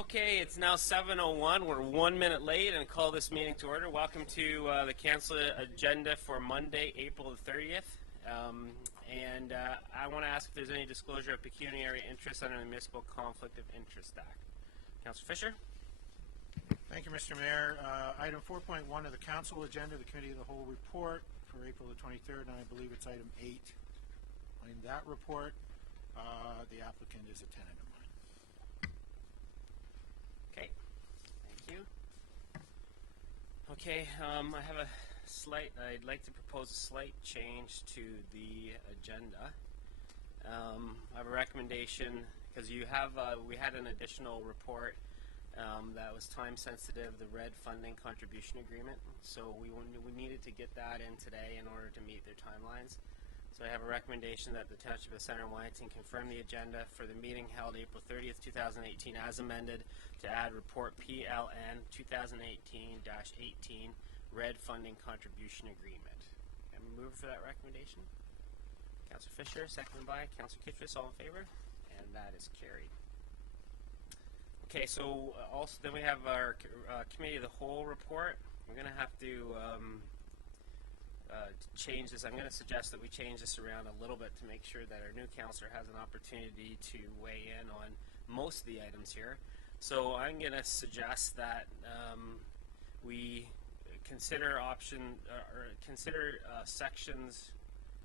Okay, it's now 7:01. We're 1 minute late and call this meeting to order. Welcome to the council agenda for Monday, April the 30th. I want to ask if there's any disclosure of pecuniary interest under the Municipal Conflict of Interest Act. Councillor Fisher? Thank you, Mr. Mayor. Item 4.1 of the council agenda, the Committee of the Whole report for April the 23rd, and I believe it's item 8. In that report, the applicant is a tenant of mine. Okay, thank you. Okay, I have I'd like to propose a slight change to the agenda. I have a recommendation, because we had an additional report that was time sensitive, the red funding contribution agreement. So we needed to get that in today in order to meet their timelines. So I have a recommendation that the Township of Centre Wellington confirm the agenda for the meeting held April 30th, 2018 as amended to add report PLN 2018-18 red funding contribution agreement. I'm moving for that recommendation. Councillor Fisher, seconded by Councillor Kitris, all in favor? And that is carried. Okay, so also then we have our Committee of the Whole report. We're going to have to change this. I'm going to suggest that we change this around a little bit to make sure that our new councillor has an opportunity to weigh in on most of the items here. So I'm going to suggest that we consider sections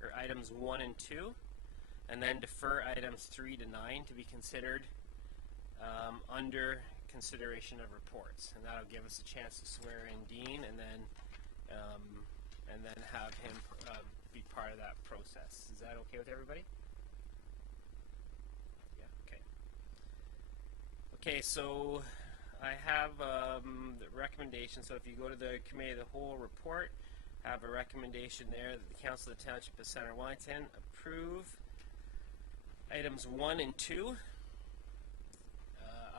or items 1 and 2, and then defer items 3 to 9 to be considered under consideration of reports, and that'll give us a chance to swear in Dean, and then have him be part of that process. Is that okay with everybody? Yeah. Okay. Okay. So I have the recommendation. So if you go to the Committee of the Whole report, I have a recommendation there that the Council of the Township of Centre Wellington approve items 1 and 2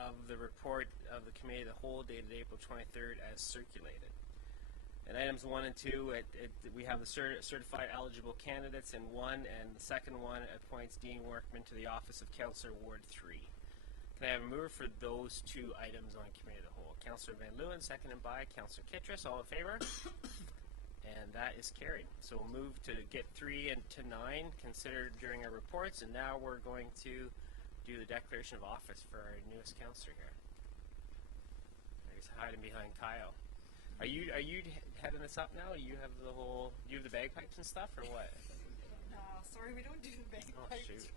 of the report of the Committee of the Whole dated April 23rd as circulated. And items 1 and 2, we have the certified eligible candidates in 1, and the second one appoints Dean Workman to the office of Councillor Ward 3. Can I have a mover for those two items on Committee of the Whole? Councillor Van Leeuwen, seconded by Councillor Kitris, all in favor? And that is carried. So we'll move to get 3 and to 9 considered during our reports, and now we're going to do the declaration of office for our newest councillor here. He's hiding behind Kyle. Are you heading this up now? You have the whole, do you have the bagpipes and stuff, or what? No, sorry, we don't do the bagpipes. Oh, shoot.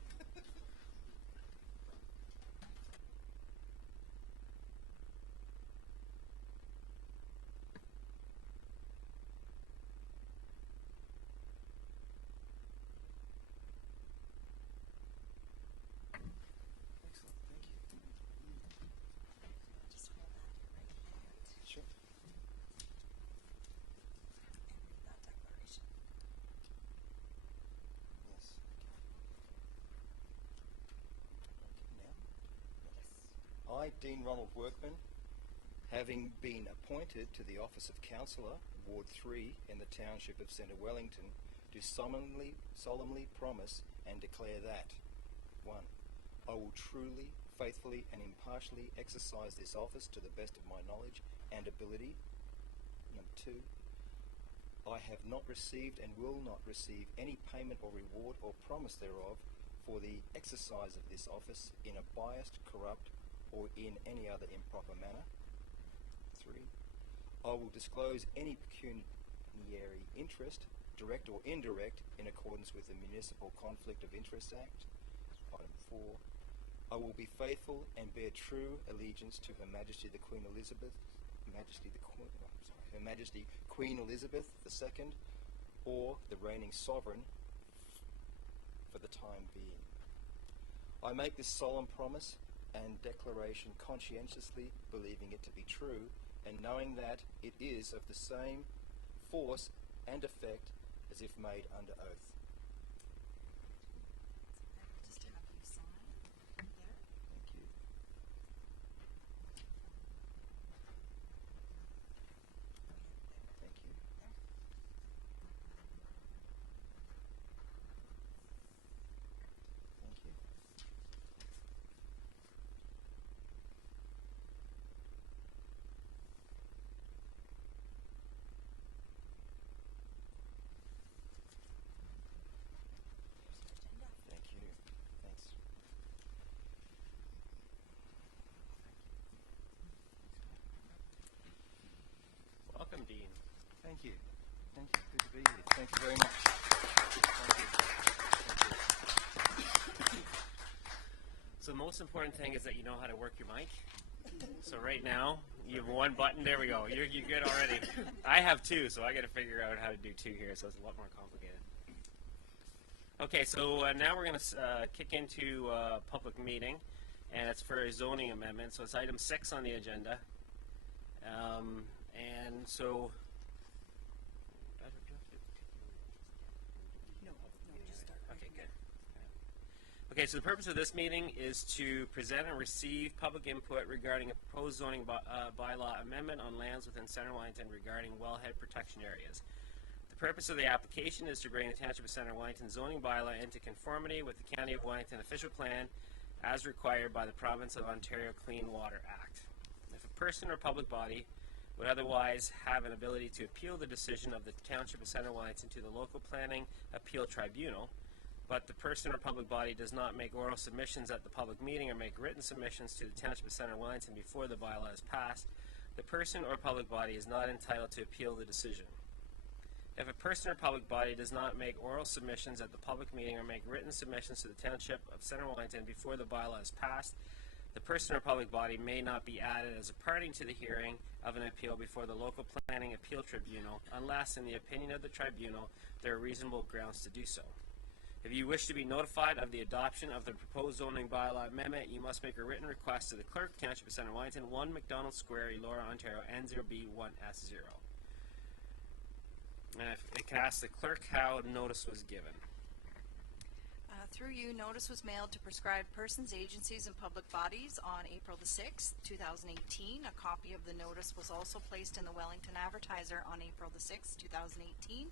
I, Dean Ronald Workman, having been appointed to the office of Councillor, Ward 3 in the Township of Centre Wellington, do solemnly promise and declare that 1. I will truly, faithfully and impartially exercise this office to the best of my knowledge and ability. Number 2. I have not received and will not receive any payment or reward or promise thereof for the exercise of this office in a biased, corrupt, or in any other improper manner. 3. I will disclose any pecuniary interest, direct or indirect, in accordance with the Municipal Conflict of Interest Act. Item 4. I will be faithful and bear true allegiance to Her Majesty the Queen Elizabeth, Her Majesty Queen Elizabeth II, or the reigning sovereign for the time being. I make this solemn promise and declaration conscientiously, believing it to be true, and knowing that it is of the same force and effect as if made under oath. Just have you sign there. Thank you. Thank you. Thank you. Thank you. Thank you. Good to be here. Thank you very much. Thank you. So the most important thing is that you know how to work your mic. So right now, you have one button. There we go. You're good already. I have two, so I got to figure out how to do two here, so it's a lot more complicated. Okay, so now we're going to kick into public meeting, and it's for a zoning amendment. So it's item 6 on the agenda. And so... Just start. Okay, good. Okay, so the purpose of this meeting is to present and receive public input regarding a proposed zoning bylaw amendment on lands within Center Wellington regarding wellhead protection areas. The purpose of the application is to bring the Township of Center Wellington zoning bylaw into conformity with the County of Wellington official plan as required by the Province of Ontario Clean Water Act. If a person or public body would otherwise have an ability to appeal the decision of the Township of Center Wellington to the local planning appeal tribunal, but the person or public body does not make oral submissions at the public meeting or make written submissions to the Township of Center Wellington before the bylaw is passed, the person or public body is not entitled to appeal the decision. If a person or public body does not make oral submissions at the public meeting or make written submissions to the Township of Center Wellington before the bylaw is passed, the person or public body may not be added as a party to the hearing of an appeal before the local planning appeal tribunal unless, in the opinion of the tribunal, there are reasonable grounds to do so. If you wish to be notified of the adoption of the proposed zoning bylaw amendment, you must make a written request to the Clerk, Township of Center Wellington, 1 McDonald Square, Elora, Ontario, N0B1S0. If it can ask the Clerk how notice was given. Through you, notice was mailed to prescribed persons, agencies, and public bodies on April the 6th, 2018. A copy of the notice was also placed in the Wellington Advertiser on April the 6th, 2018.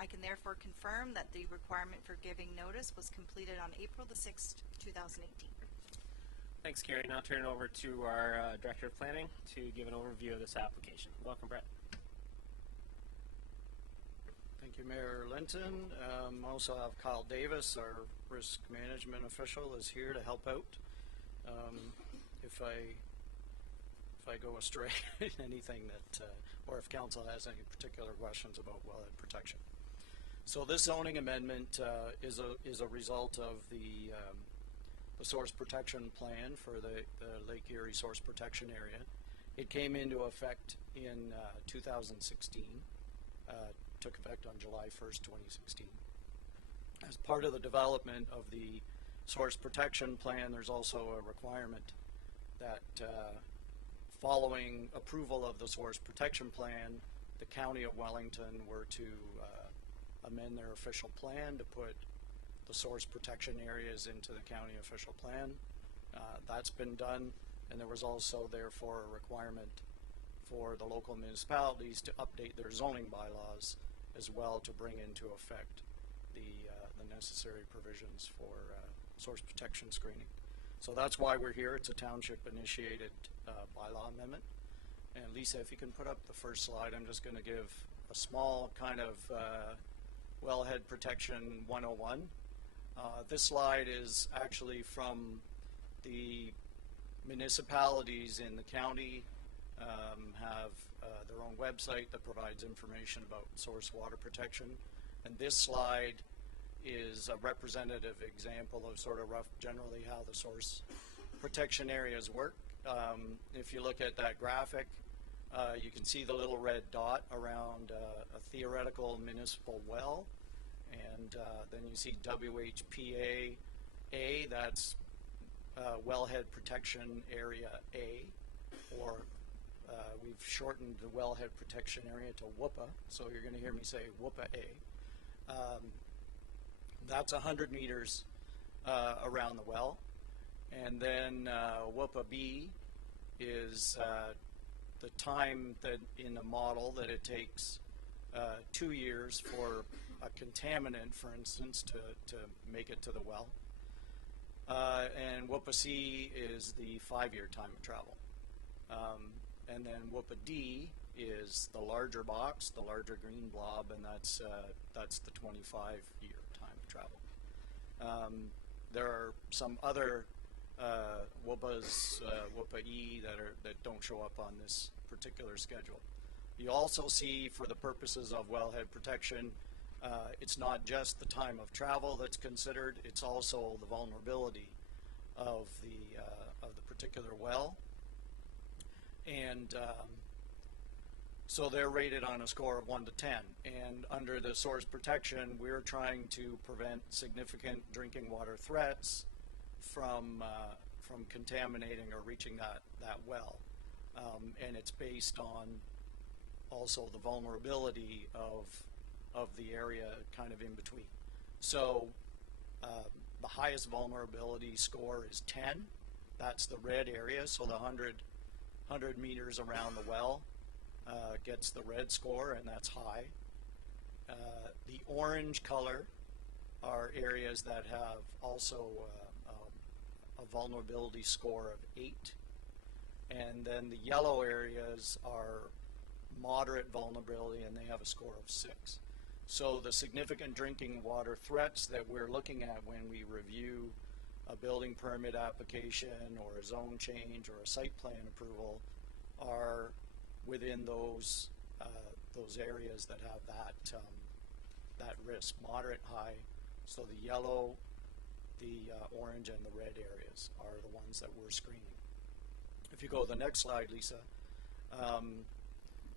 I can therefore confirm that the requirement for giving notice was completed on April the 6th, 2018. Thanks, Carrie. Now turn it over to our Director of Planning to give an overview of this application. Welcome, Brett. Thank you, Mayor Linton. Also have Kyle Davis, our risk management official, is here to help out. If I go astray in anything that, or if council has any particular questions about wellhead protection. So this zoning amendment is a result of the source protection plan for the Lake Erie Source Protection Area. It came into effect in 2016. Took effect on July 1st, 2016. As part of the development of the source protection plan, there's also a requirement that following approval of the source protection plan, the County of Wellington were to amend their official plan to put the source protection areas into the county official plan. That's been done, and there was also therefore a requirement for the local municipalities to update their zoning bylaws as well to bring into effect the necessary provisions for source protection screening. So that's why we're here. It's a township-initiated bylaw amendment. And Lisa, if you can put up the first slide, I'm just going to give a small kind of wellhead protection 101. This slide is actually from the municipalities in the county have their own website that provides information about source water protection. And this slide is a representative example of sort of rough generally how the source protection areas work. If you look at that graphic, you can see the little red dot around a theoretical municipal well, and then you see WHPA A, that's Wellhead Protection Area A, or we've shortened the Wellhead Protection Area to WUPA, so you're going to hear me say WUPA A. That's 100 meters around the well. And then WUPA B is the time that in the model that it takes 2 years for a contaminant, for instance, to make it to the well. And WUPA C is the 5-year time of travel. And then WUPA D is the larger box, the larger green blob, and that's the 25-year time of travel. There are some other WUPAs, WUPA E, that don't show up on this particular schedule. You also see, for the purposes of wellhead protection, it's not just the time of travel that's considered, it's also the vulnerability of the particular well. And so they're rated on a score of 1 to 10. And under the source protection, we're trying to prevent significant drinking water threats from contaminating or reaching that well. And it's based on also the vulnerability of the area kind of in between. So the highest vulnerability score is 10. That's the red area, so the 100 meters around the well gets the red score, and that's high. The orange color are areas that have also a vulnerability score of 8. And then the yellow areas are moderate vulnerability, and they have a score of 6. So the significant drinking water threats that we're looking at when we review a building permit application or a zone change or a site plan approval are within those areas that have that risk, moderate, high. So the yellow, the orange, and the red areas are the ones that we're screening. If you go to the next slide, Lisa,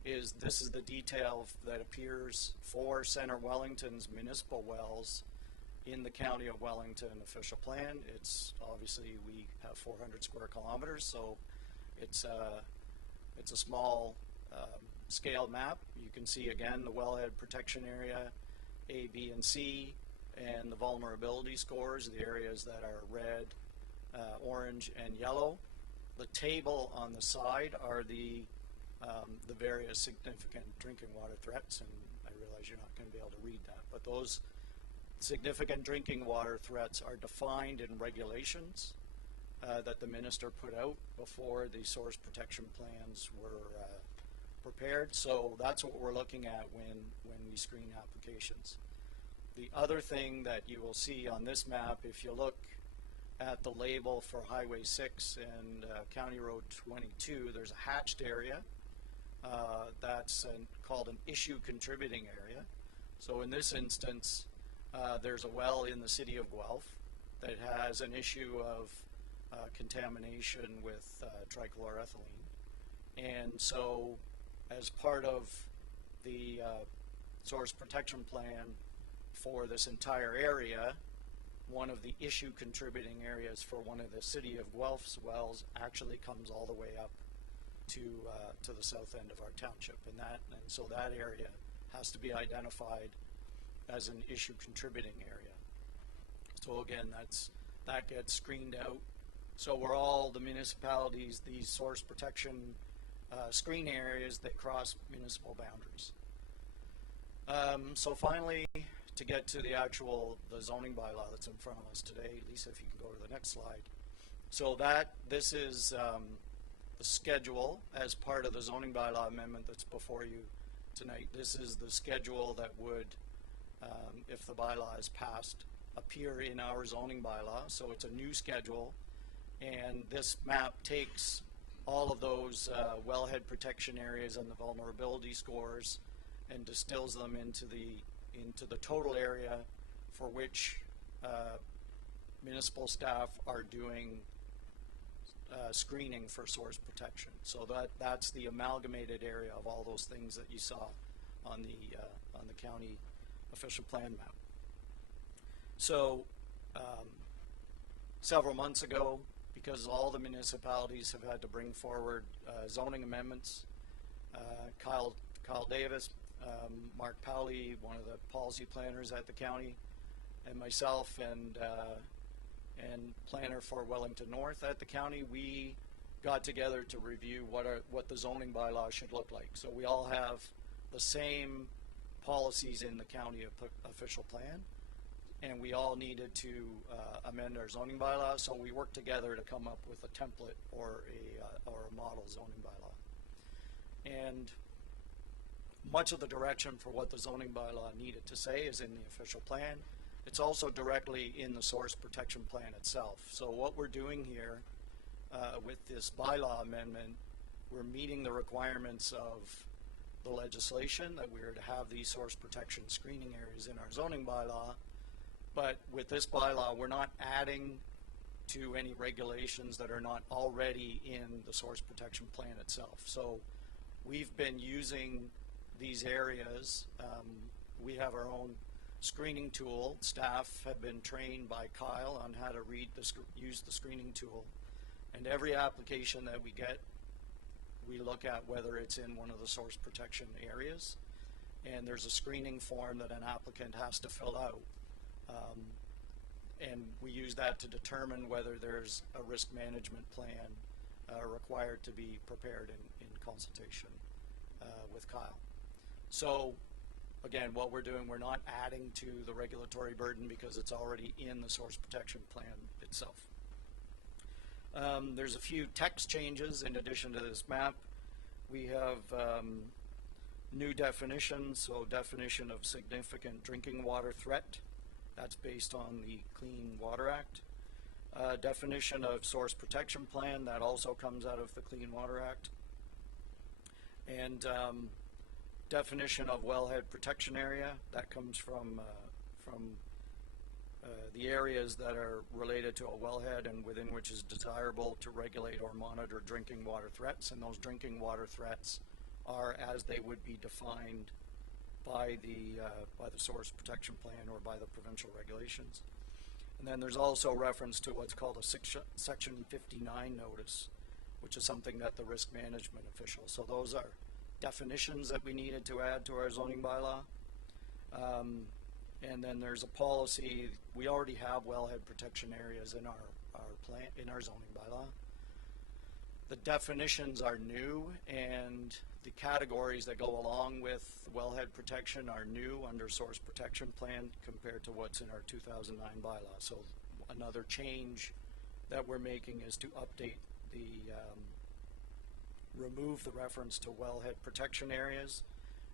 this is the detail that appears for Center Wellington's municipal wells in the County of Wellington official plan. It's obviously, we have 400 square kilometers, so it's a small scale map. You can see again the wellhead protection area, A, B, and C, and the vulnerability scores, the areas that are red, orange, and yellow. The table on the side are the various significant drinking water threats, and I realize you're not going to be able to read that, but those significant drinking water threats are defined in regulations that the minister put out before the source protection plans were prepared. So that's what we're looking at when we screen applications. The other thing that you will see on this map, if you look at the label for Highway 6 and County Road 22, there's a hatched area that's called an issue contributing area. So in this instance, there's a well in the city of Guelph that has an issue of contamination with trichloroethylene. And so as part of the source protection plan for this entire area, one of the issue contributing areas for one of the city of Guelph's wells actually comes all the way up to the south end of our township, and so that area has to be identified as an issue contributing area. So again, that gets screened out. So we're all the municipalities, these source protection screen areas that cross municipal boundaries. So finally, to get to the zoning bylaw that's in front of us today, Lisa, if you can go to the next slide. So this is the schedule as part of the zoning bylaw amendment that's before you tonight. This is the schedule that would, if the bylaw is passed, appear in our zoning bylaw. So it's a new schedule, and this map takes all of those wellhead protection areas and the vulnerability scores and distills them into the total area for which municipal staff are doing screening for source protection. So that's the amalgamated area of all those things that you saw on the county official plan map. So several months ago, because all the municipalities have had to bring forward zoning amendments, Kyle Davis, Mark Powley, one of the policy planners at the county, and myself and planner for Wellington North at the county, we got together to review what the zoning bylaw should look like. So we all have the same policies in the county official plan, and we all needed to amend our zoning bylaw. So we worked together to come up with a template or a model zoning bylaw. And much of the direction for what the zoning bylaw needed to say is in the official plan. It's also directly in the source protection plan itself. So what we're doing here with this bylaw amendment, we're meeting the requirements of the legislation that we were to have these source protection screening areas in our zoning bylaw. But with this bylaw, we're not adding to any regulations that are not already in the source protection plan itself. So we've been using these areas. We have our own screening tool. Staff have been trained by Kyle on how to use the screening tool. And every application that we get, we look at whether it's in one of the source protection areas. And there's a screening form that an applicant has to fill out. And we use that to determine whether there's a risk management plan required to be prepared in consultation with Kyle. So again, what we're doing, we're not adding to the regulatory burden because it's already in the source protection plan itself. There's a few text changes in addition to this map. We have new definitions, so definition of significant drinking water threat. That's based on the Clean Water Act. Definition of source protection plan, that also comes out of the Clean Water Act. And definition of wellhead protection area, that comes from the areas that are related to a wellhead and within which is desirable to regulate or monitor drinking water threats. And those drinking water threats are as they would be defined by the source protection plan or by the provincial regulations. And then there's also reference to what's called a section 59 notice, which is something that the risk management official. So those are definitions that we needed to add to our zoning bylaw. And then there's a policy. We already have wellhead protection areas in our zoning bylaw. The definitions are new, and the categories that go along with wellhead protection are new under source protection plan compared to what's in our 2009 bylaw. So another change that we're making is to update remove the reference to wellhead protection areas,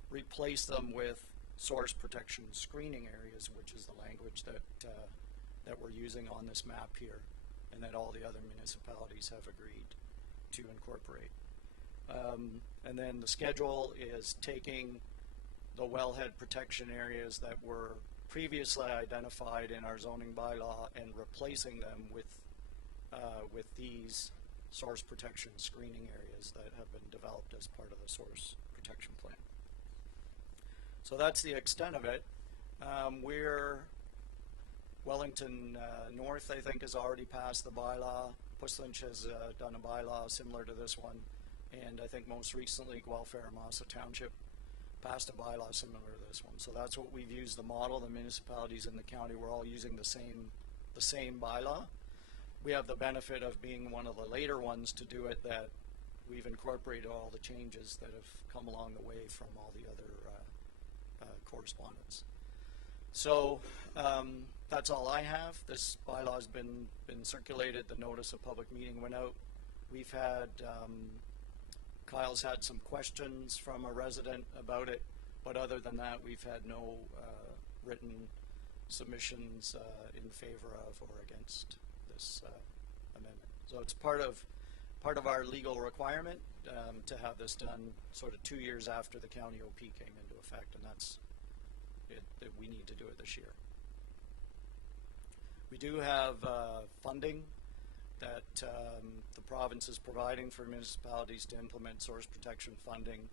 replace them with source protection screening areas, which is the language that we're using on this map here, and that all the other municipalities have agreed to incorporate. And then the schedule is taking the wellhead protection areas that were previously identified in our zoning bylaw and replacing them with these source protection screening areas that have been developed as part of the source protection plan. So that's the extent of it. Wellington North, I think, has already passed the bylaw. Puslinch has done a bylaw similar to this one. And I think most recently, Guelph Massa Township passed a bylaw similar to this one. So that's what we've used the model. The municipalities in the county were all using the same bylaw. We have the benefit of being one of the later ones to do it, that we've incorporated all the changes that have come along the way from all the other correspondence. So that's all I have. This bylaw has been circulated. The notice of public meeting went out. We've had Kyle's had some questions from a resident about it, but other than that, we've had no written submissions in favor of or against this amendment. So it's part of our legal requirement to have this done sort of 2 years after the county OP came into effect, and that's it, that we need to do it this year. We do have funding that the province is providing for municipalities to implement source protection funding,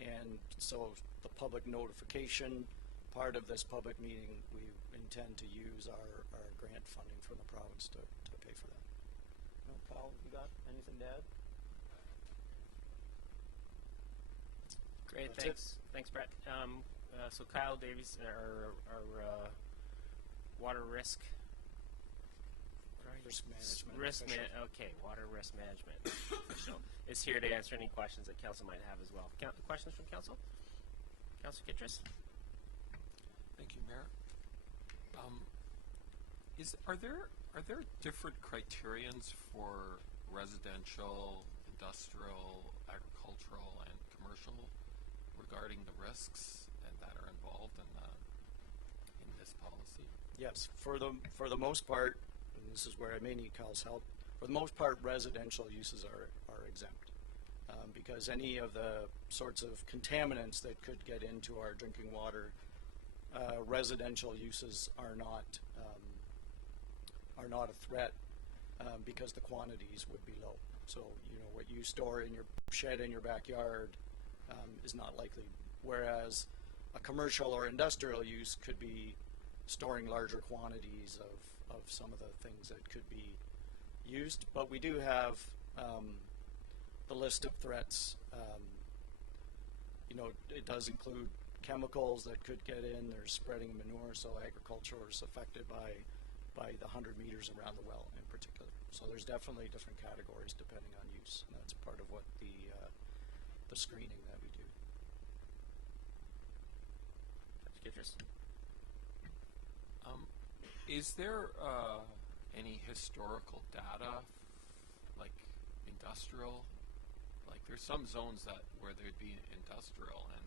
and so the public notification part of this public meeting, we intend to use our grant funding from the province to pay for that. No, Kyle, you got anything to add? Great, That's thanks, Brett. So Kyle Davies, our water risk management. Water risk management official is here to answer any questions that council might have as well. Questions from council? Councillor Kittredge? Thank you, Mayor. Are there different criterions for residential, industrial, agricultural, and commercial regarding the risks that are involved in this policy? Yes, for the most part, and this is where I may need Kyle's help. For the most part, residential uses are exempt because any of the sorts of contaminants that could get into our drinking water, residential uses are not a threat because the quantities would be low. So, you know, what you store in your shed in your backyard is not likely, whereas a commercial or industrial use could be storing larger quantities of some of the things that could be used. But we do have the list of threats. You know, it does include chemicals that could get in. There's spreading manure, so agriculture is affected by the 100 meters around the well in particular. So there's definitely different categories depending on use, and that's part of what the screening that we do. Is there any historical data, like industrial? Like there's some zones where there'd be industrial, and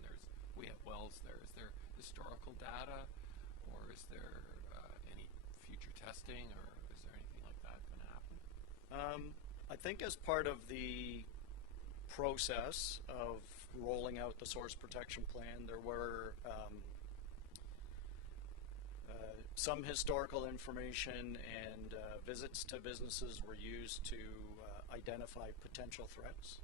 we have wells there. Is there historical data, or is there any future testing, or is there anything like that going to happen? I think as part of the process of rolling out the source protection plan, there were some historical information and visits to businesses were used to identify potential threats.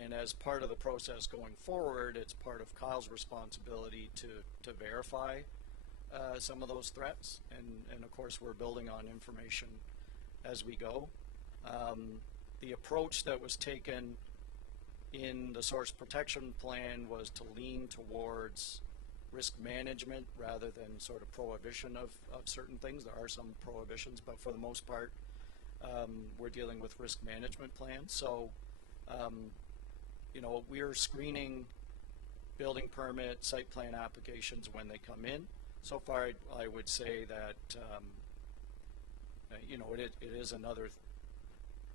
And as part of the process going forward, it's part of Kyle's responsibility to verify some of those threats. And of course, we're building on information as we go. The approach that was taken in the source protection plan was to lean towards risk management rather than sort of prohibition of certain things. There are some prohibitions, but for the most part, we're dealing with risk management plans. So, you know, we're screening building permit, site plan applications when they come in. So far, I would say that, you know, it is another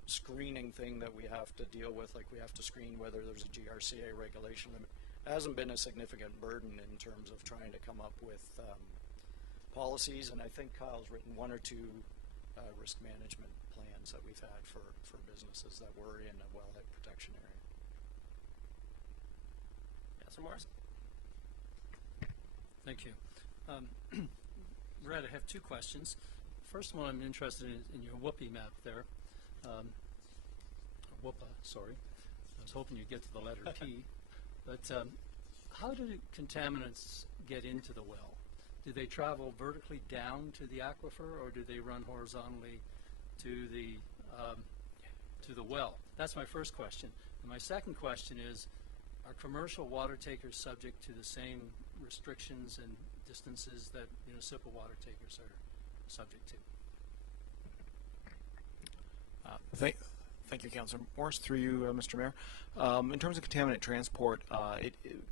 screening thing that we have to deal with. Like we have to screen whether there's a GRCA regulation limit. It hasn't been a significant burden in terms of trying to come up with policies, and I think Kyle's written one or two risk management plans that we've had for businesses that were in a wellhead protection area. Councillor Morris? Thank you. Red, I have two questions. First one, I'm interested in your whoopee map there. Whoopa, sorry. I was hoping you'd get to the letter P. But how do contaminants get into the well? Do they travel vertically down to the aquifer, or do they run horizontally to the well? That's my first question. And my second question is, are commercial water takers subject to the same restrictions and distances that municipal water takers are subject to? Thank you, Councillor Morris. Through you, Mr. Mayor. In terms of contaminant transport,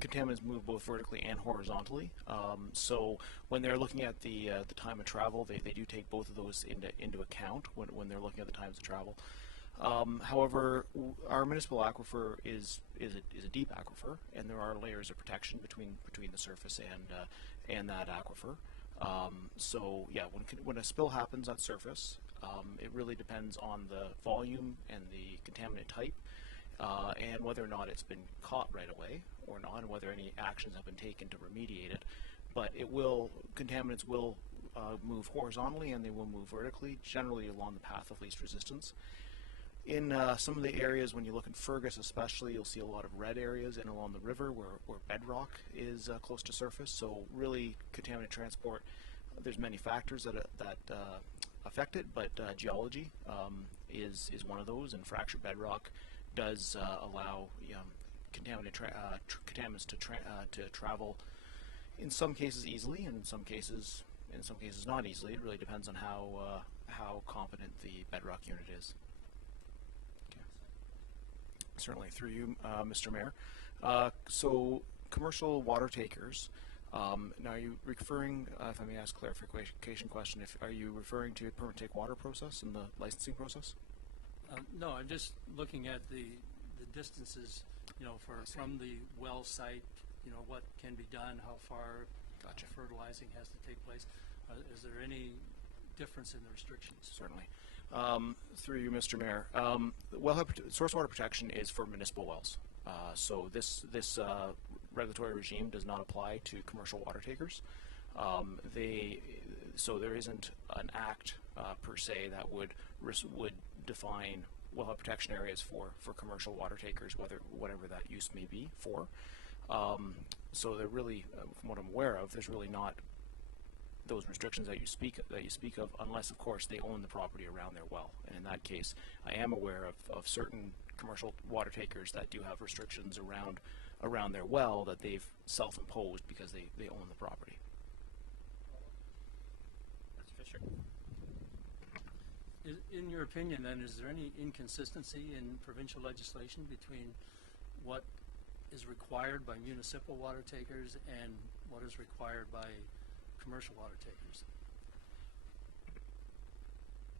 contaminants move both vertically and horizontally. So when they're looking at the time of travel, they do take both of those into account when they're looking at the times of travel. However, our municipal aquifer is a deep aquifer, and there are layers of protection between the surface and that aquifer. So yeah, when a spill happens at surface, it really depends on the volume and the contaminant type, and whether or not it's been caught right away or not, and whether any actions have been taken to remediate it. But contaminants will move horizontally, and they will move vertically, generally along the path of least resistance. In some of the areas, when you look in Fergus especially, you'll see a lot of red areas in along the river where bedrock is close to surface. So really, contaminant transport, there's many factors that affect it, but geology is one of those, and fractured bedrock does allow contaminants to travel in some cases easily, and in some cases not easily. It really depends on how competent the bedrock unit is. Certainly, through you, Mr. Mayor. So, commercial water takers. Now, are you referring, if I may ask a clarification question, are you referring to a permit take water process and the licensing process? No, I'm just looking at the distances, from the well site, what can be done, how far fertilizing has to take place. Is there any difference in the restrictions? Certainly. Through you, Mr. Mayor. Source water protection is for municipal wells. So this regulatory regime does not apply to commercial water takers. So there isn't an act per se that would define wellhead protection areas for commercial water takers, whatever that use may be for. So there really, from what I'm aware of, there's really not those restrictions that you speak of, unless of course they own the property around their well. And in that case, I am aware of certain commercial water takers that do have restrictions around their well that they've self-imposed because they own the property. That's Fisher. In your opinion, then, is there any inconsistency in provincial legislation between what is required by municipal water takers and what is required by commercial water takers?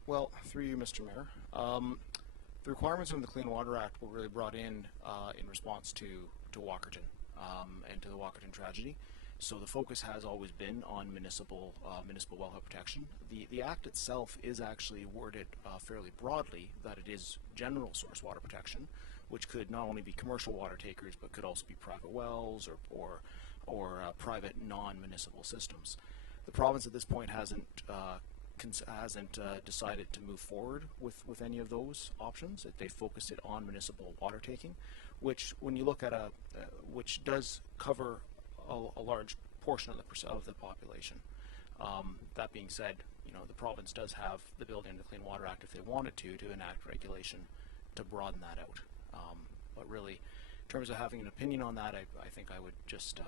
Well, through you, Mr. Mayor, the requirements of the Clean Water Act were really brought in response to Walkerton and to the Walkerton tragedy. So the focus has always been on municipal wellhead protection. The Act itself is actually worded fairly broadly, that it is general source water protection, which could not only be commercial water takers, but could also be private wells or private non-municipal systems. The province at this point hasn't decided to move forward with any of those options. They focused it on municipal water taking, which, when you look at which does cover a large portion of the population. That being said, the province does have the ability in the Clean Water Act, if they wanted to enact regulation to broaden that out. But really, in terms of having an opinion on that, I think I would just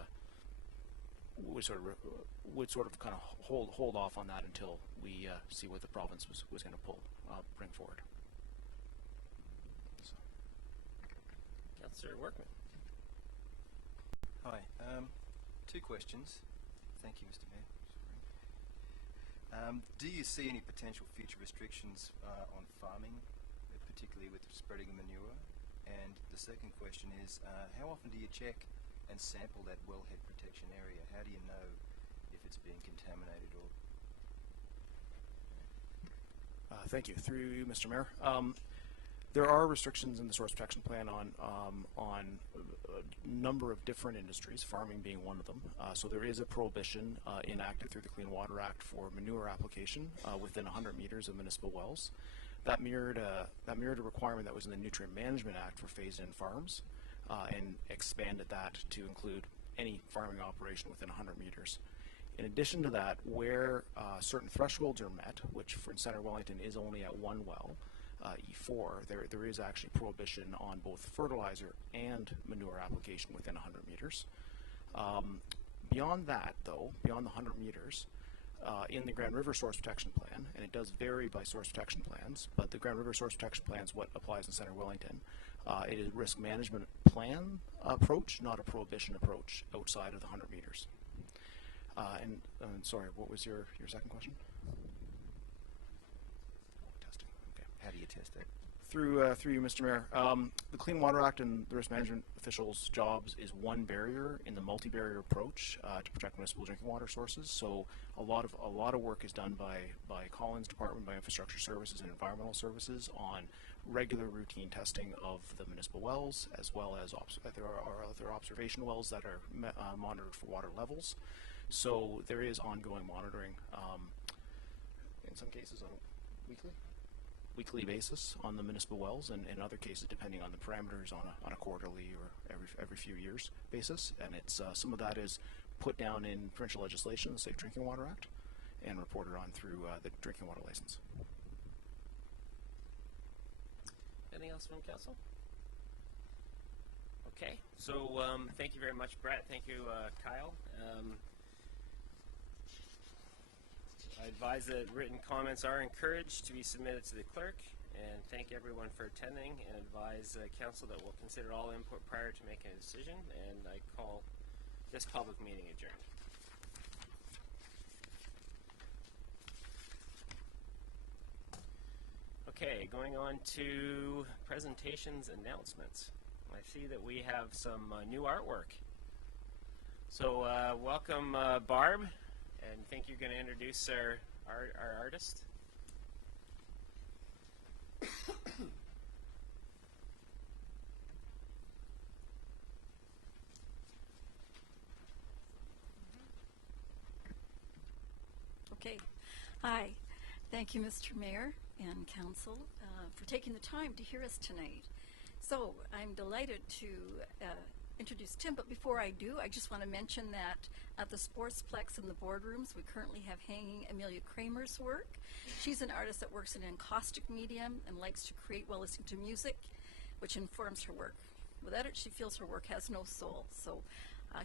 would sort of kind of hold off on that until we see what the province was going to bring forward. So. Councillor Workman. Hi. Two questions. Thank you, Mr. Mayor. Do you see any potential future restrictions on farming, particularly with spreading manure? And the second question is, how often do you check and sample that wellhead protection area? How do you know if it's being contaminated or? Thank you. Through you, Mr. Mayor. There are restrictions in the Source Protection Plan on a number of different industries, farming being one of them. So there is a prohibition enacted through the Clean Water Act for manure application within 100 meters of municipal wells. That mirrored a requirement that was in the Nutrient Management Act for phased-in farms, and expanded that to include any farming operation within 100 meters. In addition to that, where certain thresholds are met, which for Center Wellington is only at one well, E4, there is actually prohibition on both fertilizer and manure application within 100 meters. Beyond that, though, beyond the 100 meters, in the Grand River Source Protection Plan, and it does vary by source protection plans, but the Grand River Source Protection Plan is what applies in Center Wellington. It is a risk management plan approach, not a prohibition approach outside of the 100 meters. And sorry, what was your second question? Testing. Okay. How do you test it? Through you, Mr. Mayor, the Clean Water Act and the risk management officials' jobs is one barrier in the multi-barrier approach to protect municipal drinking water sources. So a lot of work is done by Collins Department, by Infrastructure Services and Environmental Services on regular routine testing of the municipal wells, as well as there are other observation wells that are monitored for water levels. So there is ongoing monitoring, in some cases on a weekly basis on the municipal wells, and in other cases depending on the parameters on a quarterly or every few years basis. And it's some of that is put down in provincial legislation, the Safe Drinking Water Act, and reported on through the drinking water license. Anything else from council? Okay, so thank you very much, Brett. Thank you, Kyle. I advise that written comments are encouraged to be submitted to the clerk, and thank everyone for attending, and advise council that we'll consider all input prior to making a decision, and I call this public meeting adjourned. Okay, going on to presentations, announcements. I see that we have some new artwork. So welcome, Barb, and think you're going to introduce our artist. Okay. Hi. Thank you, Mr. Mayor and Council, for taking the time to hear us tonight. So I'm delighted to introduce Tim, but before I do, I just want to mention that at the Sportsplex in the boardrooms, we currently have hanging Amelia Kramer's work. She's an artist that works in an encaustic medium and likes to create while listening to music, which informs her work. Without it, she feels her work has no soul. So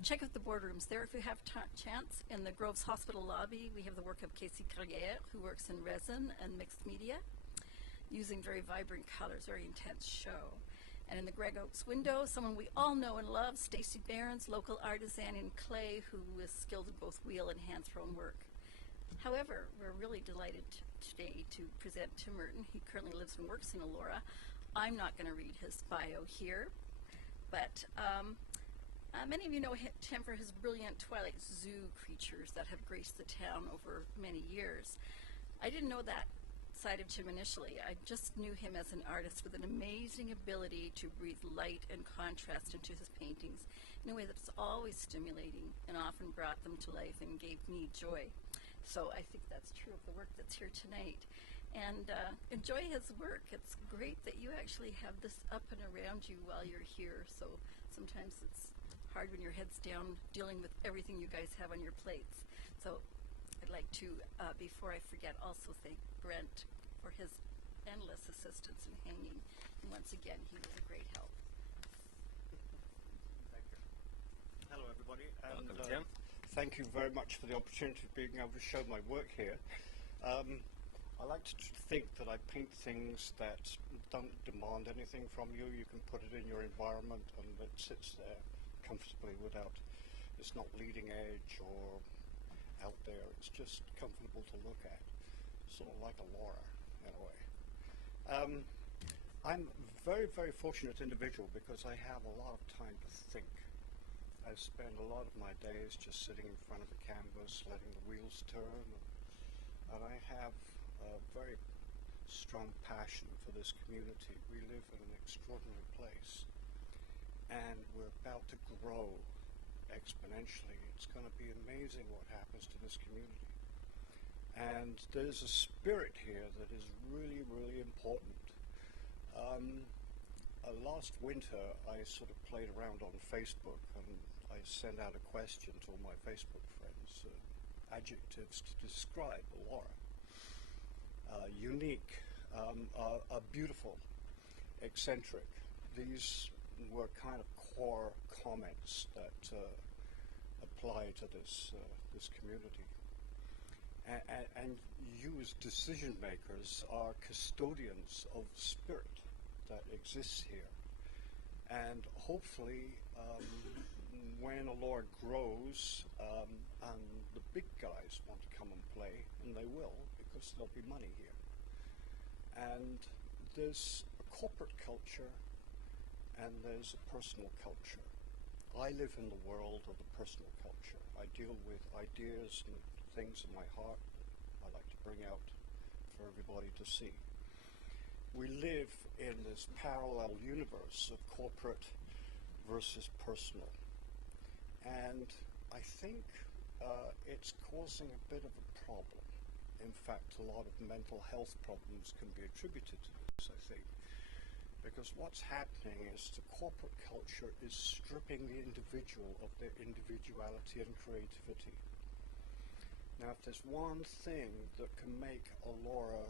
check out the boardrooms there if you have chance. In the Groves Hospital lobby, we have the work of Casey Carrière, who works in resin and mixed media, using very vibrant colors, very intense show. And in the Greg Oaks window, someone we all know and love, Stacey Barron's, local artisan in clay, who is skilled in both wheel and hand-thrown work. However, we're really delighted today to present Tim Murton. He currently lives and works in Elora. I'm not going to read his bio here, but many of you know Tim for his brilliant Twilight Zoo creatures that have graced the town over many years. I didn't know that side of Tim initially. I just knew him as an artist with an amazing ability to breathe light and contrast into his paintings in a way that's always stimulating and often brought them to life and gave me joy. So I think that's true of the work that's here tonight. And enjoy his work. It's great that you actually have this up and around you while you're here. So sometimes it's hard when your head's down dealing with everything you guys have on your plates. So I'd like to, before I forget, also thank Brent for his endless assistance in hanging. And once again, he was a great help. Thank you. Hello, everybody. And, Welcome, Tim. Thank you very much for the opportunity of being able to show my work here. I like to think that I paint things that don't demand anything from you. You can put it in your environment and it sits there comfortably without, it's not leading edge or out there. It's just comfortable to look at, sort of like a Laura in a way. I'm a very, very fortunate individual because I have a lot of time to think. I spend a lot of my days just sitting in front of the canvas, letting the wheels turn, and I have a very strong passion for this community. We live in an extraordinary place, and we're about to grow exponentially. It's going to be amazing what happens to this community. And there's a spirit here that is really, really important. Last winter, I sort of played around on Facebook, and I sent out a question to all my Facebook friends, adjectives to describe Laura. Unique, beautiful, eccentric. These were kind of core comments that apply to this community. And you as decision makers are custodians of spirit that exists here. And hopefully, when Elora grows and the big guys want to come and play, and they will, because there'll be money here. And there's a corporate culture and there's a personal culture. I live in the world of the personal culture. I deal with ideas and things in my heart that I like to bring out for everybody to see. We live in this parallel universe of corporate versus personal. And I think it's causing a bit of a problem. In fact, a lot of mental health problems can be attributed to this, I think. Because what's happening is the corporate culture is stripping the individual of their individuality and creativity. Now, if there's one thing that can make Elora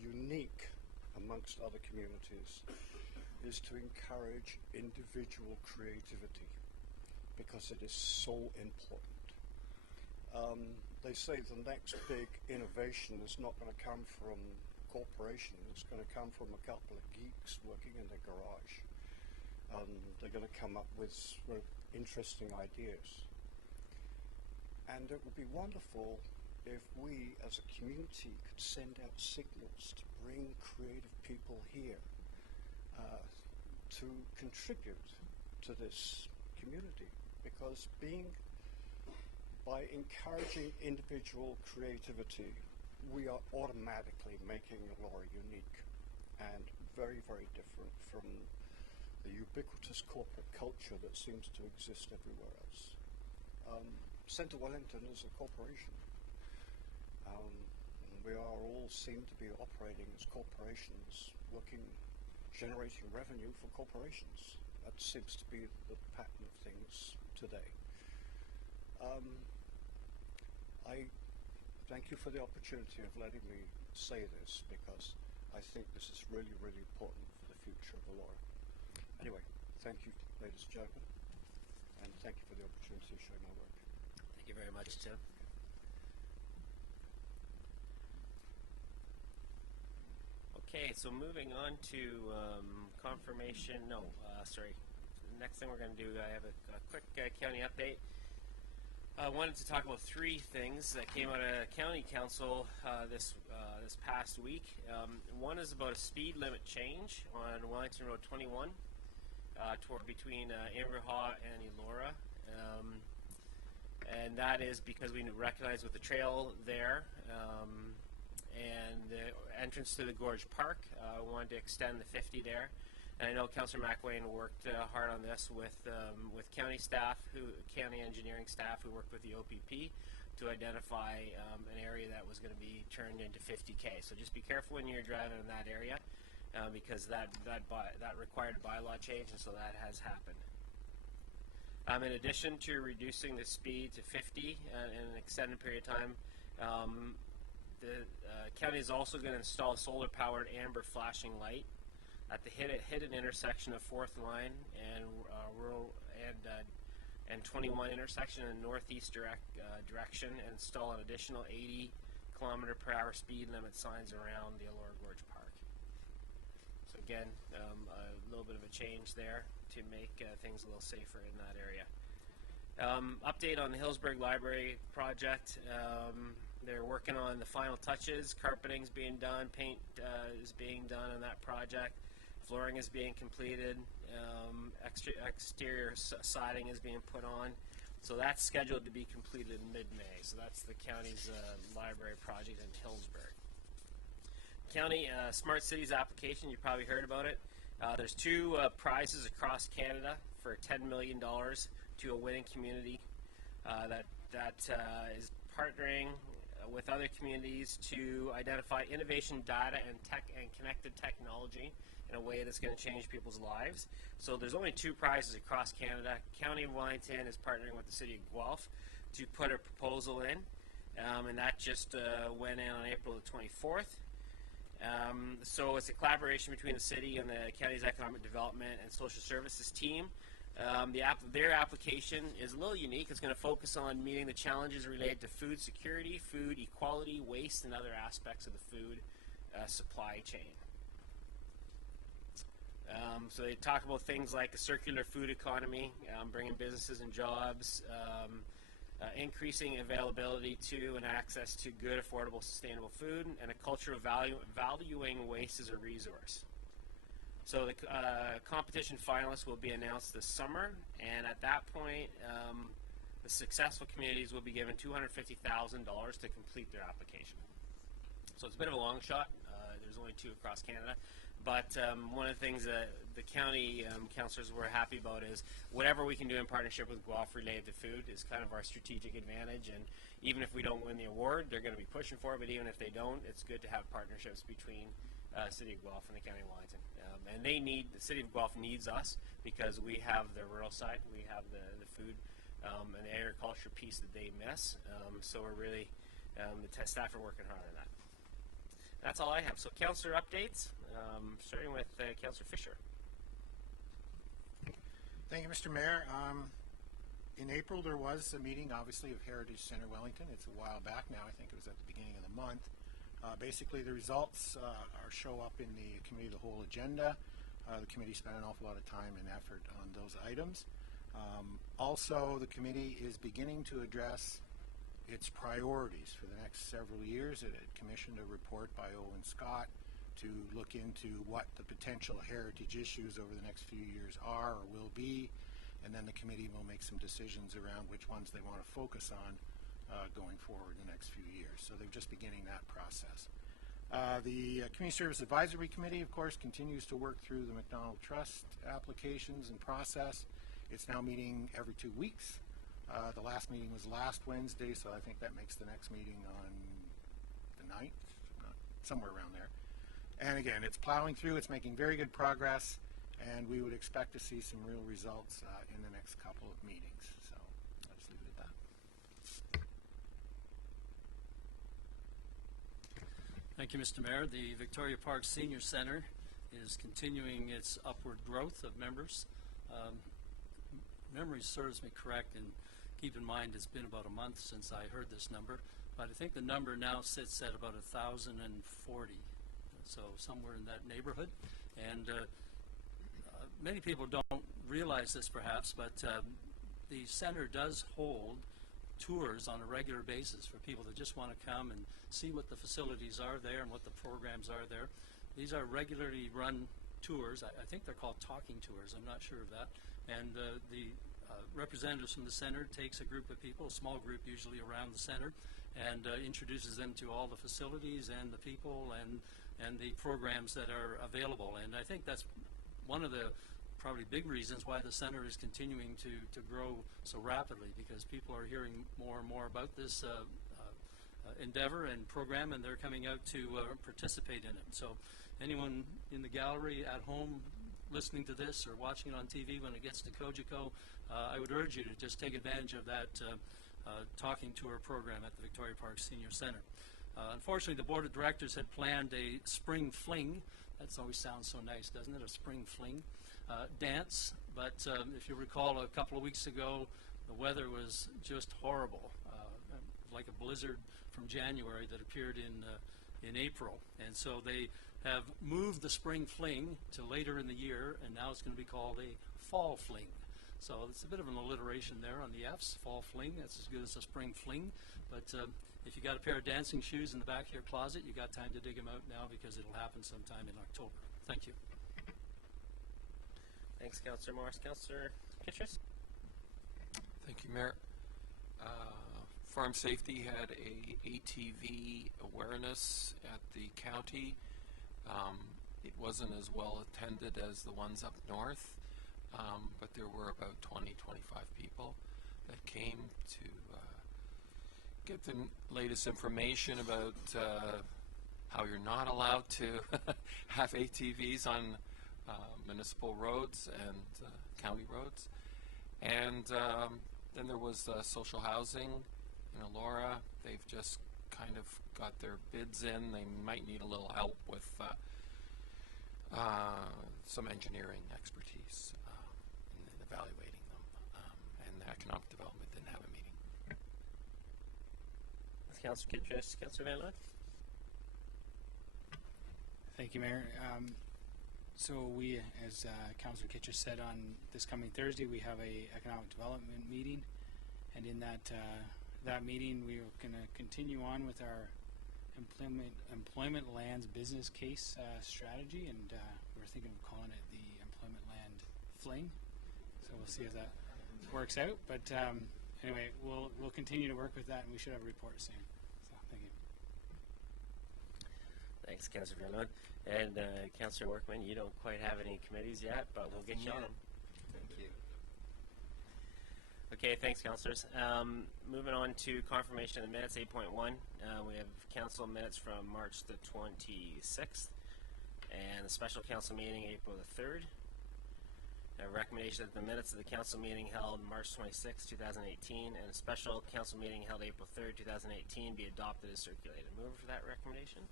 unique amongst other communities, is to encourage individual creativity, because it is so important. They say the next big innovation is not going to come from corporation. It's going to come from a couple of geeks working in their garage. They're going to come up with very interesting ideas. And it would be wonderful if we as a community could send out signals to bring creative people here to contribute to this community. Because by encouraging individual creativity, we are automatically making Elora unique. and very, very different from the ubiquitous corporate culture that seems to exist everywhere else. Centre Wellington is a corporation. We are all seem to be operating as corporations, generating revenue for corporations. That seems to be the pattern of things today. I thank you for the opportunity of letting me say this, because I think this is really, really important for the future of the law. Anyway, thank you, ladies and gentlemen, and thank you for the opportunity to show my work. Thank you very much, Tim. Okay, so moving on to confirmation. Sorry. The next thing we're going to do, I have a quick county update. I wanted to talk about three things that came out of County Council this past week. One is about a speed limit change on Wellington Road 21 between Amberhaw and Elora. And that is because we recognize with the trail there and the entrance to the Gorge Park, wanted to extend the 50 there. And I know Councillor McWayne worked hard on this with county staff, county engineering staff who worked with the OPP to identify an area that was going to be turned into 50K. So just be careful when you're driving in that area because that required a bylaw change, and so that has happened. In addition to reducing the speed to 50 in an extended period of time, the county is also going to install a solar-powered amber flashing light at the hidden intersection of 4th Line and rural and 21 intersection in northeast direction, and install an additional 80 km/h speed limit signs around the Elora Gorge Park. So again, a little bit of a change there to make things a little safer in that area. Update on the Hillsburg Library project. They're working on the final touches. Carpeting's being done, paint is being done on that project, flooring is being completed, exterior siding is being put on. So that's scheduled to be completed in mid-May. So that's the county's library project in Hillsburg. County Smart Cities application, you probably heard about it. There's two prizes across Canada for $10 million to a winning community that is partnering with other communities to identify innovation data and connected technology in a way that's going to change people's lives. So there's only two prizes across Canada. County of Wellington is partnering with the City of Guelph to put a proposal in, and that just went in on April the 24th. So it's a collaboration between the city and the county's economic development and social services team. Their application is a little unique. It's going to focus on meeting the challenges related to food security, food equality, waste, and other aspects of the food supply chain. So they talk about things like a circular food economy, bringing businesses and jobs, increasing availability to and access to good, affordable, sustainable food, and a culture of valuing waste as a resource. So the competition finalists will be announced this summer, and at that point, the successful communities will be given $250,000 to complete their application. So it's a bit of a long shot. There's only two across Canada. But one of the things that the county councillors were happy about is whatever we can do in partnership with Guelph related to food is kind of our strategic advantage. And even if we don't win the award, they're going to be pushing for it. But even if they don't, it's good to have partnerships between City of Guelph and the County of Wellington. And the City of Guelph needs us because we have the rural side, we have the food and the agriculture piece that they miss. So we're really, the staff are working hard on that. That's all I have. So councillor updates, starting with Councillor Fisher. Thank you, Mr. Mayor. In April, there was a meeting, obviously, of Heritage Centre Wellington. It's a while back now. I think it was at the beginning of the month. Basically, the results show up in the Committee of the Whole agenda. The committee spent an awful lot of time and effort on those items. Also, the committee is beginning to address its priorities for the next several years. It had commissioned a report by Owen Scott to look into what the potential heritage issues over the next few years are or will be, and then the committee will make some decisions around which ones they want to focus on going forward in the next few years. So they're just beginning that process. The Community Service Advisory Committee, of course, continues to work through the McDonald Trust applications and process. It's now meeting every 2 weeks. The last meeting was last Wednesday, so I think that makes the next meeting on the 9th, somewhere around there. And again, it's plowing through, it's making very good progress, and we would expect to see some real results in the next couple of meetings. So I'll just leave it at that. Thank you, Mr. Mayor. The Victoria Park Senior Center is continuing its upward growth of members. Memory serves me correct, and keep in mind it's been about a month since I heard this number, but I think the number now sits at about 1,040, so somewhere in that neighborhood. And many people don't realize this perhaps, but the center does hold tours on a regular basis for people that just want to come and see what the facilities are there and what the programs are there. These are regularly run tours. I think they're called talking tours. I'm not sure of that. And the representatives from the center takes a group of people, a small group usually around the center, and introduces them to all the facilities and the people and the programs that are available. And I think that's one of the probably big reasons why the center is continuing to grow so rapidly, because people are hearing more and more about this endeavor and program, and they're coming out to participate in it. So anyone in the gallery, at home, listening to this or watching it on TV when it gets to Kojiko, I would urge you to just take advantage of that talking tour program at the Victoria Park Senior Center. Unfortunately, the board of directors had planned a spring fling. That always sounds so nice, doesn't it? A spring fling dance. But if you recall, a couple of weeks ago, the weather was just horrible, like a blizzard from January that appeared in April. And so they have moved the spring fling to later in the year, and now it's going to be called a fall fling. So it's a bit of an alliteration there on the F's, fall fling. That's as good as a spring fling. But if you got a pair of dancing shoes in the back of your closet, you got time to dig them out now, because it'll happen sometime in October. Thank you. Thanks, Councillor Morris. Councillor Kitchers? Thank you, Mayor. Farm Safety had a ATV awareness at the county. It wasn't as well attended as the ones up north, but there were about 20-25 people that came to get the latest information about how you're not allowed to have ATVs on municipal roads and county roads. And then there was social housing in Elora. They've just kind of got their bids in. They might need a little help with some engineering expertise in evaluating them. And the economic development didn't have a meeting. Councillor Kitchers. Councillor Van Loon? Thank you, Mayor. So we, as Councillor Kitchers said, on this coming Thursday, we have a economic development meeting, and in that meeting, we are going to continue on with our employment lands business case strategy, and we're thinking of calling it the employment land fling. So we'll see if that works out. But anyway, we'll continue to work with that, and we should have a report soon. So thank you. Thanks, Councillor Van Loon. And Councillor Workman, you don't quite have any committees yet, but we'll get you on them. Thank you. Okay, thanks, councillors. Moving on to confirmation of the minutes, 8.1. We have council minutes from March the 26th, and the special council meeting April the 3rd. A recommendation that the minutes of the council meeting held March 26, 2018, and a special council meeting held April 3rd, 2018 be adopted as circulated. Mover for that recommendation?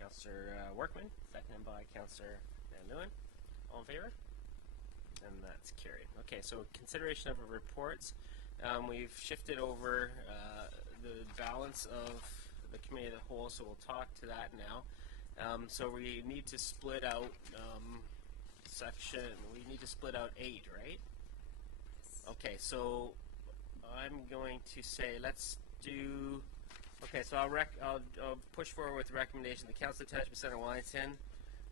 Councillor Workman, seconded by Councillor Van Leeuwen. All in favor? And that's carried. Okay, so consideration of reports. We've shifted over the balance of the committee of the whole, so we'll talk to that now. So we need to split out we need to split out 8, right? Okay, so I'm going to say let's do. Okay, so I'll push forward with the recommendation. The Council of Township Centre Wellington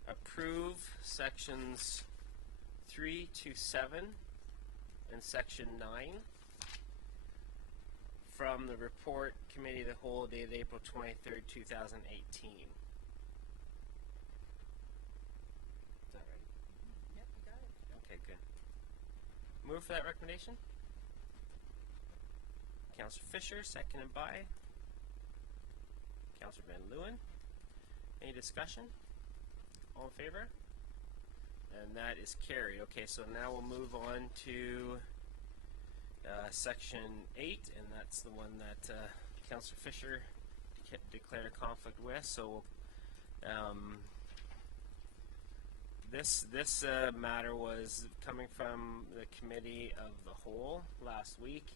approve sections 3 to 7 and section 9 from the report committee of the whole dated April 23rd, 2018. Is that right? Yep, you got it. Okay, good. Move for that recommendation. Councillor Fisher, seconded by Councillor Van Leeuwen. Any discussion? All in favor? And that is carried. Okay, so now we'll move on to section 8, and that's the one that Councillor Fisher declared a conflict with. So this matter was coming from the committee of the whole last week,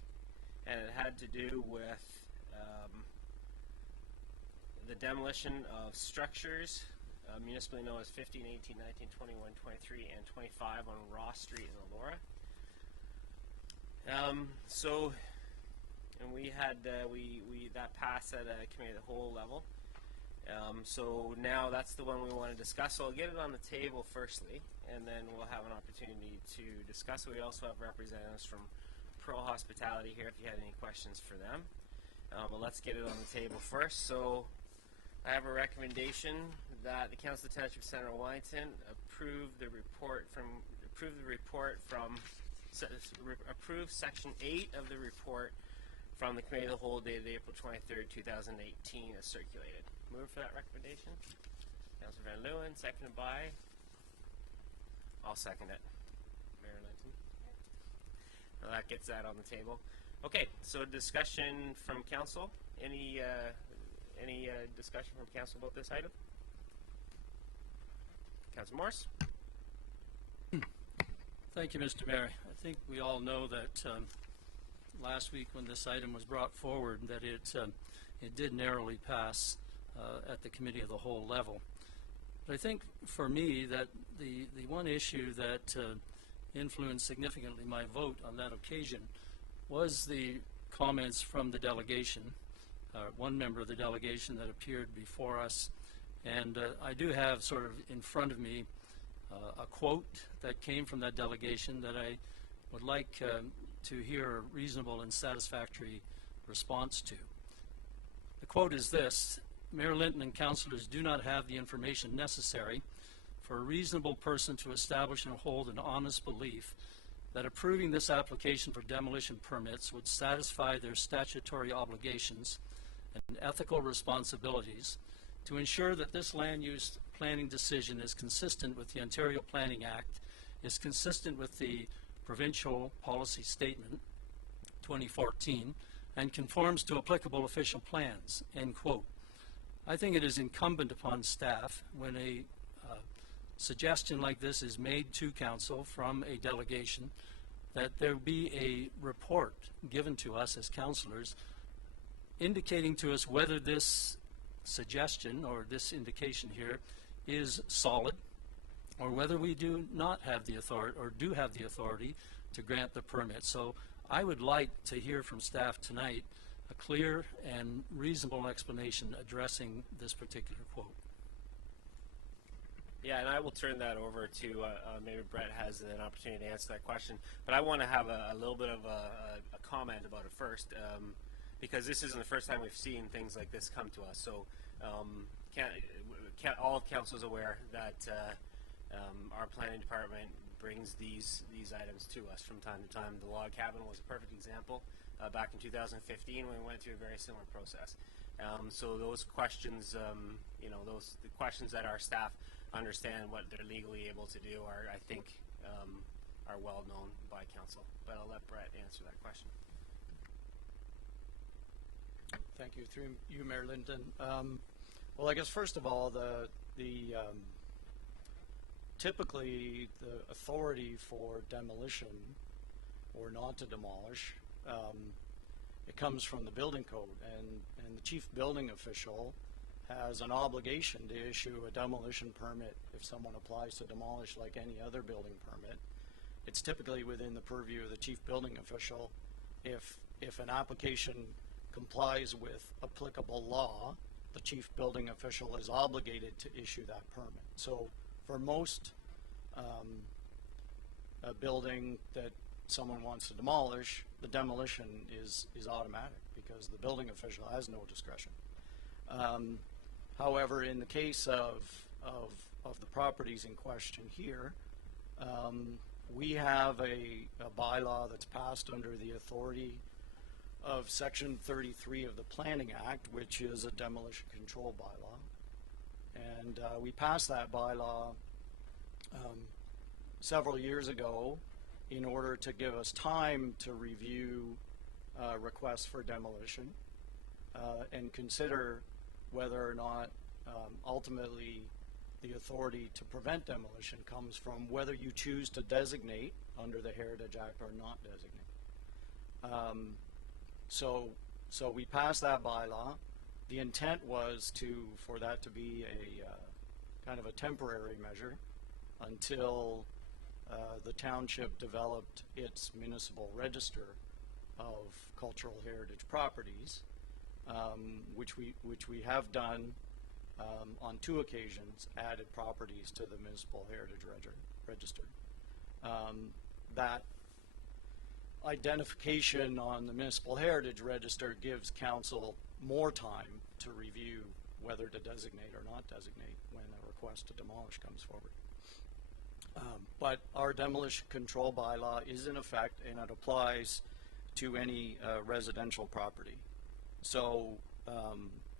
and it had to do with the demolition of structures, municipally known as 15, 18, 19, 21, 23, and 25 on Ross Street in Elora. And we had that passed at a committee of the whole level. So now that's the one we want to discuss. So I'll get it on the table firstly, and then we'll have an opportunity to discuss it. We also have representatives from Pearl Hospitality here if you had any questions for them. But let's get it on the table first. So I have a recommendation that the Council of the Township of Centre Wellington approve section 8 of the report from the Committee of the Whole dated April 23rd, 2018 as circulated. Move for that recommendation. Councillor Van Leeuwen, seconded by. I'll second it. Mayor Linton. Now that gets that on the table. Okay, so discussion from council. Any discussion from council about this item? Councillor Morris. Thank you, Mr. Mayor. I think we all know that last week when this item was brought forward that it did narrowly pass at the committee of the whole level. But I think for me that the one issue that influenced significantly my vote on that occasion was the comments from the delegation, one member of the delegation that appeared before us. And I do have sort of in front of me a quote that came from that delegation that I would like to hear a reasonable and satisfactory response to. The quote is this: Mayor Linton and councillors do not have the information necessary for a reasonable person to establish and hold an honest belief that approving this application for demolition permits would satisfy their statutory obligations and ethical responsibilities to ensure that this land use planning decision is consistent with the Ontario Planning Act, is consistent with the Provincial Policy Statement 2014, and conforms to applicable official plans, end quote. I think it is incumbent upon staff when a suggestion like this is made to council from a delegation that there be a report given to us as councillors indicating to us whether this suggestion or this indication here is solid or whether we do not have the authority or do have the authority to grant the permit. So I would like to hear from staff tonight a clear and reasonable explanation addressing this particular quote. Yeah, and I will turn that over to maybe Brett has an opportunity to answer that question. But I want to have a little bit of a comment about it first, because this isn't the first time we've seen things like this come to us. So all council is aware that our planning department brings these items to us from time to time. The log cabin was a perfect example. Back in 2015, when we went through a very similar process. So those questions, the questions that our staff understand what they're legally able to do are, I think, are well known by council. But I'll let Brett answer that question. Thank you. Through you, Mayor Linton. Well, I guess first of all, typically the authority for demolition or not to demolish, it comes from the building code, and the chief building official has an obligation to issue a demolition permit if someone applies to demolish like any other building permit. It's typically within the purview of the chief building official. If an application complies with applicable law, the chief building official is obligated to issue that permit. So for most a building that someone wants to demolish, the demolition is automatic because the building official has no discretion. However, in the case of the properties in question here, we have a bylaw that's passed under the authority of Section 33 of the Planning Act, which is a demolition control bylaw. And we passed that bylaw several years ago in order to give us time to review requests for demolition and consider whether or not ultimately the authority to prevent demolition comes from whether you choose to designate under the Heritage Act or not designate. So we passed that bylaw. The intent was for that to be a kind of a temporary measure until the township developed its municipal register of cultural heritage properties, which we have done on 2 occasions, added properties to the municipal heritage register. That identification on the municipal heritage register gives council more time to review whether to designate or not designate when a request to demolish comes forward. But our demolition control bylaw is in effect, and it applies to any residential property. So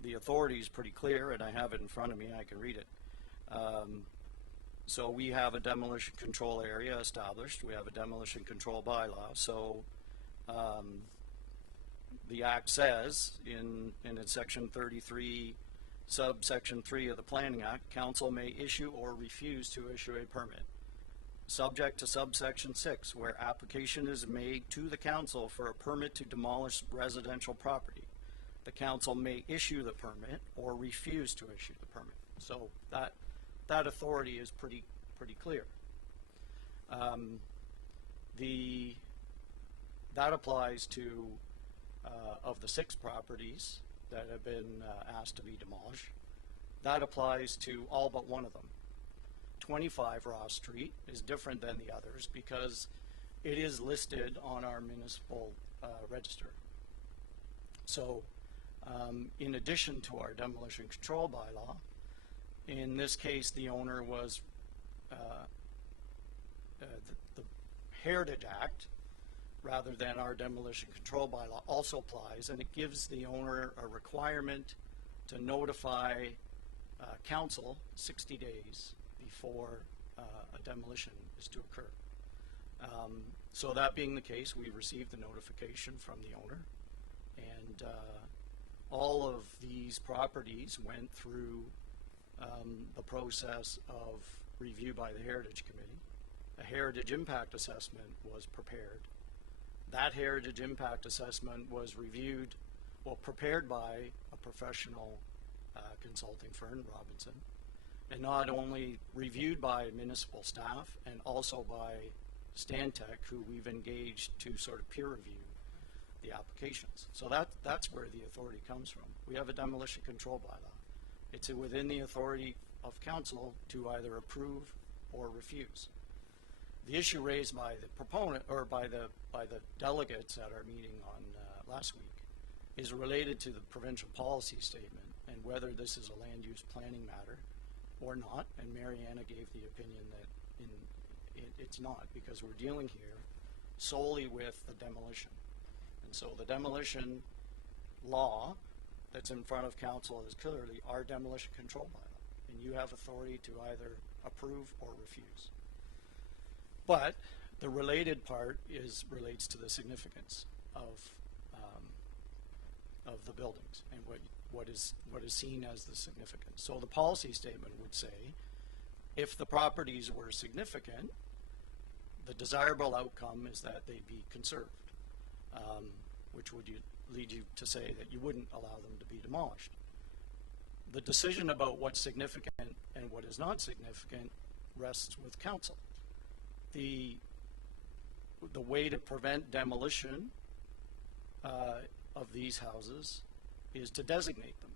the authority is pretty clear, and I have it in front of me, I can read it. So we have a demolition control area established. We have a demolition control bylaw. So the Act says in its Section 33, subsection 3 of the Planning Act, council may issue or refuse to issue a permit, subject to subsection 6, where application is made to the council for a permit to demolish residential property. The council may issue the permit or refuse to issue the permit. So that authority is pretty clear. That applies to of the 6 properties that have been asked to be demolished. That applies to all but one of them. 25 Ross Street is different than the others because it is listed on our municipal register. So in addition to our demolition control bylaw, in this case the owner was the Heritage Act rather than our demolition control bylaw also applies, and it gives the owner a requirement to notify council 60 days before a demolition is to occur. So that being the case, we received the notification from the owner, and all of these properties went through the process of review by the Heritage Committee. A Heritage Impact Assessment was prepared. That Heritage Impact Assessment was reviewed, prepared by a professional consulting firm, Robinson, and not only reviewed by municipal staff and also by Stantec, who we've engaged to sort of peer review the applications. So that's where the authority comes from. We have a demolition control bylaw. It's within the authority of council to either approve or refuse. The issue raised by the proponent or by the delegates at our meeting on last week is related to the provincial policy statement and whether this is a land use planning matter or not. And Mariana gave the opinion that it's not, because we're dealing here solely with the demolition. And so the demolition law that's in front of council is clearly our demolition control bylaw, and you have authority to either approve or refuse. But the related part relates to the significance of the buildings and what is seen as the significance. So the policy statement would say, if the properties were significant, the desirable outcome is that they be conserved, which would lead you to say that you wouldn't allow them to be demolished. The decision about what's significant and what is not significant rests with council. The way to prevent demolition of these houses is to designate them.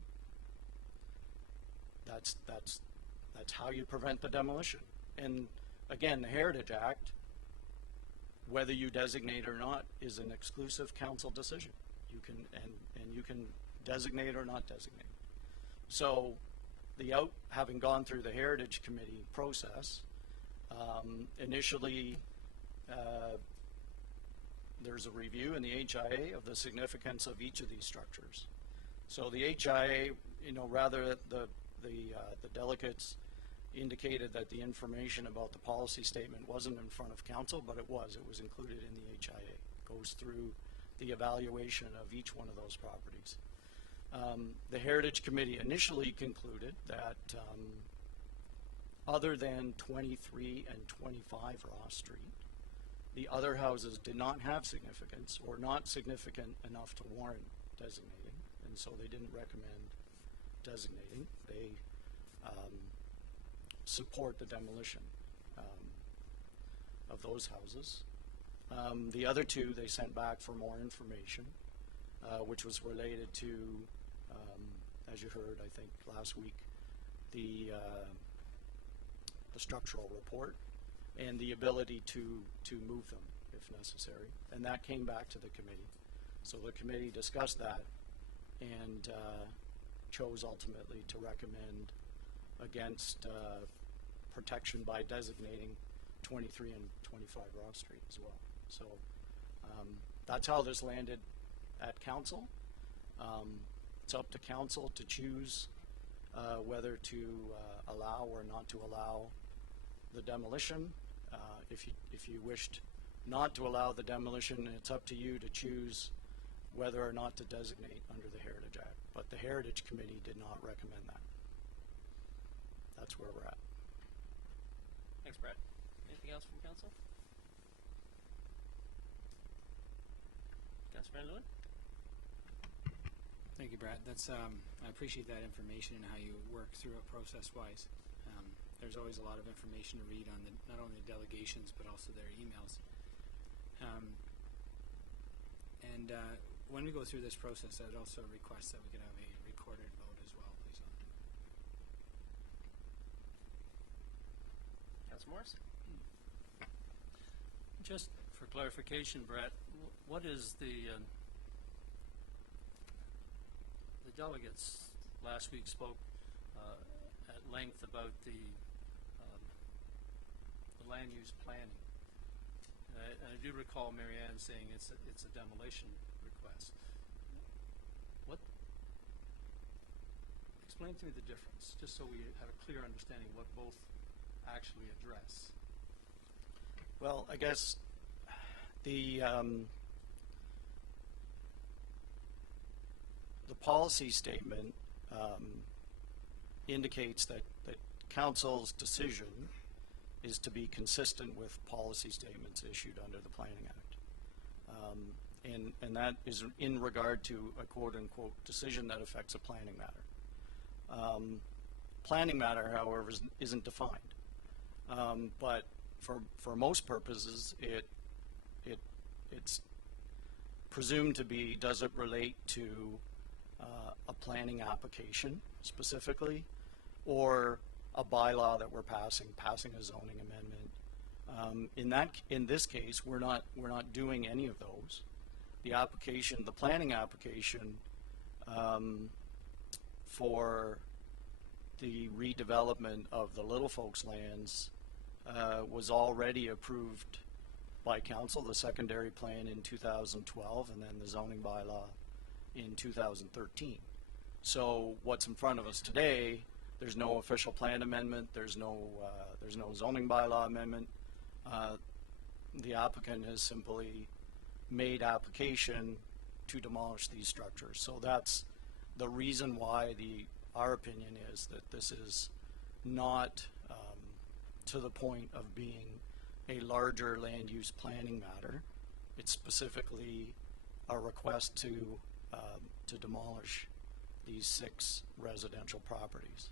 That's how you prevent the demolition. And again, the Heritage Act whether you designate or not is an exclusive council decision. You can, and you can designate or not designate. So having gone through the Heritage Committee process, initially there's a review in the HIA of the significance of each of these structures. So the HIA, rather the delegates indicated that the information about the policy statement wasn't in front of council, but it was included in the HIA. It goes through the evaluation of each one of those properties. The Heritage Committee initially concluded that other than 23 and 25 Ross Street, the other houses did not have significance or not significant enough to warrant designating, and so they didn't recommend designating. They support the demolition of those houses. The other two they sent back for more information, which was related to, as you heard, I think last week, the structural report and the ability to move them if necessary. And that came back to the committee. So the committee discussed that and chose ultimately to recommend against protection by designating 23 and 25 Ross Street as well. So that's how this landed at council. It's up to council to choose whether to allow or not to allow the demolition. If you wished not to allow the demolition, it's up to you to choose whether or not to designate under the Heritage Act. But the Heritage Committee did not recommend that. That's where we're at. Thanks, Brett. Anything else from council? Councillor Van Leeuwen? Thank you, Brett. That's I appreciate that information and how you work through it process-wise. There's always a lot of information to read on not only the delegations but also their emails. When we go through this process, I'd also request that we could have a recorded vote as well, please. Councillor Morris? Just for clarification, Brett, what is the delegates last week spoke at length about the land use planning. And I do recall Mary Ann saying it's a demolition request. Explain to me the difference, just so we have a clear understanding what both actually address. Well, I guess the policy statement indicates that council's decision is to be consistent with policy statements issued under the Planning Act. And that is in regard to a quote-unquote decision that affects a planning matter. Planning matter, however, isn't defined. But for most purposes, it's presumed to be, does it relate to a planning application specifically, or a bylaw that we're passing a zoning amendment. In this case, we're not doing any of those. The application, the planning application for the redevelopment of the Little Folks lands was already approved by council, the secondary plan in 2012, and then the zoning bylaw in 2013. So what's in front of us today, there's no official plan amendment, there's no zoning bylaw amendment. The applicant has simply made application to demolish these structures. So that's the reason why our opinion is that this is not to the point of being a larger land use planning matter. It's specifically a request to demolish these 6 residential properties.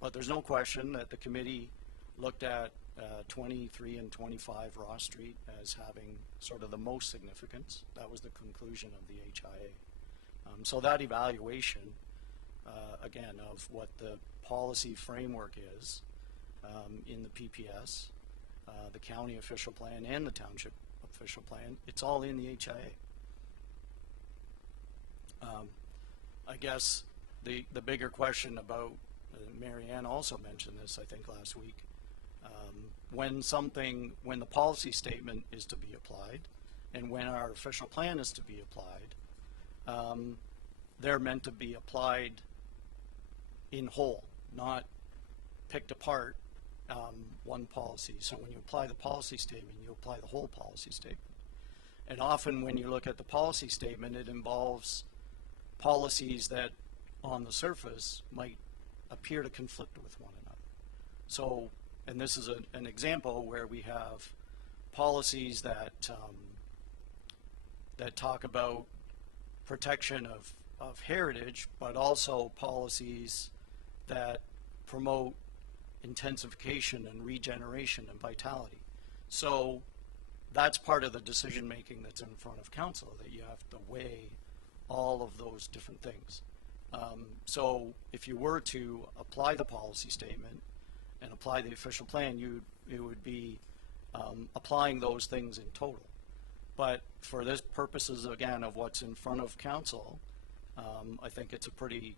But there's no question that the committee looked at 23 and 25 Ross Street as having sort of the most significance. That was the conclusion of the HIA. So that evaluation, again, of what the policy framework is in the PPS the county official plan and the township official plan. It's all in the HIA. I guess the bigger question about, Mary Ann also mentioned this, I think, last week, when the policy statement is to be applied and when our official plan is to be applied, they're meant to be applied in whole, not picked apart, one policy. So when you apply the policy statement, you apply the whole policy statement. And often when you look at the policy statement, it involves policies that on the surface might appear to conflict with one another. So, and this is an example where we have policies that that talk about protection of heritage, but also policies that promote intensification and regeneration and vitality. So that's part of the decision making that's in front of council, that you have to weigh all of those different things. So if you were to apply the policy statement and apply the official plan, it would be applying those things in total. But for this purposes, again, of what's in front of council, I think it's a pretty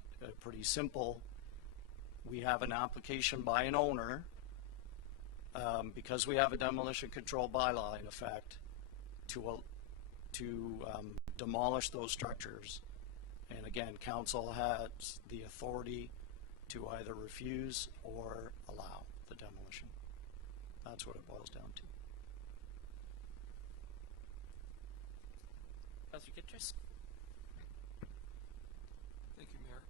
simple. We have an application by an owner, because we have a demolition control bylaw in effect, to demolish those structures. And again, council has the authority to either refuse or allow the demolition. That's what it boils down to. Councillor Kitchers? Thank you, Mayor.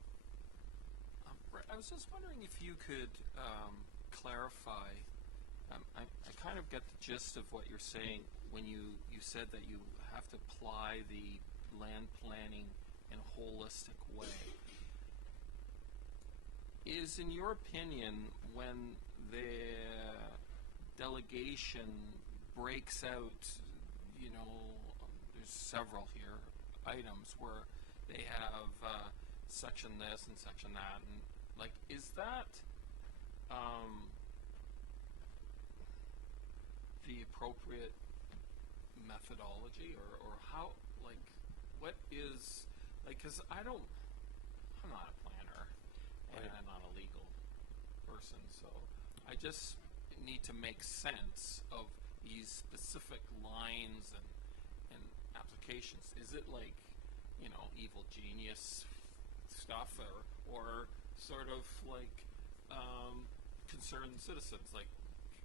I was just wondering if you could clarify. I kind of get the gist of what you're saying when you said that you have to apply the land planning in a holistic way. Is, in your opinion, when the delegation breaks out, you know, there's several here items where they have section this and section that, and like, is that the appropriate methodology, or how, like, what is, like, because I'm not a planner and I'm not a legal person, so I just need to make sense of these specific lines and applications. Is it like, you know, evil genius stuff, or sort of like concerned citizens, like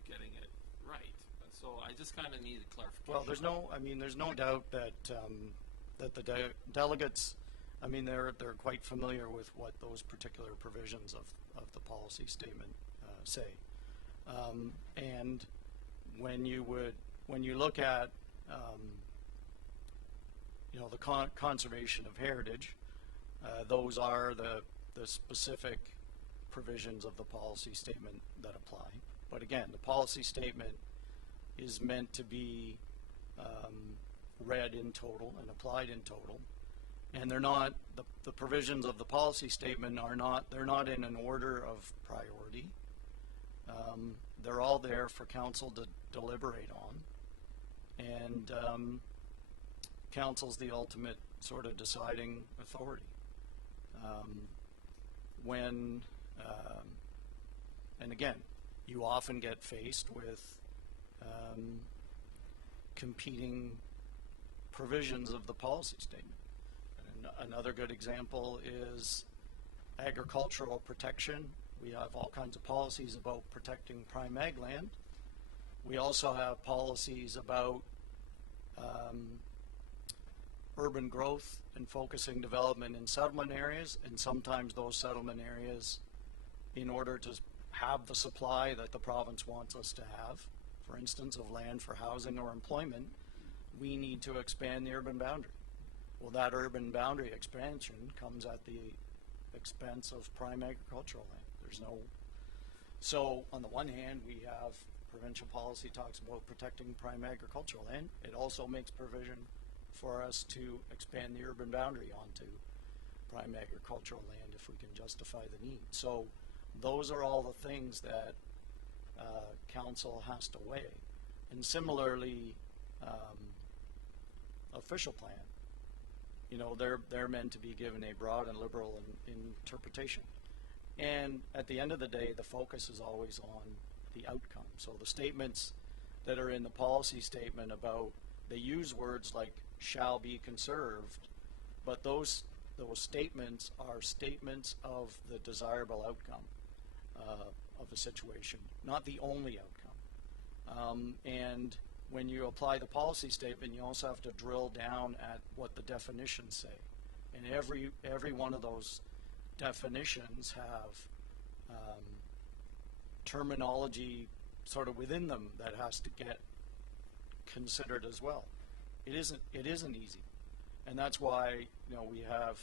getting it right? So I just kind of needed clarification. Well, there's no doubt that that the delegates, I mean, they're quite familiar with what those particular provisions of the policy statement say. And when you look at you know, the conservation of heritage, those are the specific provisions of the policy statement that apply. But again, the policy statement is meant to be read in total and applied in total, and they're not, the provisions of the policy statement they're not in an order of priority. They're all there for council to deliberate on, and council's the ultimate sort of deciding authority. And again, you often get faced with competing provisions of the policy statement. And another good example is agricultural protection. We have all kinds of policies about protecting prime ag land. We also have policies about urban growth and focusing development in settlement areas, and sometimes those settlement areas, in order to have the supply that the province wants us to have, for instance, of land for housing or employment, we need to expand the urban boundary. Well, that urban boundary expansion comes at the expense of prime agricultural land. So on the one hand, we have provincial policy talks about protecting prime agricultural land. It also makes provision for us to expand the urban boundary onto prime agricultural land if we can justify the need. So those are all the things that council has to weigh. And similarly, official plan, you know, they're meant to be given a broad and liberal interpretation. And at the end of the day, the focus is always on the outcome. So the statements that are in the policy statement about, they use words like shall be conserved, but those statements are statements of the desirable outcome of a situation, not the only outcome. And when you apply the policy statement, you also have to drill down at what the definitions say. And every one of those definitions have terminology sort of within them that has to get considered as well. It isn't easy, and that's why, you know, we have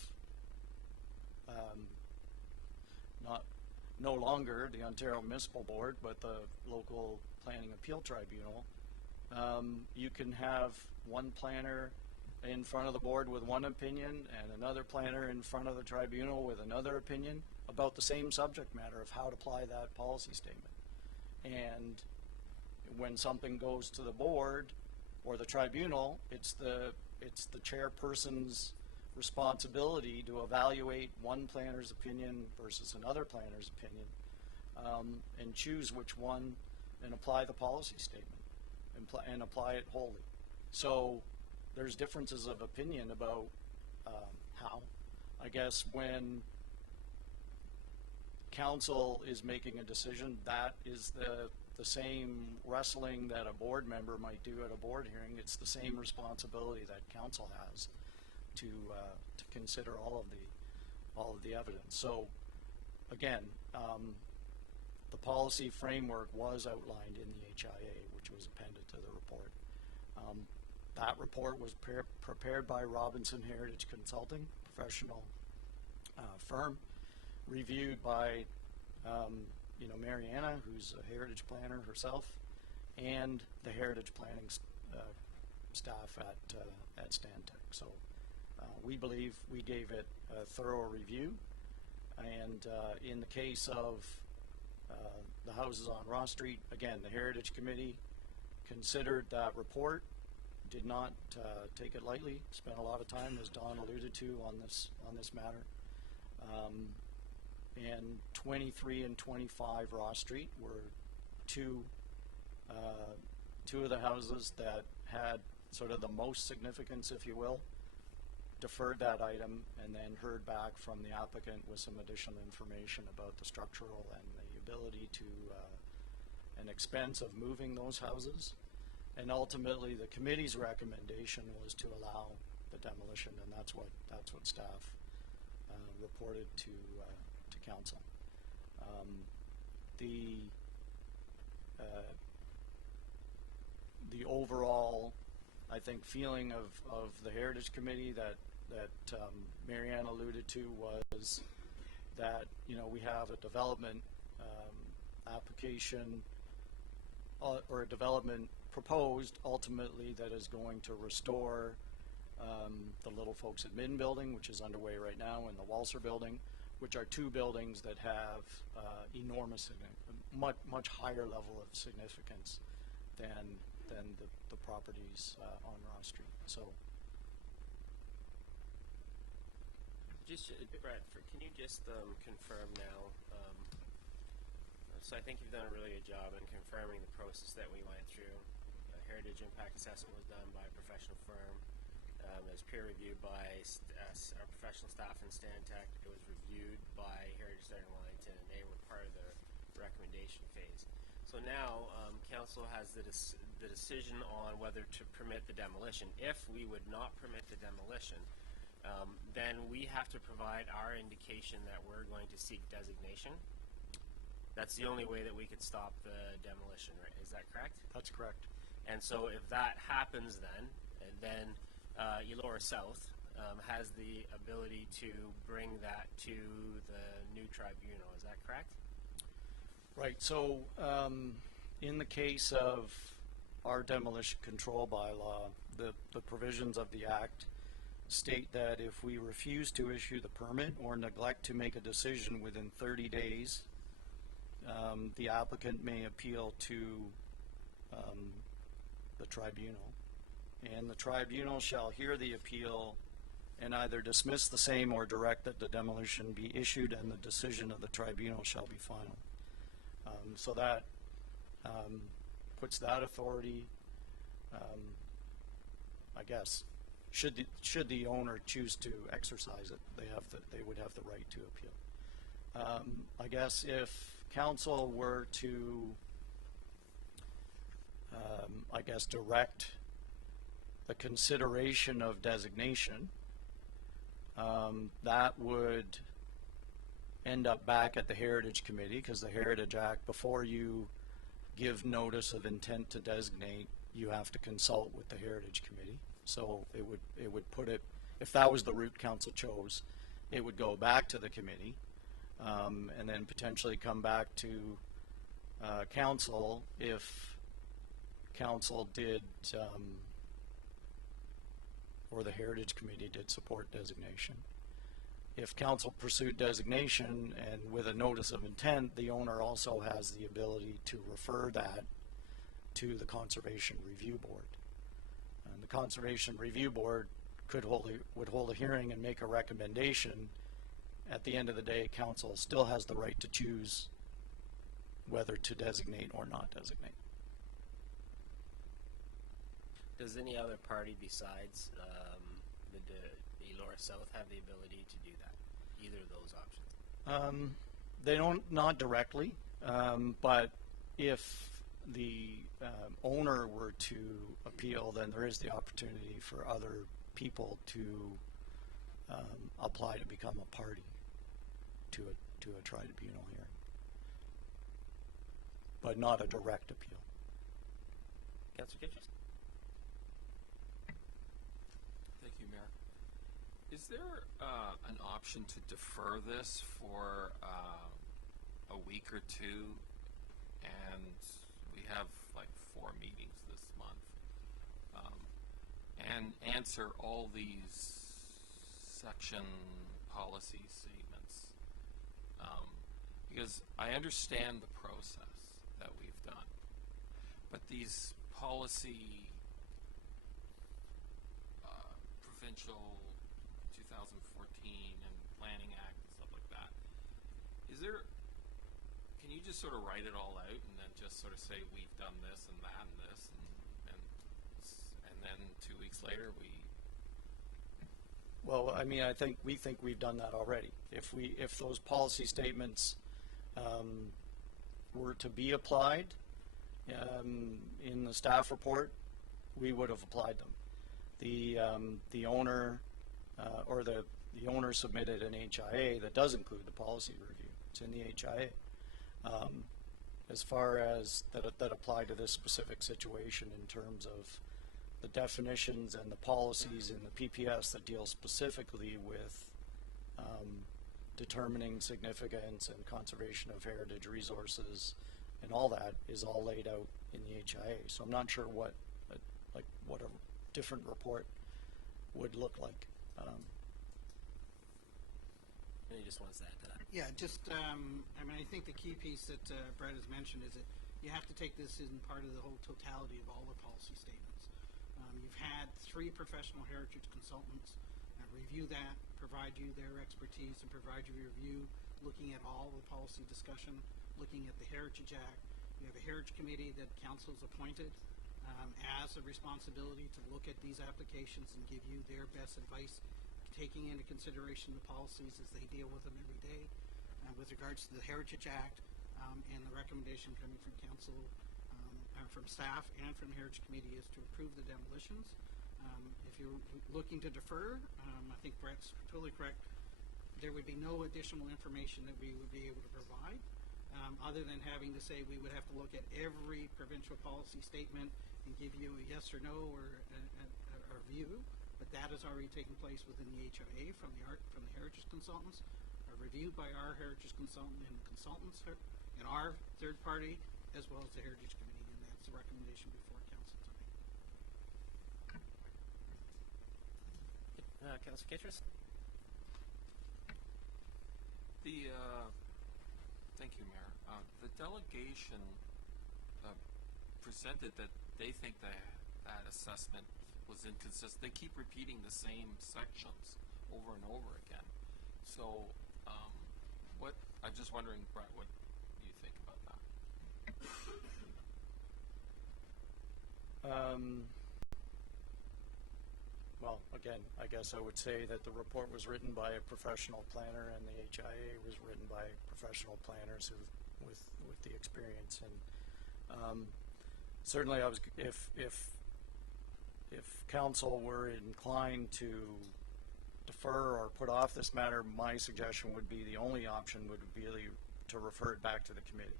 no longer the Ontario Municipal Board, but the local planning appeal tribunal. You can have one planner in front of the board with one opinion and another planner in front of the tribunal with another opinion about the same subject matter of how to apply that policy statement. And when something goes to the board or the tribunal, it's the chairperson's responsibility to evaluate one planner's opinion versus another planner's opinion, and choose which one and apply the policy statement and apply it wholly. So there's differences of opinion about how. I guess when council is making a decision, that is the same wrestling that a board member might do at a board hearing. It's the same responsibility that council has to consider all of the evidence. So again, the policy framework was outlined in the HIA, which was appended to the report. That report was prepared by Robinson Heritage Consulting, professional firm, reviewed by Mariana, who's a heritage planner herself, and the heritage planning staff at Stantec. So we believe we gave it a thorough review, and in the case of the houses on Ross Street, again, the Heritage Committee considered that report, did not take it lightly, spent a lot of time, as Don alluded to, on this matter. And 23 and 25 Ross Street were two of the houses that had sort of the most significance, if you will. Deferred that item and then heard back from the applicant with some additional information about the structural and the ability to and expense of moving those houses. And ultimately, the committee's recommendation was to allow the demolition, and that's what staff reported to council. The overall, I think, feeling of the Heritage Committee that Marianne alluded to was that, you know, we have a development application or a development proposed ultimately that is going to restore the Little Folks Admin building, which is underway right now, and the Walser building, which are two buildings that have enormous, much higher level of significance than the properties on Ross Street. So, just Brett, can you just confirm now? So I think you've done a really good job in confirming the process that we went through. Heritage impact assessment was done by a professional firm. It was peer reviewed by our professional staff in Stantec. It was reviewed by Heritage Southern Wellington, and they were part of the recommendation phase. So now council has the decision on whether to permit the demolition. If we would not permit the demolition, then we have to provide our indication that we're going to seek designation. That's the only way that we could stop the demolition, right? Is that correct? that's correct. And so if that happens then Elora South has the ability to bring that to the new tribunal. Is that correct? Right. So in the case of our demolition control bylaw, the provisions of the Act state that if we refuse to issue the permit or neglect to make a decision within 30 days, the applicant may appeal to the tribunal, and the tribunal shall hear the appeal and either dismiss the same or direct that the demolition be issued, and the decision of the tribunal shall be final. So that puts that authority, I guess, should the owner choose to exercise it, they would have the right to appeal. I guess if council were to, I guess, direct the consideration of designation, that would end up back at the Heritage Committee, because the Heritage Act, before you give notice of intent to designate, you have to consult with the Heritage Committee. So it would put it, if that was the route council chose, it would go back to the committee, and then potentially come back to council if council did, or the Heritage Committee did support designation. If council pursued designation and with a notice of intent, the owner also has the ability to refer that to the Conservation Review Board. And the Conservation Review Board would hold a hearing and make a recommendation. At the end of the day, council still has the right to choose whether to designate or not designate. Does any other party besides the Elora South have the ability to do that? Either of those options? They don't, not directly, but if the owner were to appeal, then there is the opportunity for other people to apply to become a party to a tribunal hearing, but not a direct appeal. Councillor Kitchens? Thank you, Mayor. Is there an option to defer this for a week or two? And we have like 4 meetings this month, and answer all these section policy statements, because I understand the process that we've done, but these policy provincial 2014 and Planning Act and stuff like that, can you just sort of write it all out and then just sort of say we've done this and that and this, and then 2 weeks later Well, I mean, we think we've done that already. If those policy statements were to be applied in the staff report, we would have applied them. The owner or the owner submitted an HIA that does include the policy review. It's in the HIA. As far as that apply to this specific situation in terms of the definitions and the policies in the PPS that deal specifically with determining significance and conservation of heritage resources and all that is all laid out in the HIA. So I'm not sure what a different report would look like. Any just wants to add to that? Yeah, just, I mean, I think the key piece that Brett has mentioned is that you have to take this in part of the whole totality of all the policy statements. You've had 3 professional heritage consultants review that, provide you their expertise, and provide you a review looking at all the policy discussion, looking at the Heritage Act. You have a Heritage Committee that council's appointed as a responsibility to look at these applications and give you their best advice, taking into consideration the policies as they deal with them every day. With regards to the Heritage Act and the recommendation coming from council, from staff and from Heritage Committee is to approve the demolitions. If you're looking to defer, I think Brett's totally correct. There would be no additional information that we would be able to provide, other than having to say we would have to look at every provincial policy statement and give you a yes or no or a view. But that has already taken place within the HIA from the Heritage Consultants, reviewed by our Heritage Consultant and consultants and our third party, as well as the Heritage Committee, and that's the recommendation before council tonight. Councillor Kitchens? thank you, Mayor. The delegation presented that they think that assessment was inconsistent. They keep repeating the same sections over and over again. So, I'm just wondering, Brett, what do you think about that? Well, again, I guess I would say that the report was written by a professional planner, and the HIA was written by professional planners with the experience. And certainly, if council were inclined to defer or put off this matter, my suggestion would be the only option would be to refer it back to the committee,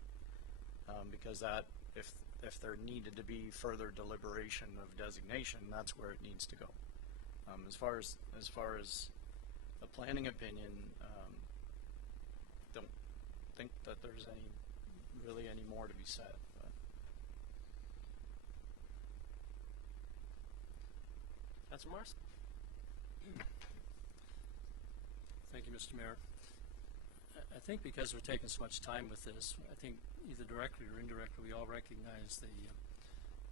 because that if there needed to be further deliberation of designation, that's where it needs to go. As far as a planning opinion, don't think that there's really any more to be said. But. Councillor Morris? Thank you, Mr. Mayor. I think because we're taking so much time with this, I think either directly or indirectly we all recognize the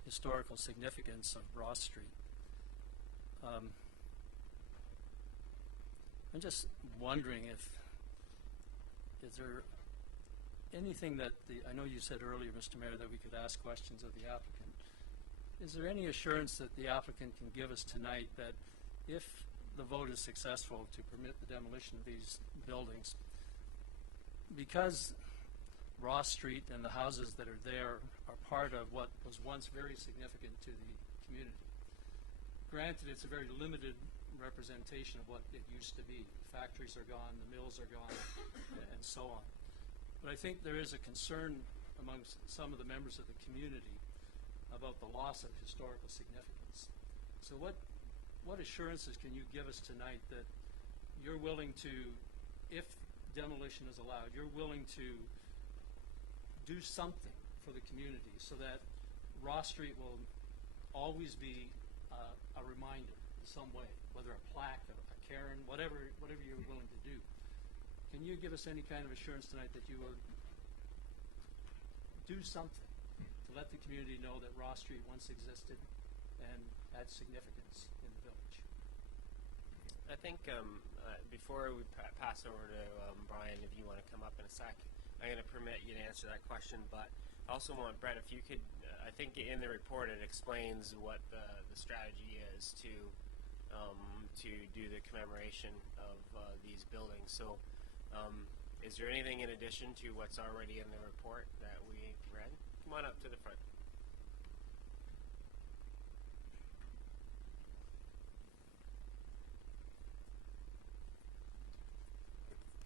historical significance of Ross Street. I'm just wondering is there anything that I know you said earlier, Mr. Mayor, that we could ask questions of the applicant. Is there any assurance that the applicant can give us tonight that if the vote is successful to permit the demolition of these buildings, because Ross Street and the houses that are there are part of what was once very significant to the community? Granted, it's a very limited representation of what it used to be. The factories are gone, the mills are gone, and so on. But I think there is a concern amongst some of the members of the community about the loss of historical significance. So what assurances can you give us tonight that you're willing to, if demolition is allowed, you're willing to do something for the community so that Ross Street will always be a reminder in some way, whether a plaque, a cairn, whatever you're willing to do. Can you give us any kind of assurance tonight that you will do something to let the community know that Ross Street once existed and had significance in the village? I think before we pass over to Brian, if you want to come up in a sec, I'm going to permit you to answer that question, but I also want Brett, if you could, I think in the report it explains what the strategy is to do the commemoration of these buildings. So is there anything in addition to what's already in the report that we read? Come on up to the front.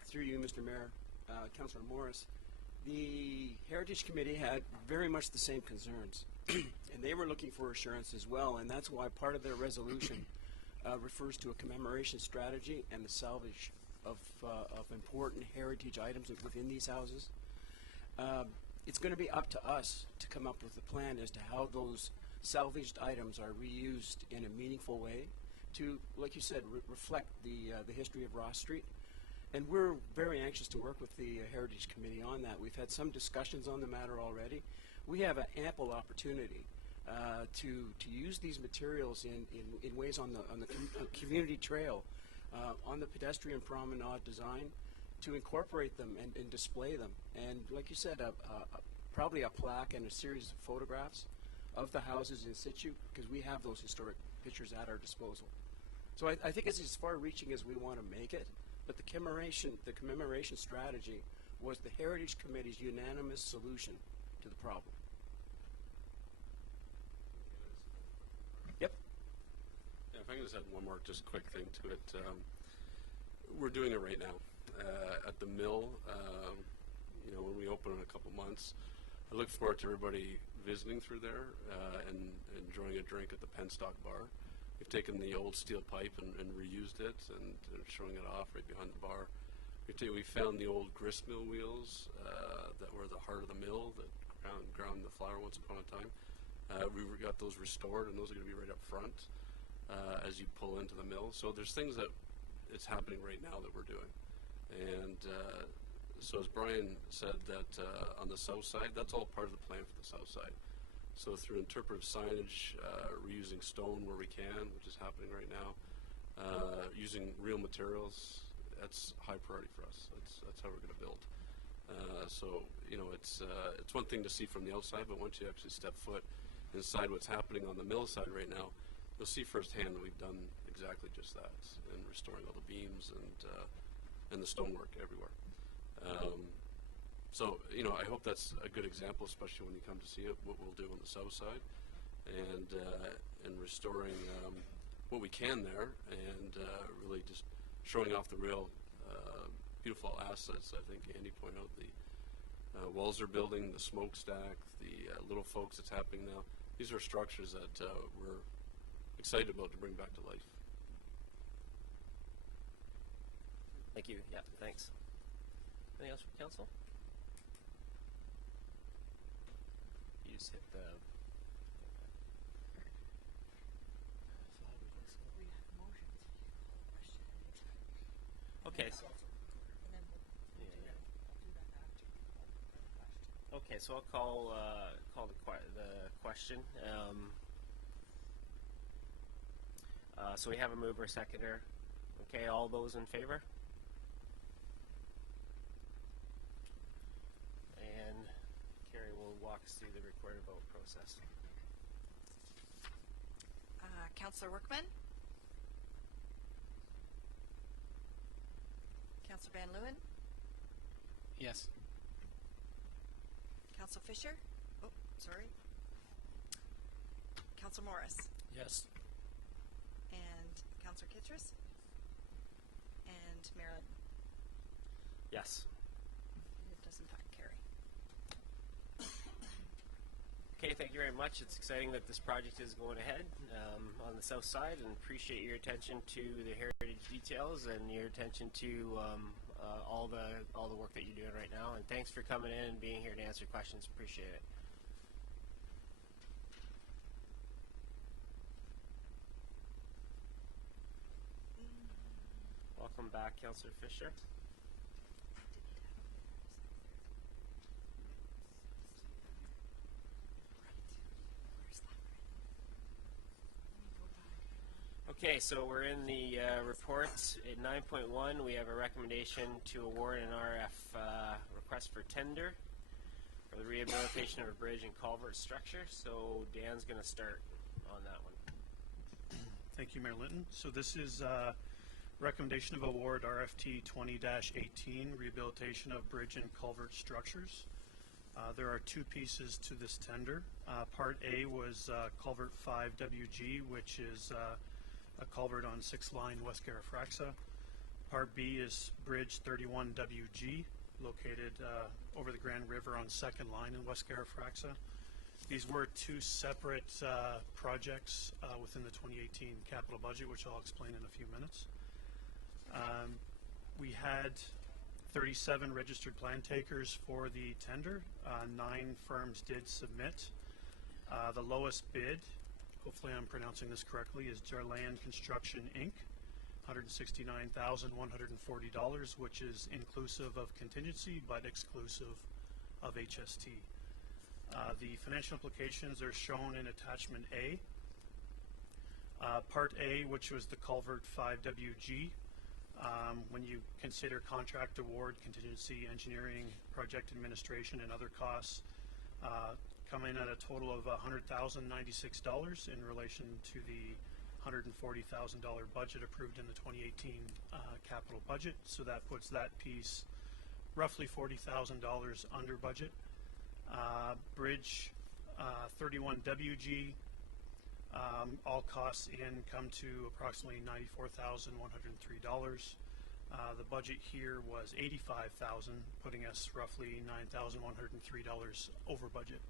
Through you, Mr. Mayor, Councillor Morris, the Heritage Committee had very much the same concerns, and they were looking for assurance as well, and that's why part of their resolution refers to a commemoration strategy and the salvage of important heritage items within these houses. It's going to be up to us to come up with a plan as to how those salvaged items are reused in a meaningful way to, like you said, reflect the history of Ross Street. And we're very anxious to work with the Heritage Committee on that. We've had some discussions on the matter already. We have an ample opportunity to use these materials in ways on the community trail, on the pedestrian promenade design, to incorporate them and display them. And like you said, probably a plaque and a series of photographs of the houses in situ, because we have those historic pictures at our disposal. So I think it's as far-reaching as we want to make it. But the commemoration strategy was the Heritage Committee's unanimous solution to the problem. Yep. Yeah, if I can just add one more just quick thing to it. We're doing it right now at the mill. When we open in a couple months, I look forward to everybody visiting through there and enjoying a drink at the Penstock Bar. We've taken the old steel pipe and reused it and showing it off right behind the bar. We found the old grist mill wheels that were the heart of the mill that ground the flour once upon a time. We got those restored, and those are going to be right up front as you pull into the mill. So there's things that it's happening right now that we're doing. And so as Brian said, that on the south side, that's all part of the plan for the south side. So through interpretive signage, reusing stone where we can, which is happening right now, using real materials, that's high priority for us. That's how we're going to build. So it's one thing to see from the outside, but once you actually step foot inside what's happening on the mill side right now, you'll see firsthand that we've done exactly just that, and restoring all the beams and the stonework everywhere. So I hope that's a good example, especially when you come to see it, what we'll do on the south side, and restoring what we can there, and really just showing off the real beautiful assets. I think Andy pointed out the walls are building, the smokestack, the little folks that's happening now. These are structures that we're excited about to bring back to life. Thank you. Yeah, thanks. Anything else from council? You just hit the... Okay. Okay, so I'll call the question. So we have a mover, seconder. Okay, all those in favor? And Carrie will walk us through the recorded vote process. Councillor Workman? Councillor Van Leeuwen? Yes. Councillor Fisher? Oh, sorry. Councillor Morris? Yes. And Councillor Kitchers? And Mayor Linton? Yes. It does in fact carry. Okay, thank you very much. It's exciting that this project is going ahead on the south side, and appreciate your attention to the heritage details and your attention to all the work that you're doing right now. And thanks for coming in and being here to answer questions. Appreciate it. Welcome back, Councillor Fisher. Okay, so we're in the reports. At 9.1, we have a recommendation to award an RF request for tender for the rehabilitation of a bridge and culvert structure. So Dan's going to start on that one. Thank you, Mayor Linton. So this is recommendation of award RFT 20-18, rehabilitation of bridge and culvert structures. There are two pieces to this tender. Part A was culvert 5WG, which is a culvert on 6th line West Garifraxa. Part B is bridge 31WG, located over the Grand River on 2nd line in West Garifraxa. These were two separate projects within the 2018 capital budget, which I'll explain in a few minutes. We had 37 registered plan takers for the tender. 9 firms did submit. The lowest bid, hopefully I'm pronouncing this correctly, is Jarland Construction Inc., $169,140, which is inclusive of contingency but exclusive of HST. The financial implications are shown in attachment A. Part A, which was the culvert 5WG, when you consider contract award, contingency, engineering, project administration, and other costs, come in at a total of $100,096 in relation to the $140,000 budget approved in the 2018 capital budget. So that puts that piece roughly $40,000 under budget. Bridge 31WG, all costs in come to approximately $94,103. The budget here was $85,000, putting us roughly $9,103 over budget.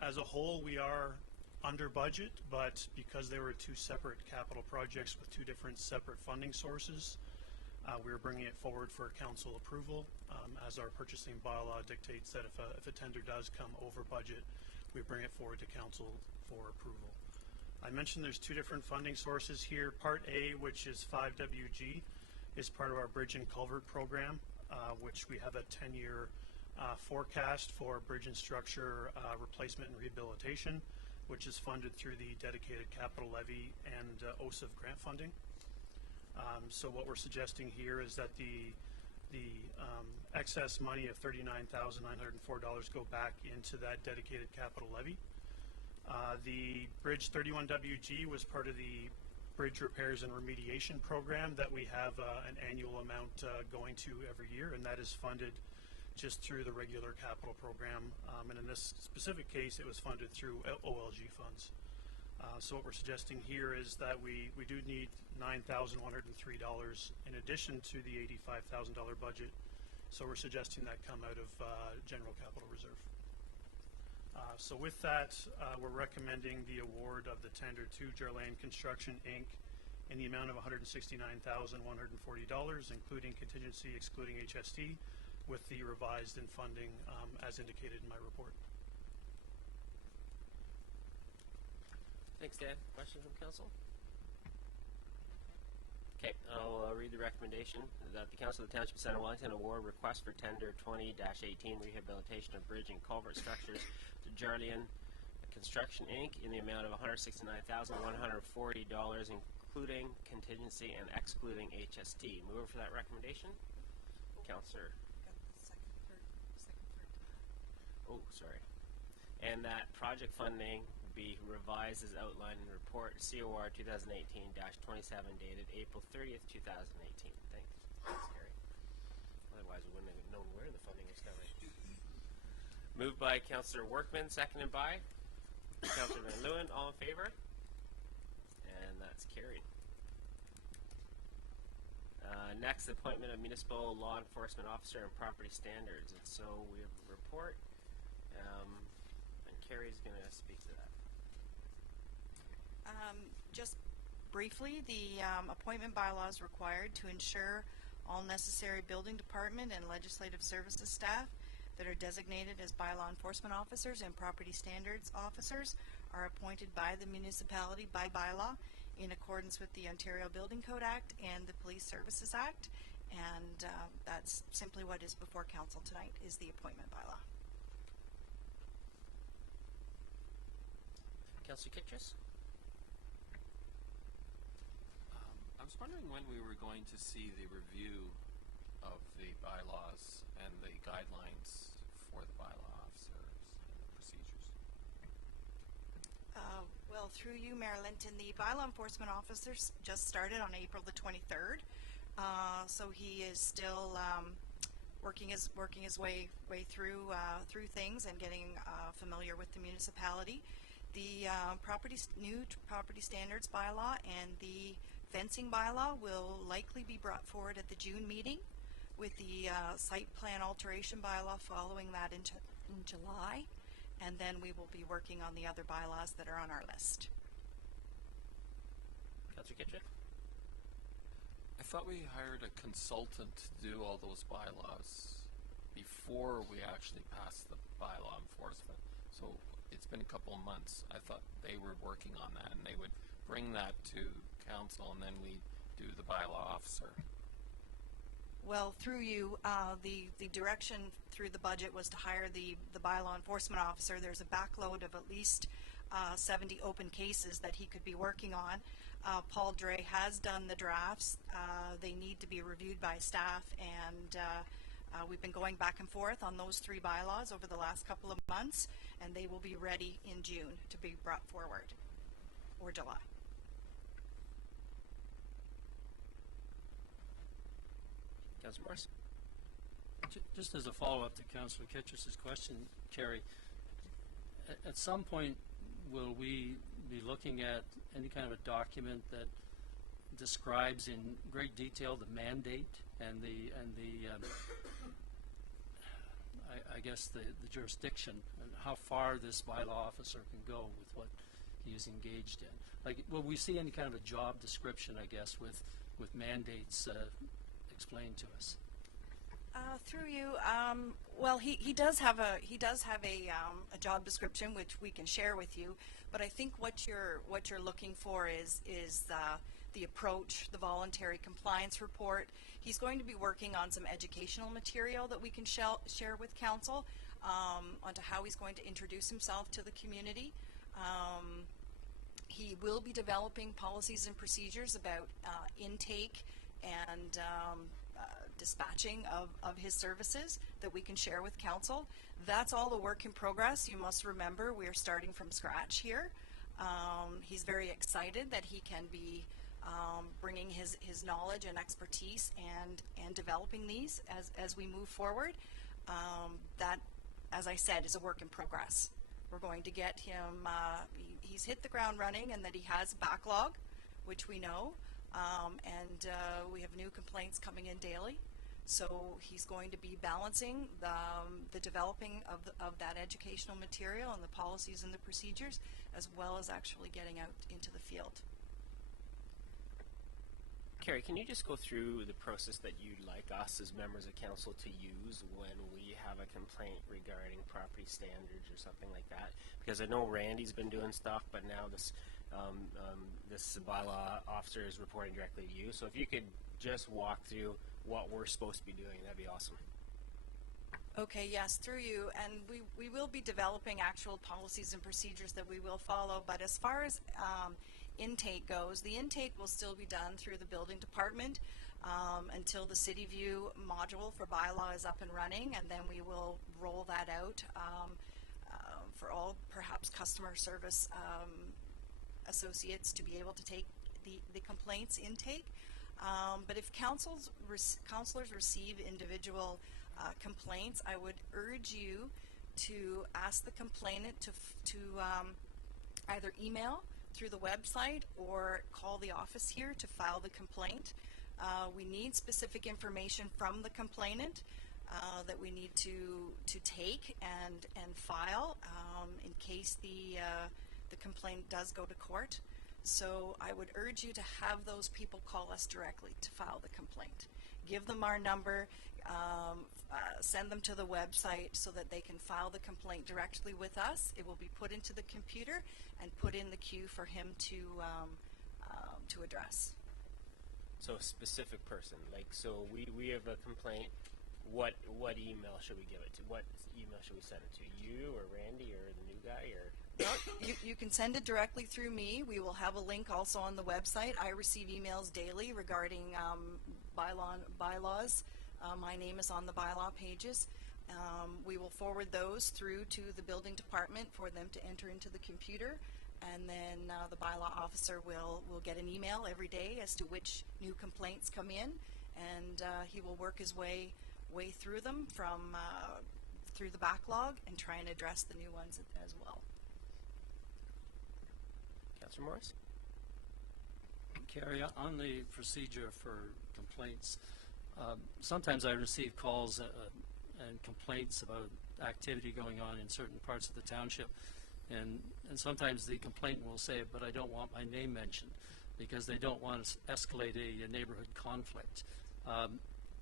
As a whole, we are under budget, but because there were two separate capital projects with two different separate funding sources, we are bringing it forward for council approval, as our purchasing bylaw dictates that if a tender does come over budget, we bring it forward to council for approval. I mentioned there's two different funding sources here. Part A, which is 5WG, is part of our bridge and culvert program, which we have a 10-year forecast for bridge and structure replacement and rehabilitation, which is funded through the dedicated capital levy and OSIF grant funding. So what we're suggesting here is that the excess money of $39,904 go back into that dedicated capital levy. The Bridge 31WG was part of the bridge repairs and remediation program that we have an annual amount going to every year, and that is funded just through the regular capital program. And in this specific case, it was funded through OLG funds. So what we're suggesting here is that we do need $9,103 in addition to the $85,000 budget. So we're suggesting that come out of general capital reserve. So with that, we're recommending the award of the tender to Jarlane Construction, Inc. in the amount of $169,140, including contingency excluding HST, with the revised in funding as indicated in my report. Thanks, Dan. Questions from council? Okay, I'll read the recommendation that the Council of the Township of Center Wellington award request for tender 20-18 rehabilitation of bridge and culvert structures to Jarlane Construction, Inc. in the amount of $169,140, including contingency and excluding HST. Mover for that recommendation? Councillor. Oh, sorry. And that project funding be revised as outlined in the report COR 2018-27 dated April 30th, 2018. Thanks, Gary. Otherwise, we wouldn't have known where the funding was coming. Moved by Councillor Workman, seconded by Councillor Van Leeuwen. All in favor? And that's carried. Next, appointment of municipal law enforcement officer and property standards. And so we have a report, and Carrie's going to speak to that. Just briefly, the appointment bylaw is required to ensure all necessary building department and legislative services staff that are designated as bylaw enforcement officers and property standards officers are appointed by the municipality by bylaw in accordance with the Ontario Building Code Act and the Police Services Act, and that's simply what is before council tonight, is the appointment bylaw. Councillor Kitchus? I was wondering when we were going to see the review of the bylaws and the guidelines for the bylaw officers and the procedures. Well, through you, Mayor Linton, the bylaw enforcement officer just started on April the 23rd, so he is still working his way through things and getting familiar with the municipality. The new property standards bylaw and the fencing bylaw will likely be brought forward at the June meeting, with the site plan alteration bylaw following that in July, and then we will be working on the other bylaws that are on our list. Councillor Kitchus? I thought we hired a consultant to do all those bylaws before we actually passed the bylaw enforcement. So it's been a couple of months. I thought they were working on that, and they would bring that to council, and then we do the bylaw officer. Well, through you, the direction through the budget was to hire the bylaw enforcement officer. There's a backload of at least 70 open cases that he could be working on. Paul Dre has done the drafts. They need to be reviewed by staff, and we've been going back and forth on those 3 bylaws over the last couple of months, and they will be ready in June to be brought forward, or July. Councillor Morris? Just as a follow-up to Councillor Kitchus's question, Carrie, at some point will we be looking at any kind of a document that describes in great detail the mandate and I guess the jurisdiction and how far this bylaw officer can go with what he is engaged in? Like, will we see any kind of a job description, I guess, with mandates explained to us? Through you, well, he does have a job description which we can share with you, but I think what you're looking for is the approach, the voluntary compliance report. He's going to be working on some educational material that we can share with council onto how he's going to introduce himself to the community. He will be developing policies and procedures about intake and dispatching of his services that we can share with council. That's all a work in progress. You must remember we are starting from scratch here. He's very excited that he can be bringing his knowledge and expertise and developing these as we move forward. That, as I said, is a work in progress. We're going to get him, he's hit the ground running, and that he has a backlog, which we know, and we have new complaints coming in daily. So he's going to be balancing the developing of that educational material and the policies and the procedures, as well as actually getting out into the field. Carrie, can you just go through the process that you'd like us as members of council to use when we have a complaint regarding property standards or something like that? Because I know Randy's been doing stuff, but now this bylaw officer is reporting directly to you. So if you could just walk through what we're supposed to be doing, that'd be awesome. Okay, yes, through you, and we will be developing actual policies and procedures that we will follow, but as far as intake goes, the intake will still be done through the building department until the City View module for bylaw is up and running, and then we will roll that out for all perhaps customer service associates to be able to take the complaints intake. But if councilors receive individual complaints, I would urge you to ask the complainant to either email through the website or call the office here to file the complaint. We need specific information from the complainant that we need to take and file in case the complaint does go to court. So I would urge you to have those people call us directly to file the complaint. Give them our number, send them to the website so that they can file the complaint directly with us. It will be put into the computer and put in the queue for him to address. So a specific person, like, so we have a complaint. What email should we give it to? What email should we send it to? You or Randy or the new guy or? No, you can send it directly through me. We will have a link also on the website. I receive emails daily regarding bylaws. My name is on the bylaw pages. We will forward those through to the building department for them to enter into the computer, and then the bylaw officer will get an email every day as to which new complaints come in, and he will work his way through them from through the backlog and try and address the new ones as well. Councillor Morris? Carrie, on the procedure for complaints, sometimes I receive calls and complaints about activity going on in certain parts of the township, and sometimes the complainant will say, but I don't want my name mentioned, because they don't want to escalate a neighborhood conflict.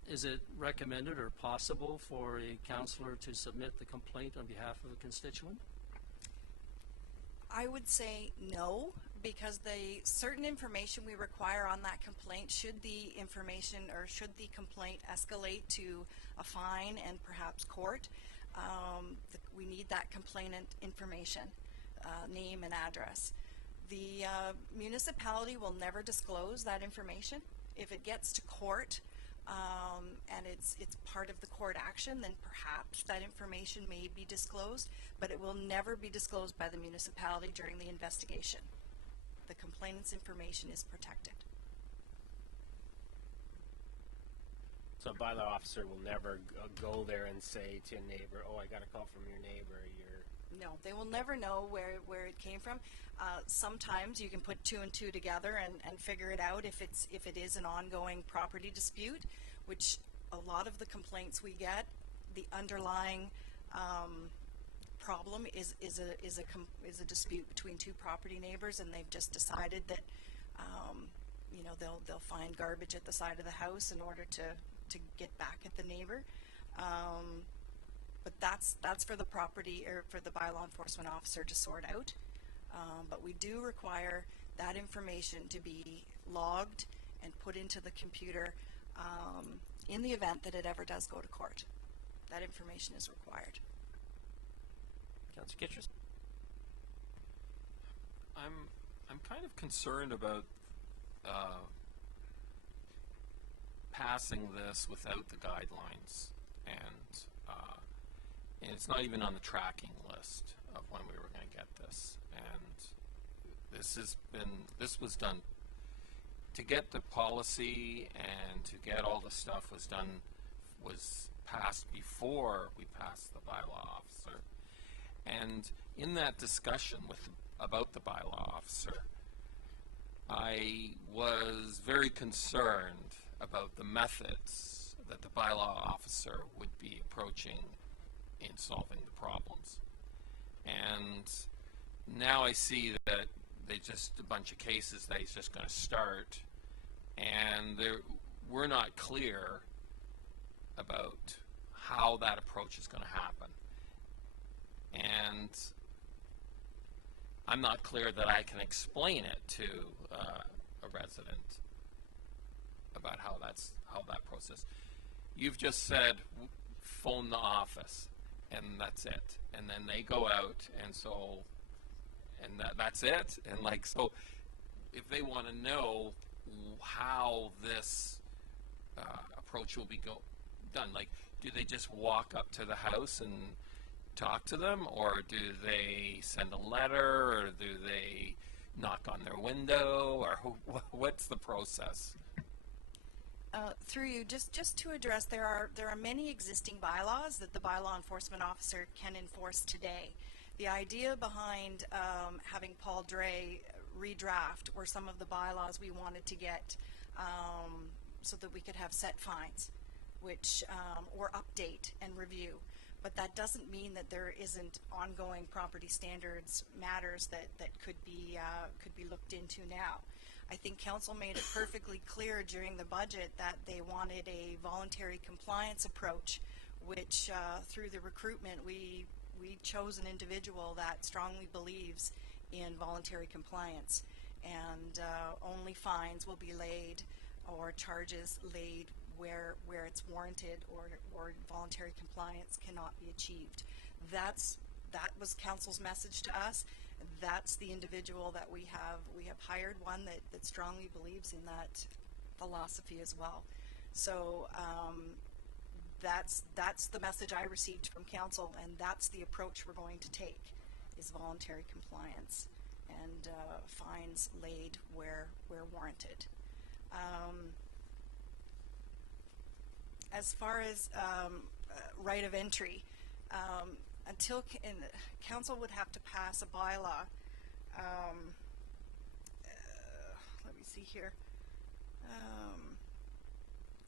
Is it recommended or possible for a councillor to submit the complaint on behalf of a constituent? I would say no, because the certain information we require on that complaint, should the information or should the complaint escalate to a fine and perhaps court, we need that complainant information, name and address. The municipality will never disclose that information. If it gets to court and it's part of the court action, then perhaps that information may be disclosed, but it will never be disclosed by the municipality during the investigation. The complainant's information is protected. So a bylaw officer will never go there and say to a neighbor, oh, I got a call from your neighbor, No, they will never know where it came from. Sometimes you can put two and two together and figure it out if it is an ongoing property dispute, which a lot of the complaints we get, the underlying problem is a dispute between two property neighbors, and they've just decided that you know, they'll find garbage at the side of the house in order to get back at the neighbor. But that's for the property or for the bylaw enforcement officer to sort out. But we do require that information to be logged and put into the computer in the event that it ever does go to court. That information is required. Councillor Kitchers? I'm kind of concerned about passing this without the guidelines, and it's not even on the tracking list of when we were going to get this. And this was done to get the policy and to get all the stuff was passed before we passed the bylaw officer. And in that discussion about the bylaw officer, I was very concerned about the methods that the bylaw officer would be approaching in solving the problems. And now I see that they just a bunch of cases that he's just going to start, and we're not clear about how that approach is going to happen. And I'm not clear that I can explain it to a resident about how that process. You've just said phone the office, and that's it. And then they go out, and that's it. And so, if they want to know how this approach will be done, do they just walk up to the house and talk to them, or do they send a letter, or do they knock on their window, or what's the process? Through you, just to address, there are many existing bylaws that the bylaw enforcement officer can enforce today. The idea behind having Paul Dre redraft were some of the bylaws we wanted to get so that we could have set fines, which or update and review. But that doesn't mean that there isn't ongoing property standards matters that could be looked into now. I think council made it perfectly clear during the budget that they wanted a voluntary compliance approach, which through the recruitment we chose an individual that strongly believes in voluntary compliance, and only fines will be laid or charges laid where it's warranted or voluntary compliance cannot be achieved. That was council's message to us. That's the individual that we have hired, one that strongly believes in that philosophy as well. So that's the message I received from council, and that's the approach we're going to take, is voluntary compliance and fines laid where warranted. As far as right of entry, until council would have to pass a bylaw. Let me see here.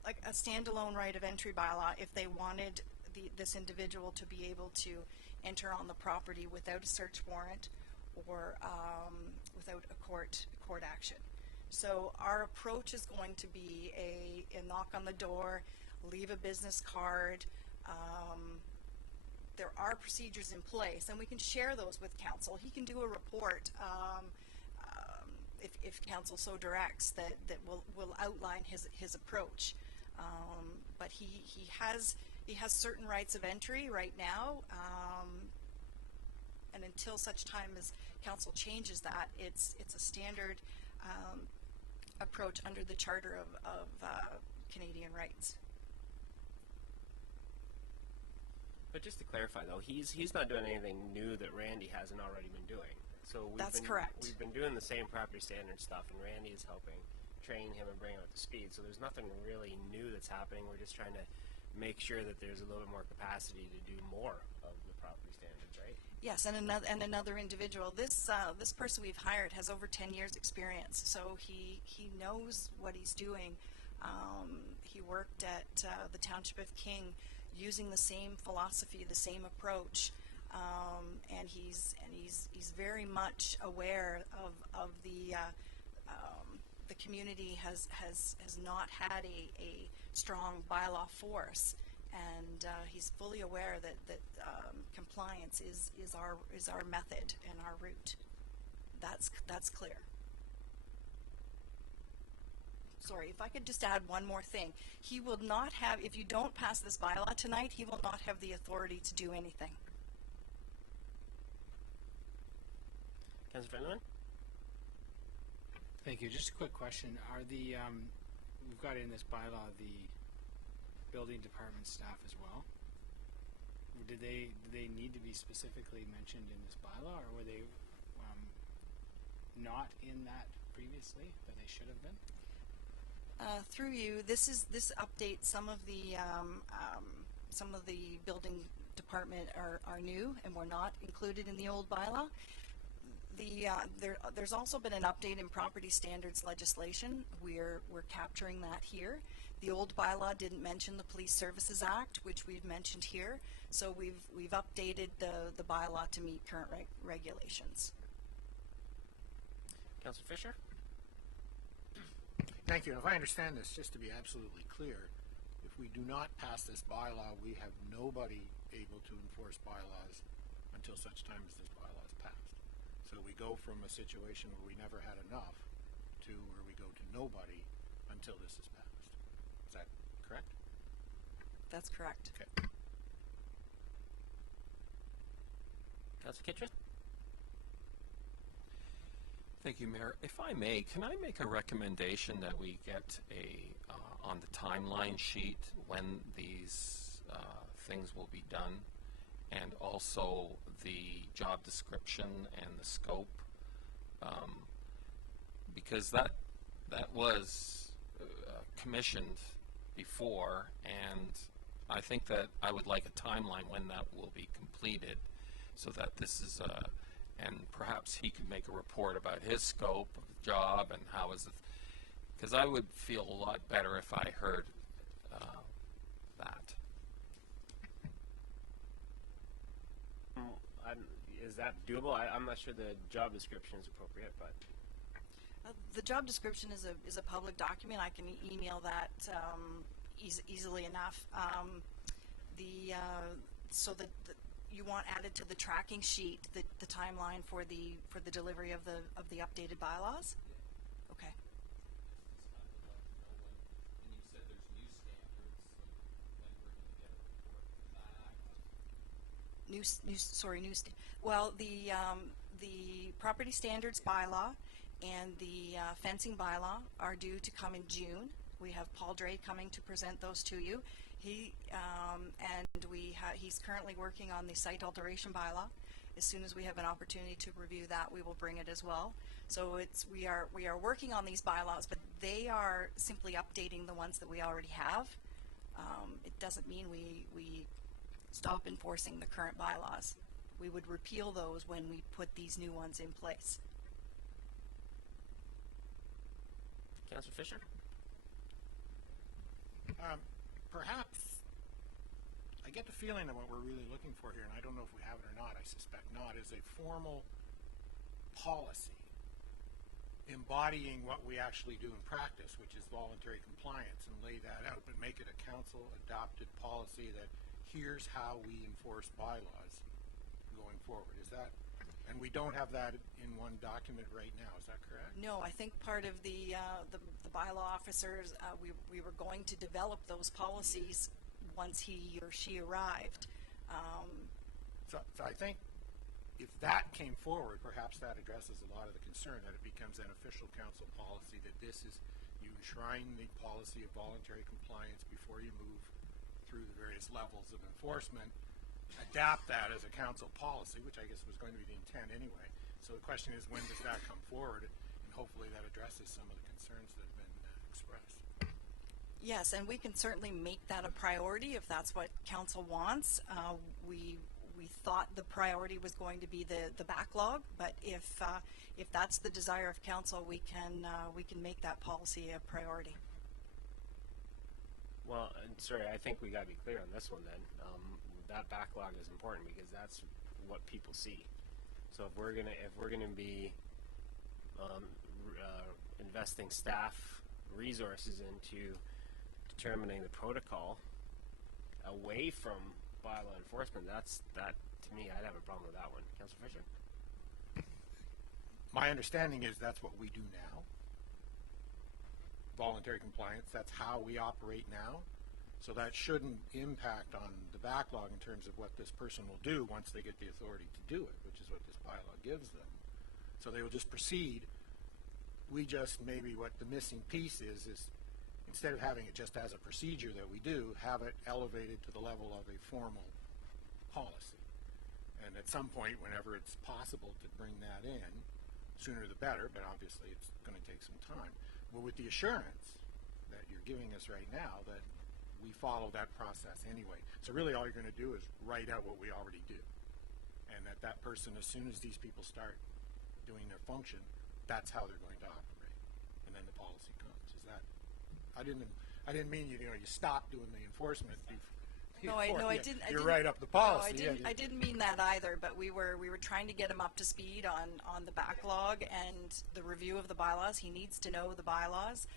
Like a standalone right of entry bylaw, if they wanted this individual to be able to enter on the property without a search warrant or without a court action. So our approach is going to be a knock on the door, leave a business card. There are procedures in place, and we can share those with council. He can do a report if council so directs that will outline his approach. But he has certain rights of entry right now, and until such time as council changes that, it's a standard approach under the Charter of Canadian Rights. But just to clarify, though, he's not doing anything new that Randy hasn't already been doing. So That's correct. We've been doing the same property standard stuff, and Randy is helping train him and bring him up to speed. So there's nothing really new that's happening. We're just trying to make sure that there's a little bit more capacity to do more of the property standards, right? Yes, and another individual. This person we've hired has over 10 years experience, so he knows what he's doing. He worked at the Township of King, using the same philosophy, the same approach, and he's very much aware of the community has not had a strong bylaw force, and he's fully aware that compliance is our method and our route. That's clear. sorry, if I could just add one more thing. He will not have, if you don't pass this bylaw tonight, he will not have the authority to do anything. Councillor Fenelon? Thank you. Just a quick question. Are the, we've got in this bylaw the building department staff as well? Did they need to be specifically mentioned in this bylaw, or were they not in that previously, but they should have been? Through you, this updates some of the building department are new and were not included in the old bylaw. There's also been an update in property standards legislation. We're capturing that here. The old bylaw didn't mention the Police Services Act, which we've mentioned here. So we've updated the bylaw to meet current regulations. Councillor Fisher? Thank you. If I understand this, just to be absolutely clear, if we do not pass this bylaw, we have nobody able to enforce bylaws until such time as this bylaw is passed. So we go from a situation where we never had enough to where we go to nobody until this is passed. Is that correct? That's correct. Okay. Councillor Kitchen? Thank you, Mayor. If I may, can I make a recommendation that we get on the timeline sheet when these things will be done, and also the job description and the scope, because that was commissioned before, and I think that I would like a timeline when that will be completed, so that this is and perhaps he could make a report about his scope of the job and how is it, because I would feel a lot better if I heard that. Is that doable? I'm not sure the job description is appropriate, but The job description is a public document. I can email that easily enough. You want added to the tracking sheet the timeline for the delivery of the updated bylaws? Okay. Well, the property standards bylaw and the fencing bylaw are due to come in June. We have Paul Dre coming to present those to you. He's currently working on the site alteration bylaw. As soon as we have an opportunity to review that, we will bring it as well. So we are working on these bylaws, but they are simply updating the ones that we already have. It doesn't mean we stop enforcing the current bylaws. We would repeal those when we put these new ones in place. Councillor Fisher? Perhaps I get the feeling that what we're really looking for here, and I don't know if we have it or not, I suspect not, is a formal policy embodying what we actually do in practice, which is voluntary compliance, and lay that out, but make it a council adopted policy that here's how we enforce bylaws going forward. Is that, and we don't have that in one document right now, is that correct? No, I think part of the bylaw officers, we were going to develop those policies once he or she arrived. So I think if that came forward, perhaps that addresses a lot of the concern that it becomes an official council policy, that this is, you enshrine the policy of voluntary compliance before you move through the various levels of enforcement, adapt that as a council policy, which I guess was going to be the intent anyway. So the question is, when does that come forward? And hopefully that addresses some of the concerns that have been expressed. Yes, and we can certainly make that a priority if that's what council wants. We thought the priority was going to be the backlog, but if that's the desire of council, we can make that policy a priority. Well, sorry, I think we got to be clear on this one then. That backlog is important because that's what people see. So if we're gonna be investing staff resources into determining the protocol away from bylaw enforcement, that to me, I'd have a problem with that one. Councillor Fisher? My understanding is that's what we do now. voluntary compliance. That's how we operate now. So that shouldn't impact on the backlog in terms of what this person will do once they get the authority to do it, which is what this bylaw gives them. So they will just proceed. We just, maybe what the missing piece is instead of having it just as a procedure that we do, have it elevated to the level of a formal policy. And at some point, whenever it's possible to bring that in, sooner the better, but obviously it's going to take some time. But with the assurance that you're giving us right now that we follow that process anyway. So really all you're going to do is write out what we already do. And that person, as soon as these people start doing their function, that's how they're going to operate. And then the policy comes. Is that, I didn't mean you stop doing the enforcement. I didn't. You're right up the policy. No, I didn't mean that either. But we were trying to get him up to speed on the backlog and the review of the bylaws. He needs to know the bylaws,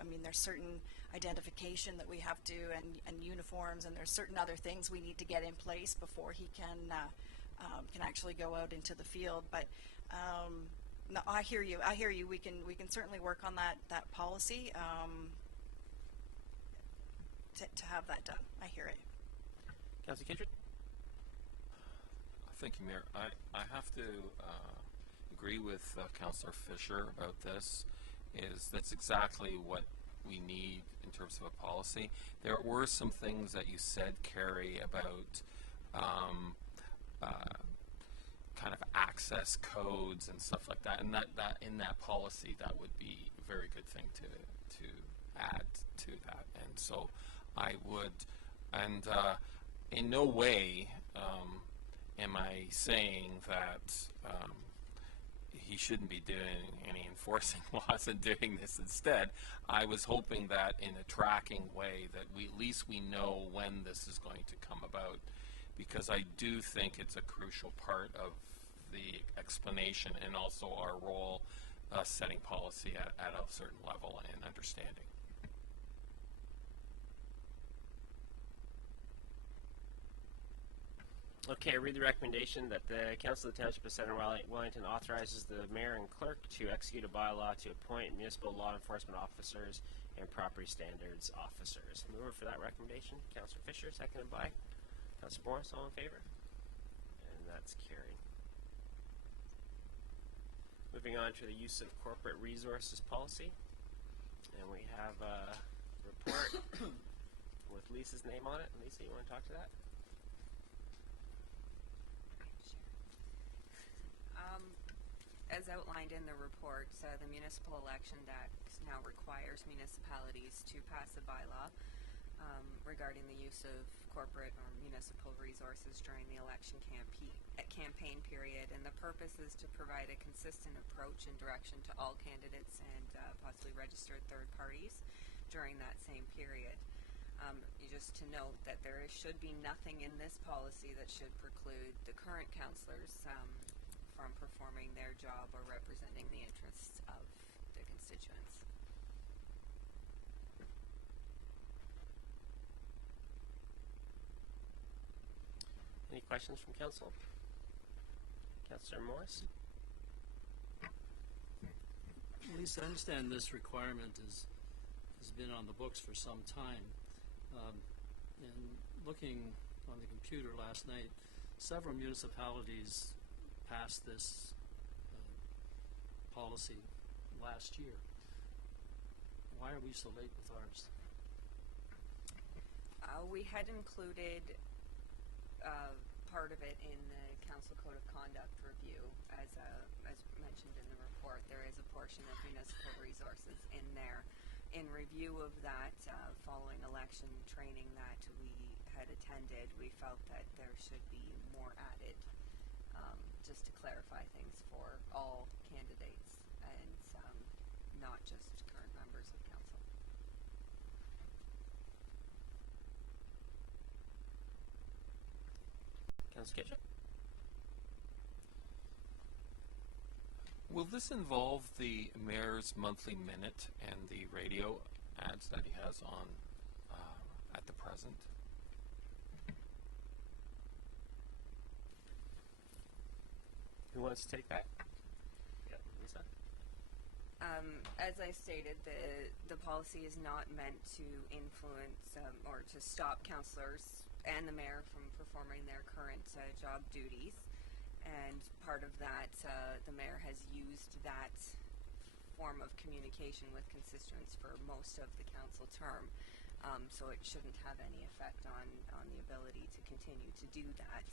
I mean, there's certain identification that we have to, and uniforms, and there's certain other things we need to get in place before he can actually go out into the field. But no, I hear you. We can certainly work on that policy. To have that done. I hear it. Councillor Kittredge? Thank you, Mayor. I have to agree with Councillor Fisher about this. That's exactly what we need in terms of a policy. There were some things that you said, Carrie, about kind of access codes and stuff like that, and that in that policy, that would be a very good thing to add to that. And so I would, and in no way am I saying that he shouldn't be doing any enforcing laws and doing this instead. I was hoping that in a tracking way that at least we know when this is going to come about, because I do think it's a crucial part of the explanation and also our role setting policy at a certain level and understanding. Okay, I read the recommendation that the Council of the Township of Center Wellington authorizes the Mayor and Clerk to execute a bylaw to appoint municipal law enforcement officers and property standards officers. Mover for that recommendation, Councillor Fisher, seconded by Councillor Morris. All in favor? And that's carried. Moving on to the use of corporate resources policy. And we have a report with Lisa's name on it. Lisa, you want to talk to that? As outlined in the report, the Municipal Election Act now requires municipalities to pass a bylaw regarding the use of corporate or municipal resources during the election campaign period, and the purpose is to provide a consistent approach and direction to all candidates and possibly registered third parties during that same period. Just to note that there should be nothing in this policy that should preclude the current councillors from performing their job or representing the interests of the constituents. Any questions from council? Councillor Morris? Lisa, I understand this requirement has been on the books for some time. And looking on the computer last night, several municipalities passed this policy last year. Why are we so late with ours? We had included part of it in the Council Code of Conduct review, as mentioned in the report. There is a portion of municipal resources in there. In review of that, following election training that we had attended, we felt that there should be more added, just to clarify things for all candidates and not just current members of council. Councillor Kitchen? Will this involve the mayor's monthly minute and the radio ads that he has on at the present? Who wants to take that? Yeah, Lisa? As I stated, the policy is not meant to influence or to stop councillors and the mayor from performing their current job duties. And part of that, the mayor has used that form of communication with constituents for most of the council term. So it shouldn't have any effect on the ability to continue to do that,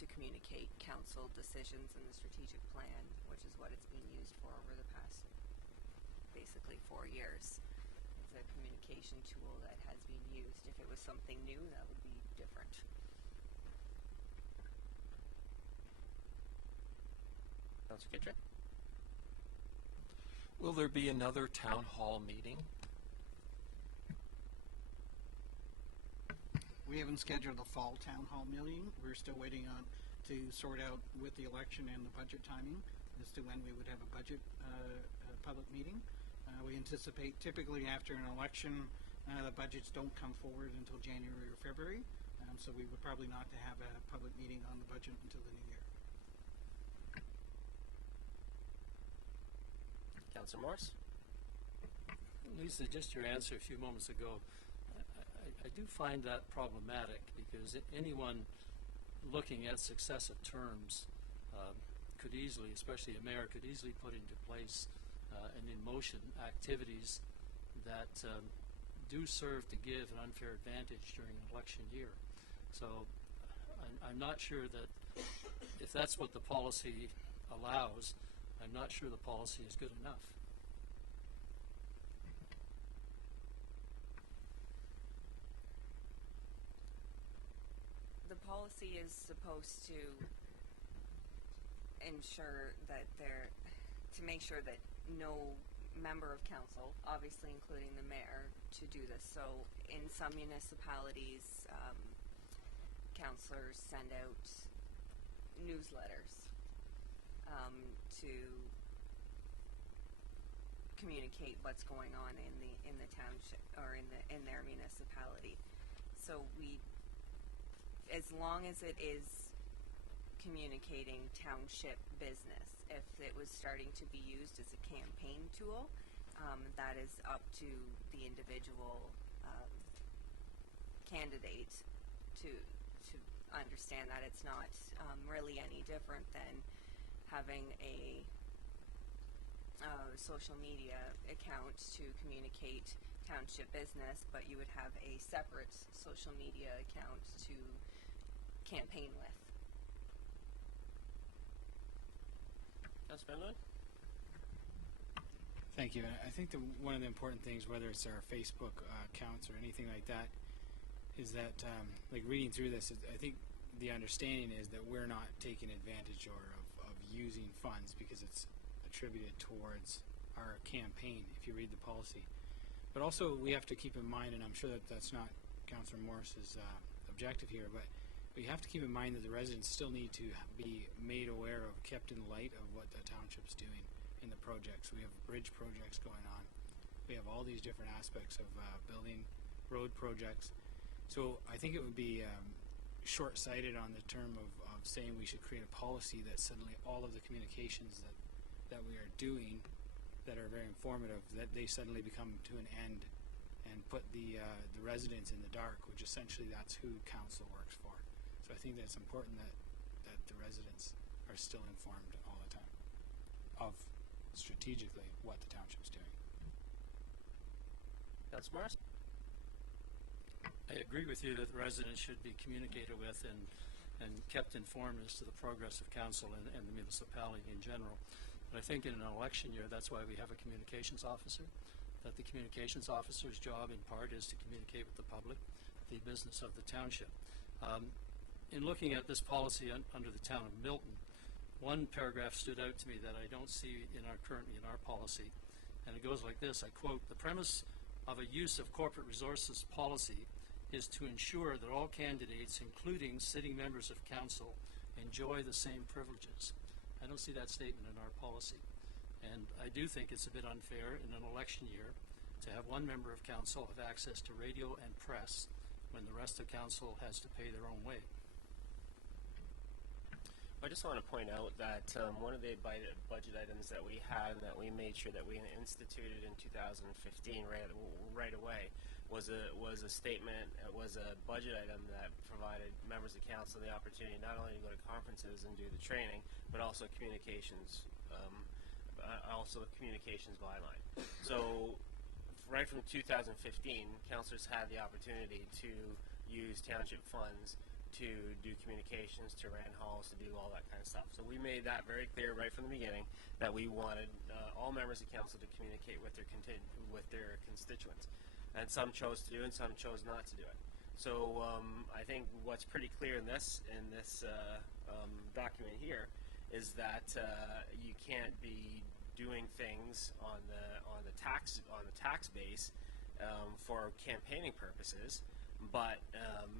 to communicate council decisions and the strategic plan, which is what it's being used for over the past basically 4 years. It's a communication tool that has been used. If it was something new, that would be different. Councillor Kitcher? Will there be another town hall meeting? We haven't scheduled a fall town hall meeting. We're still waiting on to sort out with the election and the budget timing as to when we would have a budget public meeting. We anticipate typically after an election, the budgets don't come forward until January or February, so we would probably not to have a public meeting on the budget until the new year. Councillor Morris? Lisa, just your answer a few moments ago, I do find that problematic because anyone looking at successive terms could easily, especially a mayor, could easily put into place and in motion activities that do serve to give an unfair advantage during an election year. So I'm not sure that if that's what the policy allows, I'm not sure the policy is good enough. The policy is supposed to ensure that to make sure that no member of council, obviously including the mayor, to do this. So in some municipalities, councillors send out newsletters to communicate what's going on in the township or in their municipality. So as long as it is communicating township business, if it was starting to be used as a campaign tool, that is up to the individual candidate to understand that it's not really any different than having a social media account to communicate township business, but you would have a separate social media account to campaign with. Councillor Van Loon? Thank you. I think one of the important things, whether it's our Facebook accounts or anything like that, is that, like reading through this, I think the understanding is that we're not taking advantage of using funds because it's attributed towards our campaign, if you read the policy. But also we have to keep in mind, and I'm sure that that's not Councillor Morris's objective here, but we have to keep in mind that the residents still need to be made aware of, kept in light of what the township's doing in the projects. We have bridge projects going on. We have all these different aspects of building road projects. So I think it would be short-sighted on the term of saying we should create a policy that suddenly all of the communications that we are doing that are very informative, that they suddenly become to an end and put the residents in the dark, which essentially that's who council works for. So I think that it's important that the residents are still informed all the time of strategically what the township's doing. Councillor Morris? I agree with you that the residents should be communicated with and kept informed as to the progress of council and the municipality in general. But I think in an election year, that's why we have a communications officer, that the communications officer's job in part is to communicate with the public the business of the township. In looking at this policy under the town of Milton, one paragraph stood out to me that I don't see currently in our policy, and it goes like this, I quote, "The premise of a use of corporate resources policy is to ensure that all candidates, including sitting members of council, enjoy the same privileges." I don't see that statement in our policy, and I do think it's a bit unfair in an election year to have one member of council have access to radio and press when the rest of council has to pay their own way. I just want to point out that one of the budget items that we had and that we made sure that we instituted in 2015 right away was a statement. It was a budget item that provided members of council the opportunity not only to go to conferences and do the training, but also communications byline. So right from 2015, councillors had the opportunity to use township funds to do communications, to rent halls, to do all that kind of stuff. So we made that very clear right from the beginning that we wanted all members of council to communicate with their constituents. And some chose to do and some chose not to do it. So I think what's pretty clear in this document here is that you can't be doing things on the tax base for campaigning purposes. But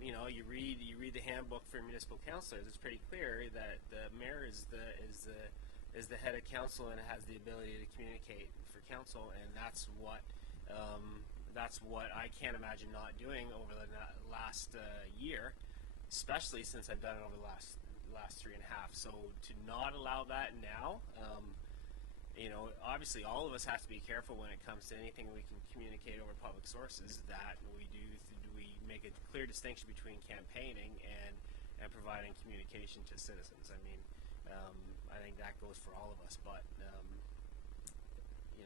you read the handbook for municipal councillors. It's pretty clear that the mayor is the head of council and has the ability to communicate for council, and that's what I can't imagine not doing over the last year, especially since I've done it over the last 3.5. So to not allow that now, obviously all of us have to be careful when it comes to anything we can communicate over public sources, that we make a clear distinction between campaigning and providing communication to citizens. I mean, I think that goes for all of us, but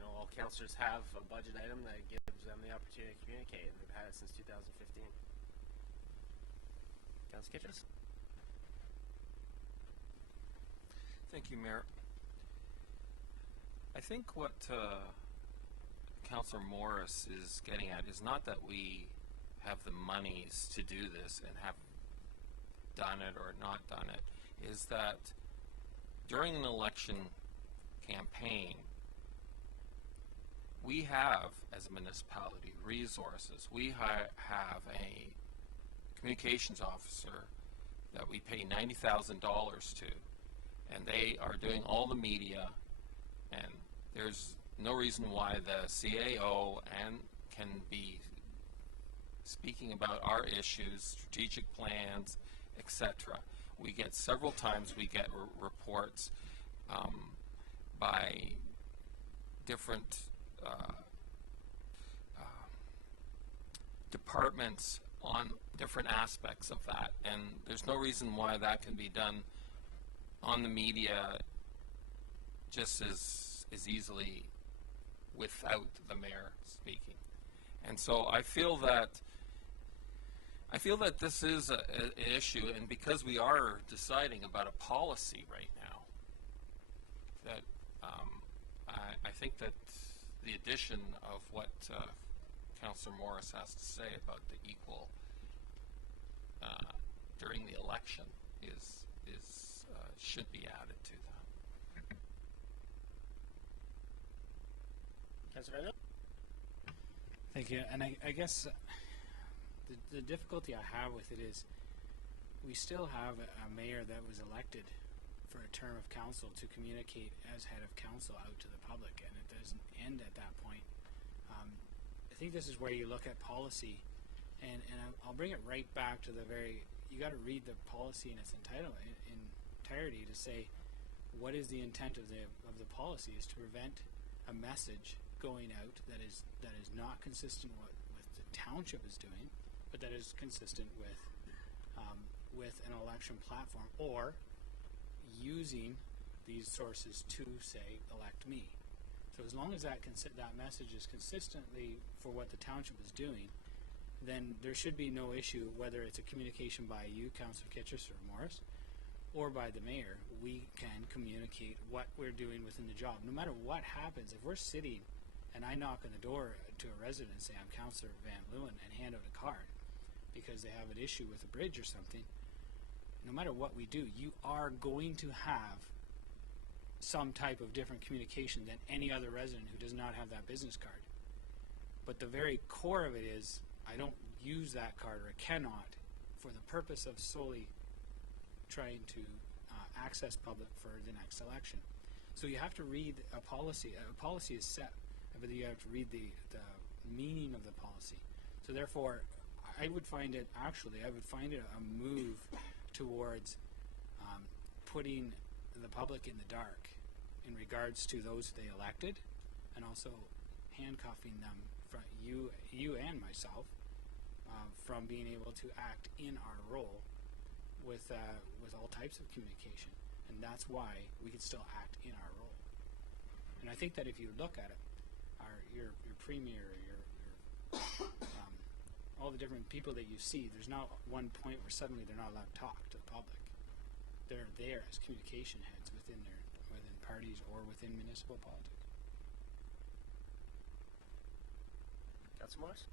all councillors have a budget item that gives them the opportunity to communicate, and they've had it since 2015. Councillor Kitchens? Thank you, Mayor. I think what Councillor Morris is getting at is not that we have the monies to do this and have done it or not done it, is that during an election campaign, we have, as a municipality, resources. We have a communications officer that we pay $90,000 to, and they are doing all the media, and there's no reason why the CAO can be speaking about our issues, strategic plans, etc. We get several times, we get reports by different departments on different aspects of that, and there's no reason why that can be done on the media just as easily without the mayor speaking. And so I feel that this is an issue, and because we are deciding about a policy right now, that I think that the addition of what Councillor Morris has to say about the equal during the election should be added to that. Councillor Vando? Thank you. And I guess the difficulty I have with it is we still have a mayor that was elected for a term of council to communicate as head of council out to the public, and it doesn't end at that point. I think this is where you look at policy, and I'll bring it right back to you got to read the policy in its entirety to say what is the intent of the policy is to prevent a message going out that is not consistent with the township is doing, but that is consistent with an election platform, or using these sources to say elect me. So as long as that message is consistently for what the township is doing, then there should be no issue whether it's a communication by you, Councillor Kitchens or Morris, or by the mayor. We can communicate what we're doing within the job. No matter what happens, if we're sitting and I knock on the door to a resident and say I'm Councillor Van Leeuwen and hand out a card because they have an issue with a bridge or something, no matter what we do, you are going to have some type of different communication than any other resident who does not have that business card. But the very core of it is I don't use that card, or cannot, for the purpose of solely trying to access public for the next election. So you have to read a policy. A policy is set, but you have to read the meaning of the policy. So therefore, I would find it a move towards putting the public in the dark in regards to those they elected, and also handcuffing them, from you and myself, from being able to act in our role with all types of communication. And that's why we can still act in our role. And I think that if you look at it, your premier, all the different people that you see, there's not one point where suddenly they're not allowed to talk to the public. They're there as communication heads within parties or within municipal politics. Councillor Morris?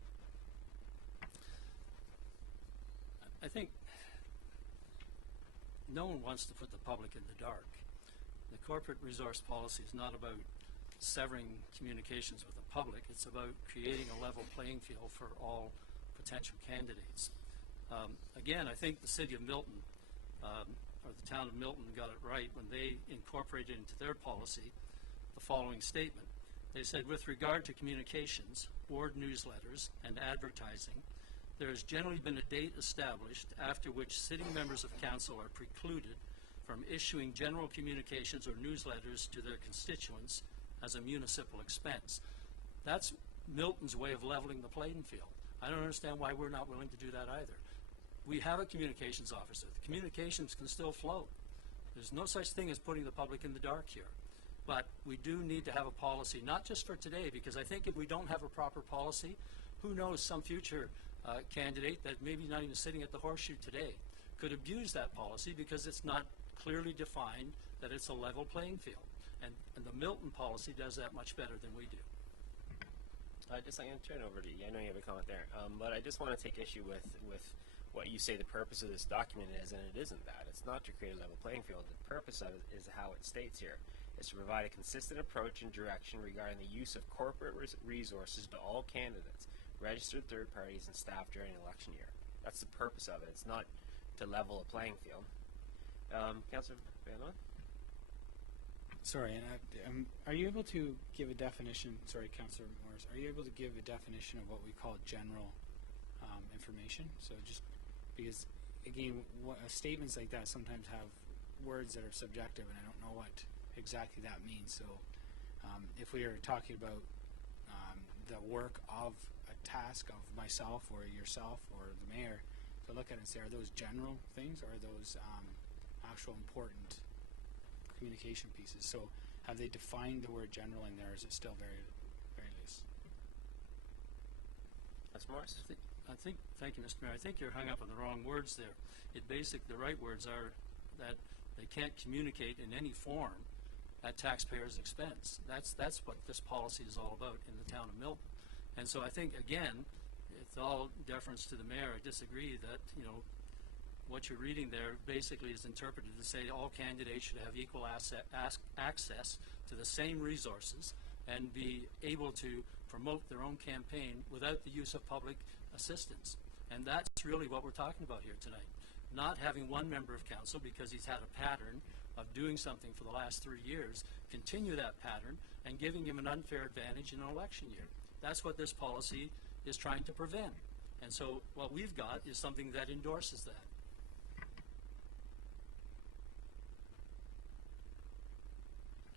I think no one wants to put the public in the dark. The corporate resource policy is not about severing communications with the public. It's about creating a level playing field for all potential candidates. Again, I think the city of Milton, or the town of Milton, got it right when they incorporated into their policy the following statement. They said, with regard to communications, ward newsletters, and advertising, there has generally been a date established after which sitting members of council are precluded from issuing general communications or newsletters to their constituents as a municipal expense. That's Milton's way of leveling the playing field. I don't understand why we're not willing to do that either. We have a communications officer. The communications can still flow. There's no such thing as putting the public in the dark here. But we do need to have a policy, not just for today, because I think if we don't have a proper policy, who knows, some future candidate that maybe not even sitting at the horseshoe today could abuse that policy because it's not clearly defined that it's a level playing field. And the Milton policy does that much better than we do. I'm going to turn it over to you. I know you have a comment there, but I just want to take issue with what you say the purpose of this document is, and it isn't that. It's not to create a level playing field. The purpose of it is how it states here. Is to provide a consistent approach and direction regarding the use of corporate resources to all candidates, registered third parties, and staff during an election year. That's the purpose of it. It's not to level a playing field. Councillor Bannon? Sorry, and are you able to give a definition, sorry, Councillor Morris, are you able to give a definition of what we call general information? So just because, again, statements like that sometimes have words that are subjective, and I don't know what exactly that means. So if we are talking about the work of a task of myself or yourself or the mayor, to look at it and say, are those general things or are those actual important communication pieces? So have they defined the word general in there, or is it still very, very loose? That's Morris. Thank you, Mr. Mayor. I think you're hung up on the wrong words there. The right words are that they can't communicate in any form at taxpayers' expense. That's what this policy is all about in the town of Milton. And so I think, again, it's all deference to the mayor. I disagree that, what you're reading there basically is interpreted to say all candidates should have equal access to the same resources and be able to promote their own campaign without the use of public assistance. And that's really what we're talking about here tonight. Not having one member of council, because he's had a pattern of doing something for the last 3 years, continue that pattern and giving him an unfair advantage in an election year. That's what this policy is trying to prevent. And so what we've got is something that endorses that.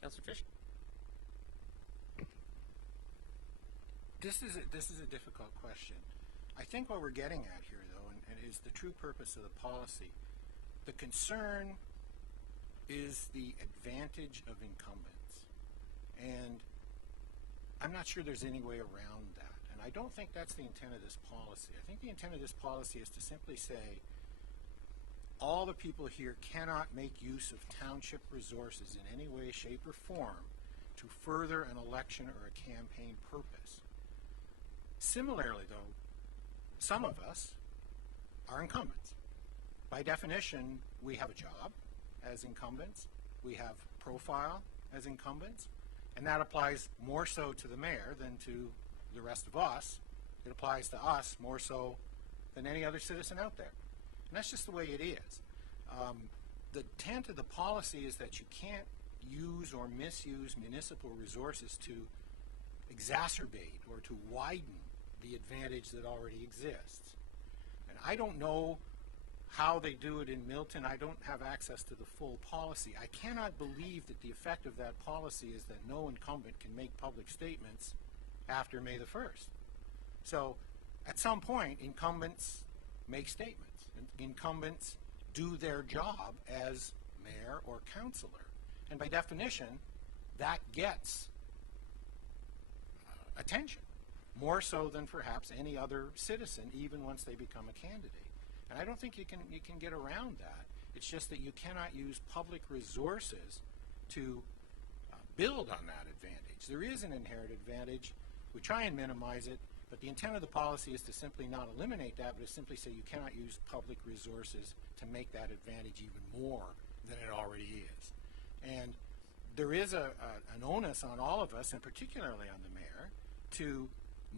Councillor Fish? This is a difficult question. I think what we're getting at here, though, and is the true purpose of the policy. The concern is the advantage of incumbents. And I'm not sure there's any way around that. And I don't think that's the intent of this policy. I think the intent of this policy is to simply say all the people here cannot make use of township resources in any way, shape, or form to further an election or a campaign purpose. Similarly, though, some of us are incumbents. By definition, we have a job as incumbents. We have profile as incumbents. And that applies more so to the mayor than to the rest of us. It applies to us more so than any other citizen out there. And that's just the way it is. The intent of the policy is that you can't use or misuse municipal resources to exacerbate or to widen the advantage that already exists. And I don't know how they do it in Milton, I don't have access to the full policy. I cannot believe that the effect of that policy is that no incumbent can make public statements after May the 1st. So at some point, incumbents make statements. Incumbents do their job as mayor or councillor. And by definition, that gets attention, more so than perhaps any other citizen, even once they become a candidate. And I don't think you can get around that. It's just that you cannot use public resources to build on that advantage. There is an inherent advantage. We try and minimize it, but the intent of the policy is to simply not eliminate that, but to simply say you cannot use public resources to make that advantage even more than it already is. And there is an onus on all of us, and particularly on the mayor, to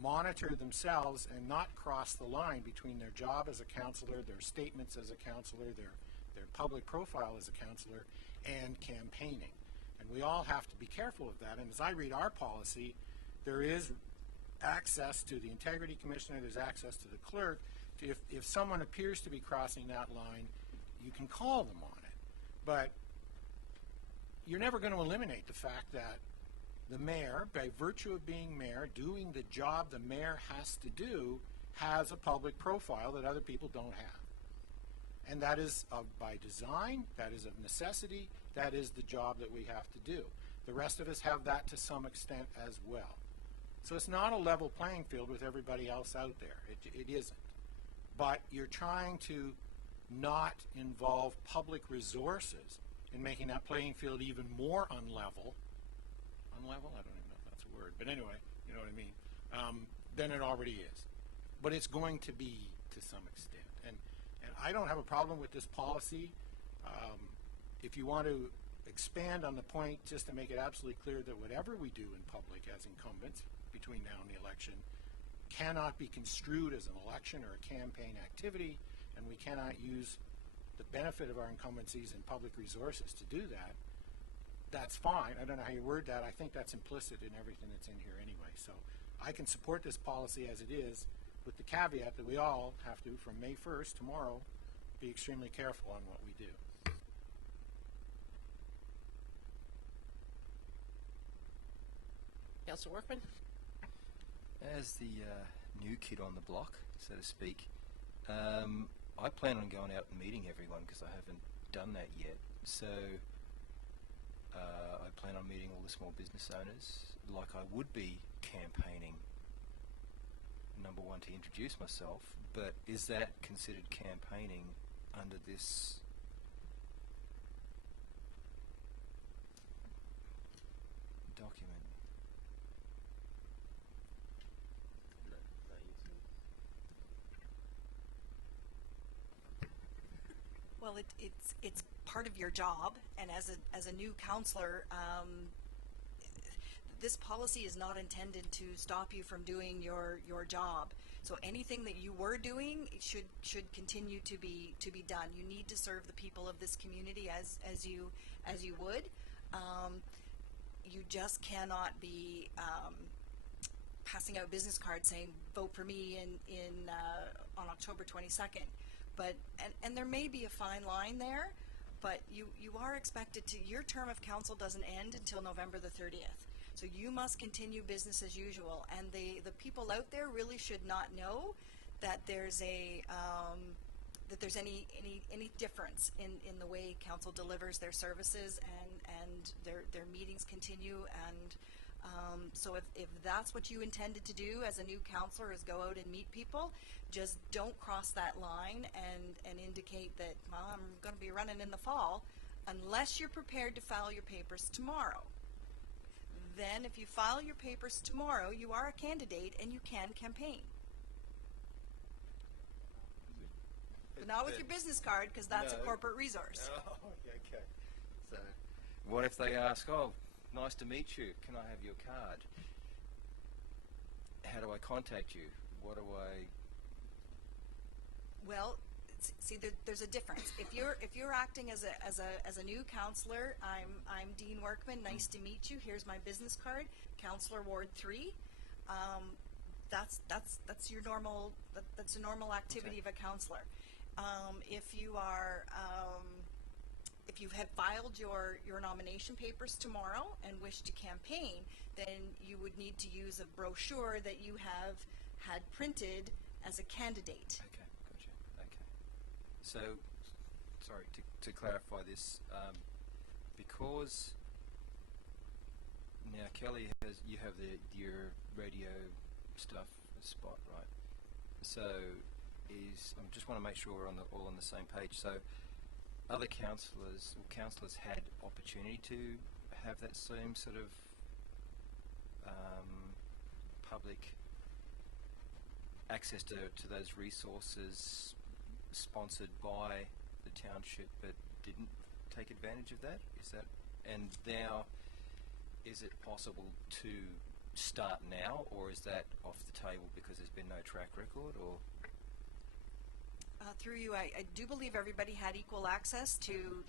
monitor themselves and not cross the line between their job as a councillor, their statements as a councillor, their public profile as a councillor, and campaigning. And we all have to be careful of that. And as I read our policy, there is access to the integrity commissioner, there's access to the clerk. If someone appears to be crossing that line, you can call them on it. But you're never going to eliminate the fact that the mayor, by virtue of being mayor, doing the job the mayor has to do, has a public profile that other people don't have. And that is by design, that is of necessity, that is the job that we have to do. The rest of us have that to some extent as well. So it's not a level playing field with everybody else out there. It isn't. But you're trying to not involve public resources in making that playing field even more unlevel. Unlevel? I don't even know if that's a word. But anyway, you know what I mean, than it already is. But it's going to be to some extent. And I don't have a problem with this policy. If you want to expand on the point, just to make it absolutely clear that whatever we do in public as incumbents between now and the election cannot be construed as an election or a campaign activity, and we cannot use the benefit of our incumbencies and public resources to do that, that's fine. I don't know how you word that. I think that's implicit in everything that's in here anyway. So I can support this policy as it is, with the caveat that we all have to, from May 1st, tomorrow, be extremely careful on what we do. Councillor Workman? As the new kid on the block, so to speak, I plan on going out and meeting everyone because I haven't done that yet. So I plan on meeting all the small business owners like I would be campaigning, number one, to introduce myself, but is that considered campaigning under this document? Well, it's part of your job, and as a new councillor, this policy is not intended to stop you from doing your job. So anything that you were doing should continue to be done. You need to serve the people of this community as you would. You just cannot be passing out business cards saying vote for me on October 22nd. But and there may be a fine line there, but you are expected to. Your term of council doesn't end until November the 30th. So you must continue business as usual, and the people out there really should not know that there's any difference in the way council delivers their services and their meetings continue. And so if that's what you intended to do as a new councillor, is go out and meet people, just don't cross that line and indicate that, well, I'm going to be running in the fall, unless you're prepared to file your papers tomorrow. Then if you file your papers tomorrow, you are a candidate and you can campaign. But not with your business card, because that's a corporate resource. Oh, okay. So what if they ask, oh, nice to meet you, can I have your card? How do I contact you? What do I... Well, see, there's a difference. If you're acting as a new councillor, I'm Dean Workman. Nice to meet you. Here's my business card. Councillor Ward 3. That's your normal. That's a normal activity of a councillor. If you are, if you have filed your nomination papers tomorrow and wish to campaign, then you would need to use a brochure that you have had printed as a candidate. Okay, gotcha. Okay. So, sorry, to clarify this, because now Kelly you have your radio stuff spot, right? So I just want to make sure we're all on the same page. So other councillors had opportunity to have that same sort of public access to those resources sponsored by the township, but didn't take advantage of that? Is that, and now, is it possible to start now, or is that off the table because there's been no track record, or? Through you, I do believe everybody had equal access to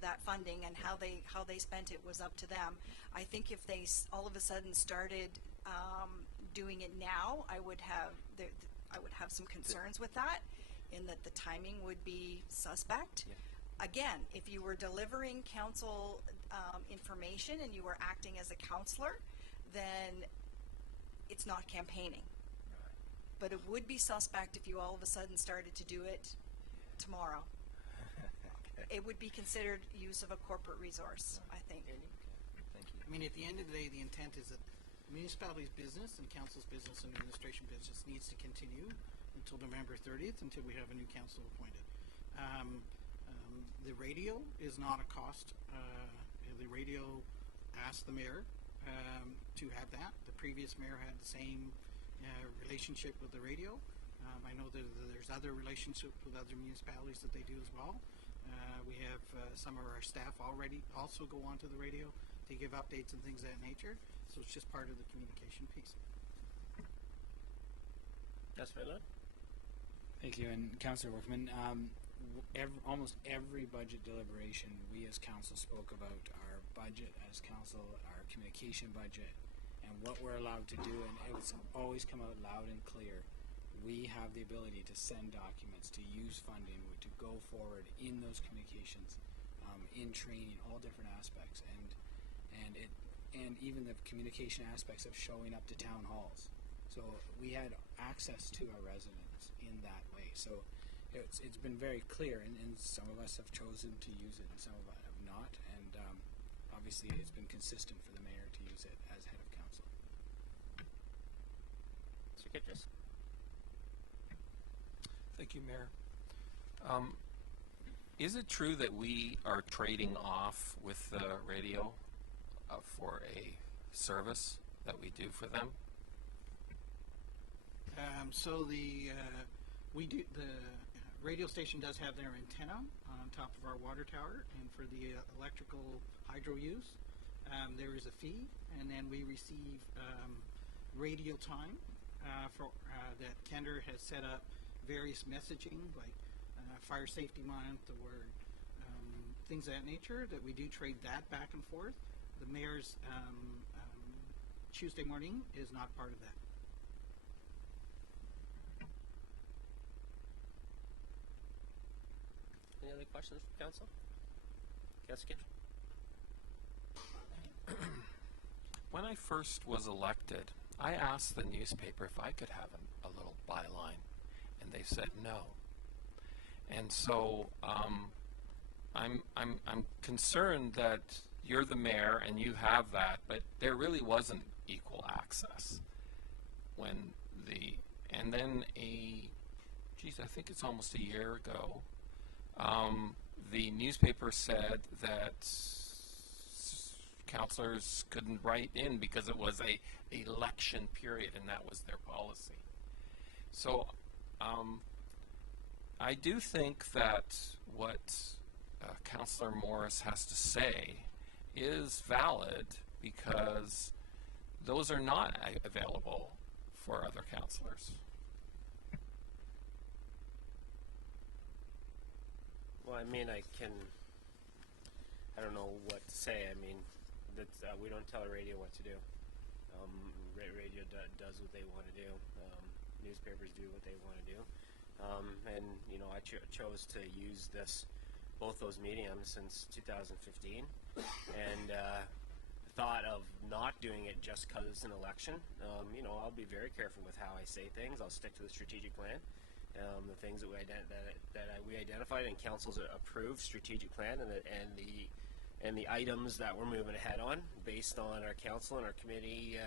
that funding, and how they spent it was up to them. I think if they all of a sudden started doing it now, I would have some concerns with that, in that the timing would be suspect. Yeah. Again, if you were delivering council information and you were acting as a councillor, then it's not campaigning. But it would be suspect if you all of a sudden started to do it tomorrow. Okay. It would be considered use of a corporate resource, I think. Thank you. I mean, at the end of the day, the intent is that the municipality's business and council's business and administration business needs to continue until November 30th, until we have a new council appointed. The radio is not a cost. The radio asked the mayor to have that. The previous mayor had the same relationship with the radio. I know that there's other relationships with other municipalities that they do as well. We have some of our staff already also go onto the radio to give updates and things of that nature. So it's just part of the communication piece. That's right. Thank you, and Councillor Workman. Almost every budget deliberation, we as council spoke about our budget as council, our communication budget, and what we're allowed to do, and it was always come out loud and clear. We have the ability to send documents, to use funding, to go forward in those communications, in training, all different aspects, and even the communication aspects of showing up to town halls. So we had access to our residents in that way. So it's been very clear, and some of us have chosen to use it, and some of us have not. And obviously, it's been consistent for the mayor to use it as head of council. Mr. Kitchus. Thank you, Mayor. Is it true that we are trading off with the radio for a service that we do for them? So the radio station does have their antenna on top of our water tower, and for the electrical hydro use, there is a fee, and then we receive radio time for that Kender has set up various messaging like Fire Safety Month or things of that nature, that we do trade that back and forth. The mayor's Tuesday morning is not part of that. Any other questions from council? Councillor Kitchus. When I first was elected, I asked the newspaper if I could have a little byline, and they said no. And so I'm concerned that you're the mayor and you have that, but there really wasn't equal access when and then I think it's almost a year ago, the newspaper said that councillors couldn't write in because it was a election period, and that was their policy. So I do think that what Councillor Morris has to say is valid, because those are not available for other councillors. Well, I mean, I don't know what to say. I mean, that we don't tell the radio what to do. Radio does what they want to do. Newspapers do what they want to do. And you know, I chose to use both those mediums since 2015, and thought of not doing it just because it's an election. You know, I'll be very careful with how I say things. I'll stick to the strategic plan, the things that we identified and council's approved strategic plan, and the items that we're moving ahead on based on our council and our committee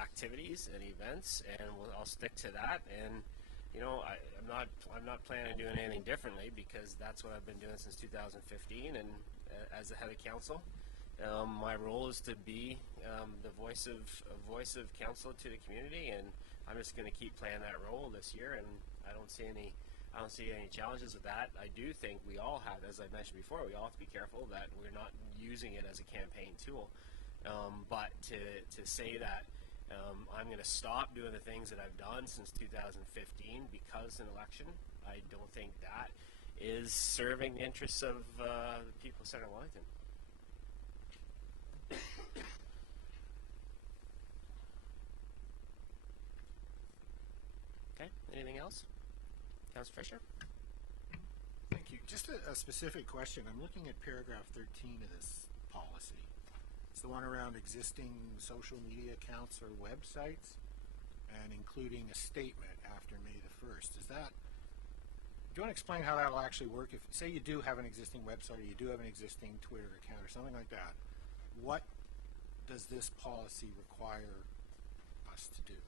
activities and events, and I'll stick to that. And you know, I'm not planning on doing anything differently, because that's what I've been doing since 2015, and as the head of council, my role is to be the voice of council to the community, and I'm just going to keep playing that role this year, and I don't see any challenges with that. I do think we all have, as I mentioned before, we all have to be careful that we're not using it as a campaign tool. But to say that I'm going to stop doing the things that I've done since 2015 because an election, I don't think that is serving the interests of the people of Centre Wellington. Okay, anything else? Councillor Fisher? Thank you. Just a specific question. I'm looking at paragraph 13 of this policy. It's the one around existing social media accounts or websites, and including a statement after May the 1st. Is that, do you want to explain how that will actually work? If, say you do have an existing website, or you do have an existing Twitter account or something like that, what does this policy require us to do?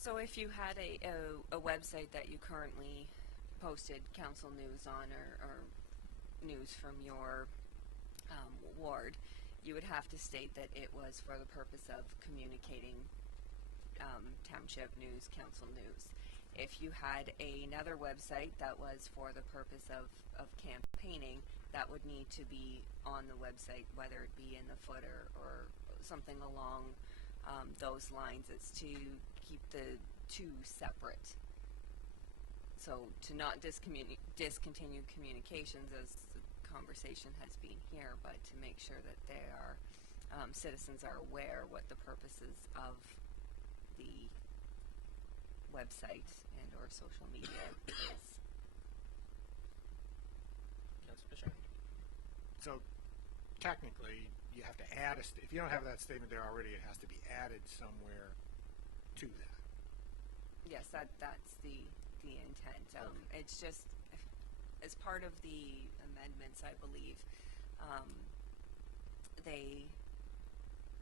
So if you had a website that you currently posted council news on, or news from your ward, you would have to state that it was for the purpose of communicating township news, council news. If you had another website that was for the purpose of campaigning, that would need to be on the website, whether it be in the footer or something along those lines. It's to keep the two separate. So to not discontinue communications, as the conversation has been here, but to make sure that they are citizens are aware what the purposes of the website and or social media is. Councillor Fisher? So technically, you have to add if you don't have that statement there already, it has to be added somewhere to that. Yes, that's the intent. It's just as part of the amendments, I believe,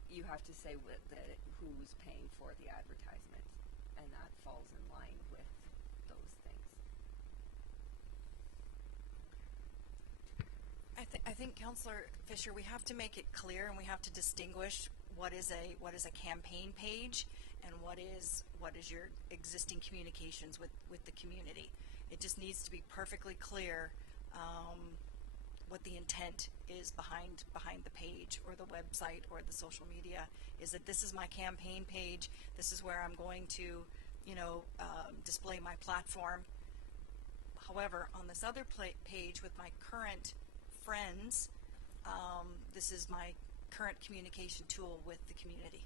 you have to say who's paying for the advertisement, and that falls in line with those things. I think, Councillor Fisher, we have to make it clear, and we have to distinguish what is a campaign page and what is your existing communications with the community. It just needs to be perfectly clear what the intent is behind the page or the website or the social media. Is that this is my campaign page, this is where I'm going to, display my platform. However, on this other page with my current friends, this is my current communication tool with the community.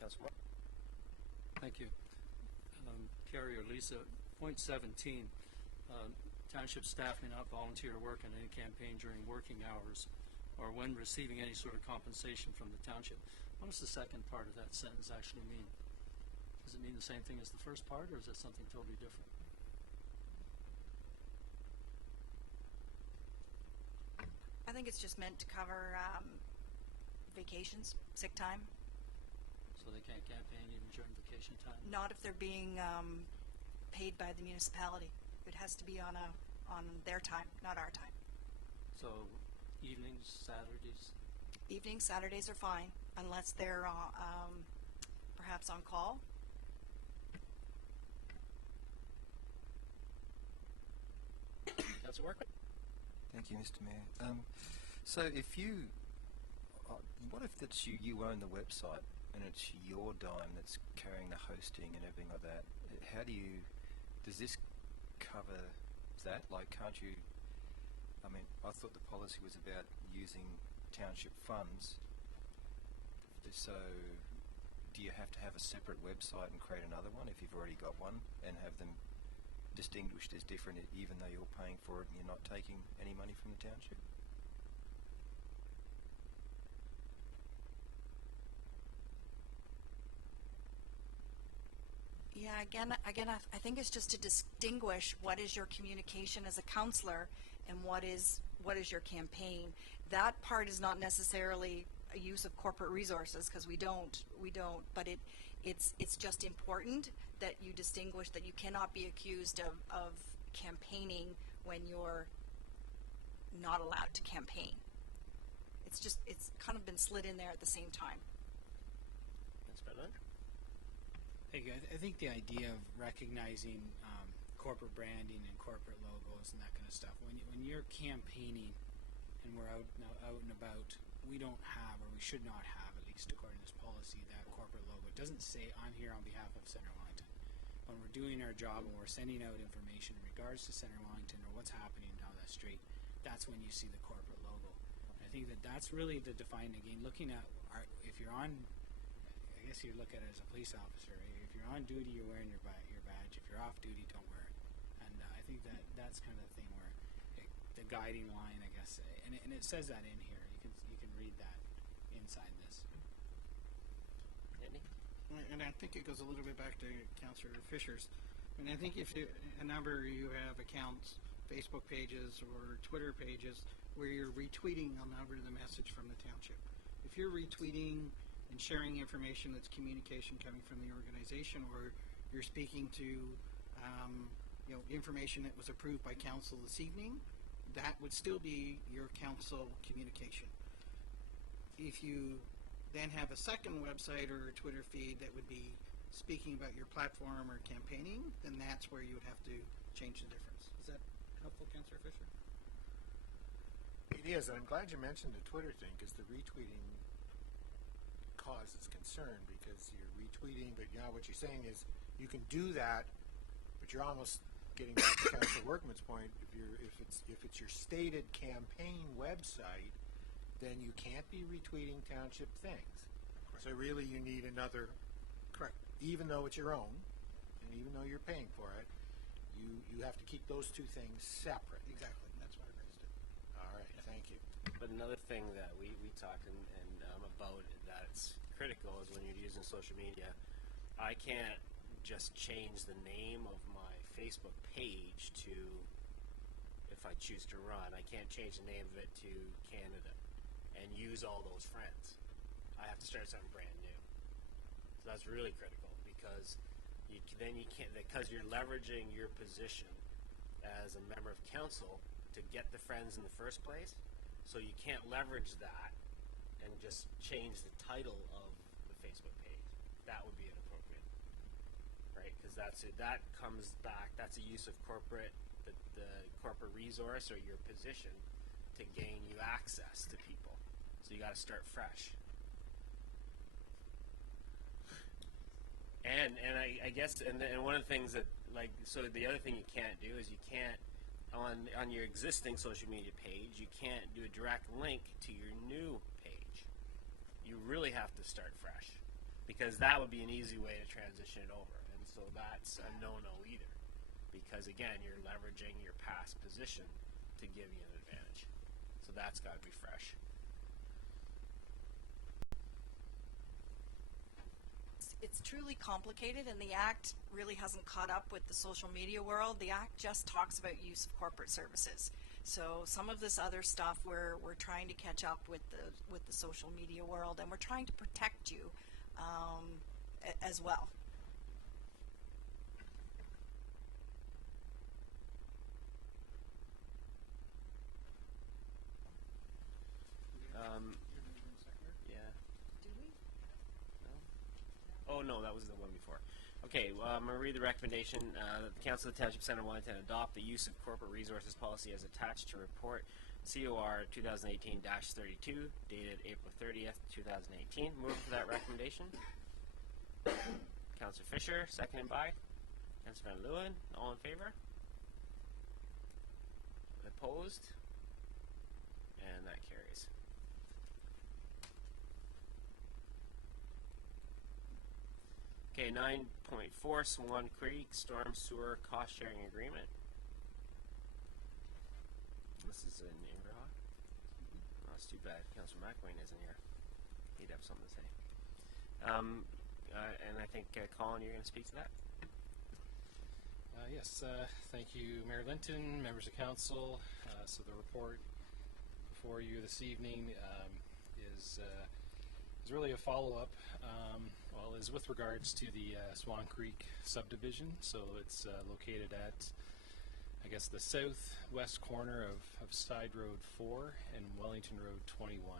Councillor? Thank you. Carrie or Lisa, point 17, township staff may not volunteer to work on any campaign during working hours or when receiving any sort of compensation from the township. What does the second part of that sentence actually mean? Does it mean the same thing as the first part, or is it something totally different? I think it's just meant to cover vacations, sick time. So they can't campaign even during vacation time? Not if they're being paid by the municipality. It has to be on their time, not our time. So evenings, Saturdays? Evenings, Saturdays are fine, unless they're perhaps on call. Councillor Workman? Thank you, Mr. Mayor. So if you, what if it's you own the website and it's your dime that's carrying the hosting and everything like that? How does this cover that? Like, can't you, I mean, I thought the policy was about using township funds. So, do you have to have a separate website and create another one if you've already got one and have them distinguished as different even though you're paying for it and you're not taking any money from the township? Yeah, again, I think it's just to distinguish what is your communication as a councillor and what is your campaign. That part is not necessarily a use of corporate resources, because we don't, but it's just important that you distinguish that you cannot be accused of campaigning when you're not allowed to campaign. It's kind of been slid in there at the same time. That's better. I think the idea of recognizing corporate branding and corporate logos and that kind of stuff, when you're campaigning and we're out and about, we don't have, or we should not have, at least according to this policy, that corporate logo. It doesn't say, I'm here on behalf of Centre Wellington. When we're doing our job and we're sending out information in regards to Centre Wellington or what's happening down that street, that's when you see the corporate logo. And I think that that's really the defining, again, looking at, if you're on, I guess you look at it as a police officer. If you're on duty, you're wearing your badge. If you're off duty, don't wear it. And I think that's kind of the thing where the guiding line, I guess, and it says that in here. You can read that inside this. Andy? And I think it goes a little bit back to Councillor Fisher's. And I think if a number you have accounts, Facebook pages or Twitter pages where you're retweeting a number of the message from the township. If you're retweeting and sharing information that's communication coming from the organization, or you're speaking to information that was approved by council this evening, that would still be your council communication. If you then have a second website or a Twitter feed that would be speaking about your platform or campaigning, then that's where you would have to change the difference. Is that helpful, Councillor Fisher? It is, and I'm glad you mentioned the Twitter thing, because the retweeting causes concern, because you're retweeting, but what you're saying is you can do that, but you're almost getting back to Councillor Workman's point. If it's your stated campaign website, then you can't be retweeting township things. Correct. So really, you need another. Correct. Even though it's your own, and even though you're paying for it, you have to keep those two things separate. Exactly. That's why I raised it. All right. Thank you. But another thing that we talked about that's critical is when you're using social media, I can't just change the name of my Facebook page to, if I choose to run, I can't change the name of it to Canada and use all those friends. I have to start something brand new. So that's really critical, because you can't, because you're leveraging your position as a member of council to get the friends in the first place. So you can't leverage that and just change the title of the Facebook page. That would be inappropriate, right? Because that comes back. That's a use of the corporate resource or your position to gain you access to people. So you got to start fresh. And I guess and one of the things that so the other thing you can't do is you can't on your existing social media page, you can't do a direct link to your new page. You really have to start fresh, because that would be an easy way to transition it over. And so that's a no-no either, because again, you're leveraging your past position to give you an advantage. So that's got to be fresh. It's truly complicated, and the Act really hasn't caught up with the social media world. The Act just talks about use of corporate services. So some of this other stuff we're trying to catch up with the social media world, and we're trying to protect you as well. Yeah. Do we? No. Oh no, that was the one before. Okay, well, I'm going to read the recommendation that the Council of the Township Centre Wellington adopt the use of corporate resources policy as attached to report COR 2018-32 dated April 30th, 2018. Move for that recommendation. Councillor Fisher, seconded by Councillor Van Leeuwen. All in favor? Opposed? And that carries. Okay, 9.4 Swan Creek Storm Sewer Cost Sharing Agreement. This is in Inverha. Oh, it's too bad Councillor McWayne isn't here. He'd have something to say. And I think, Colin, you're going to speak to that? Yes, thank you, Mayor Linton, members of council. So the report before you this evening is really a follow-up, is with regards to the Swan Creek subdivision. So it's located at, I guess, the southwest corner of Side Road 4 and Wellington Road 21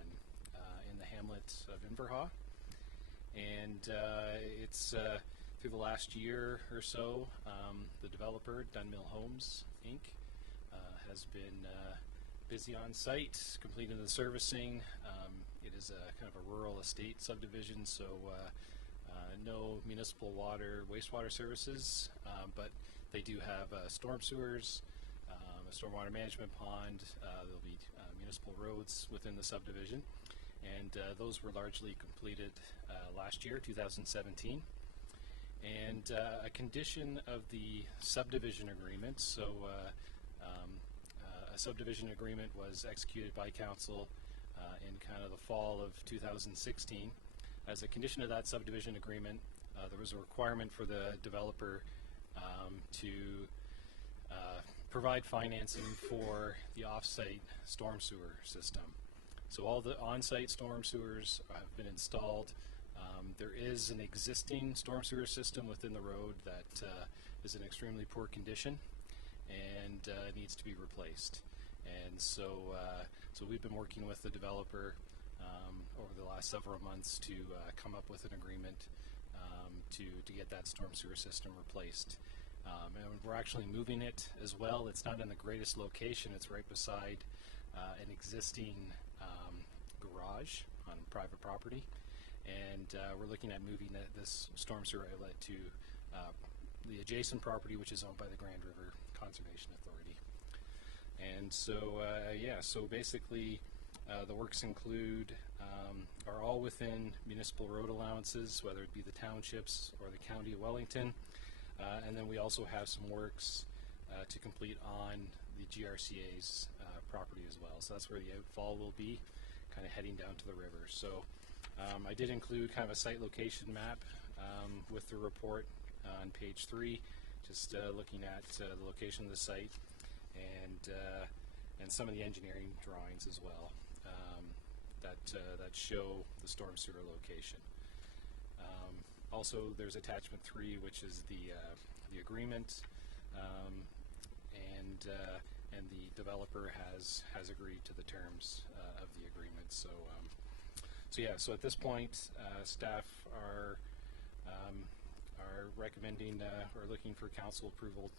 in the hamlet of Inverha. And it's through the last year or so, the developer, Dunmill Homes, Inc., has been busy on site, completing the servicing. It is a kind of a rural estate subdivision, so no municipal water, wastewater services, but they do have storm sewers, a stormwater management pond. There'll be municipal roads within the subdivision, and those were largely completed last year, 2017. And a condition of the subdivision agreement, so a subdivision agreement was executed by council in kind of the fall of 2016. As a condition of that subdivision agreement, there was a requirement for the developer to provide financing for the off-site storm sewer system. So all the on-site storm sewers have been installed. There is an existing storm sewer system within the road that is in extremely poor condition and needs to be replaced. And so we've been working with the developer over the last several months to come up with an agreement to get that storm sewer system replaced. And we're actually moving it as well. It's not in the greatest location. It's right beside an existing garage on private property. And we're looking at moving this storm sewer outlet to the adjacent property, which is owned by the Grand River Conservation Authority. And so, so basically the works include, are all within municipal road allowances, whether it be the townships or the County of Wellington. And then we also have some works to complete on the GRCA's property as well. So that's where the outfall will be, kind of heading down to the river. So I did include kind of a site location map with the report on page 3, just looking at the location of the site and some of the engineering drawings as well that show the storm sewer location. Also, there's attachment 3, which is the agreement, and the developer has agreed to the terms of the agreement. So so at this point, staff are recommending or looking for council approval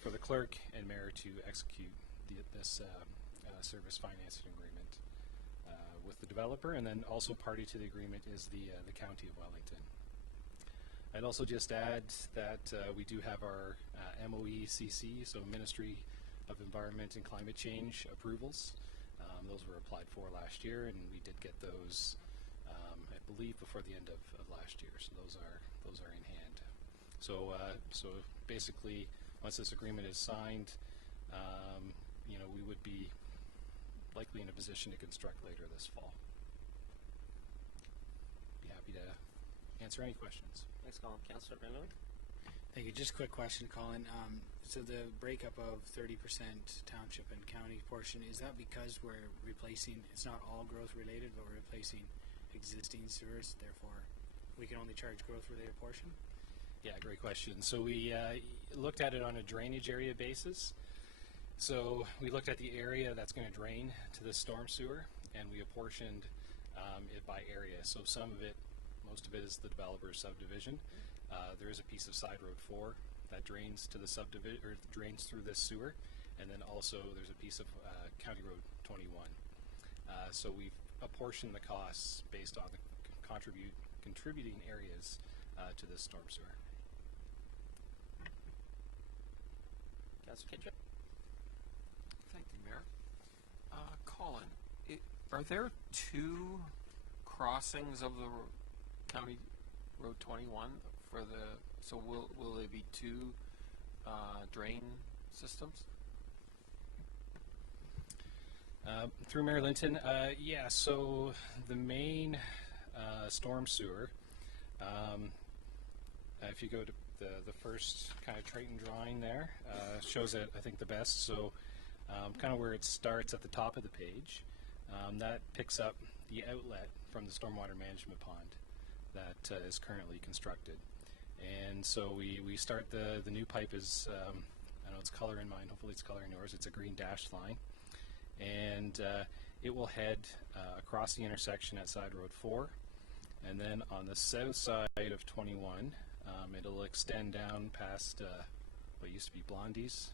for the clerk and mayor to execute this service financing agreement with the developer, and then also party to the agreement is the County of Wellington. I'd also just add that we do have our MOECC, so Ministry of Environment and Climate Change approvals. Those were applied for last year, and we did get those, I believe, before the end of last year. So those are in hand. So basically, once this agreement is signed, we would be likely in a position to construct later this fall. Be happy to answer any questions. Thanks, Colin. Councillor Brindley? Thank you. Just a quick question, Colin. So the breakup of 30% township and county portion, is that because we're replacing, it's not all growth related, but we're replacing existing sewers, therefore we can only charge growth related portion? Yeah, great question. So we looked at it on a drainage area basis. So we looked at the area that's going to drain to the storm sewer, and we apportioned it by area. So some of it, most of it is the developer's subdivision. There is a piece of Side Road 4 that drains to the subdivision, or drains through this sewer, and then also there's a piece of County Road 21. So we've apportioned the costs based on the contributing areas to this storm sewer. Councillor Kitchen? Thank you, Mayor. Colin, are there two crossings of the County Road 21 for the? So will there be two drain systems? Through Mayor Linton, yeah, so the main storm sewer, if you go to the first kind of Triton drawing there, shows it, I think, the best. So kind of where it starts at the top of the page, that picks up the outlet from the stormwater management pond that is currently constructed. And so we start the new pipe is, I know it's color in mine, hopefully it's color in yours, it's a green dashed line. And it will head across the intersection at Side Road 4, and then on the south side of 21, it'll extend down past what used to be Blondie's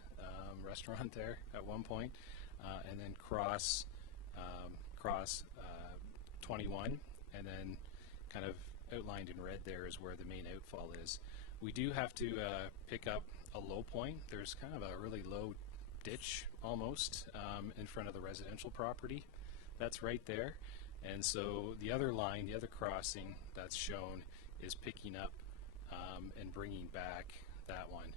restaurant there at one point, and then cross 21, and then kind of outlined in red there is where the main outfall is. We do have to pick up a low point. There's kind of a really low ditch almost in front of the residential property that's right there, and so the other line, the other crossing that's shown is picking up and bringing back that one.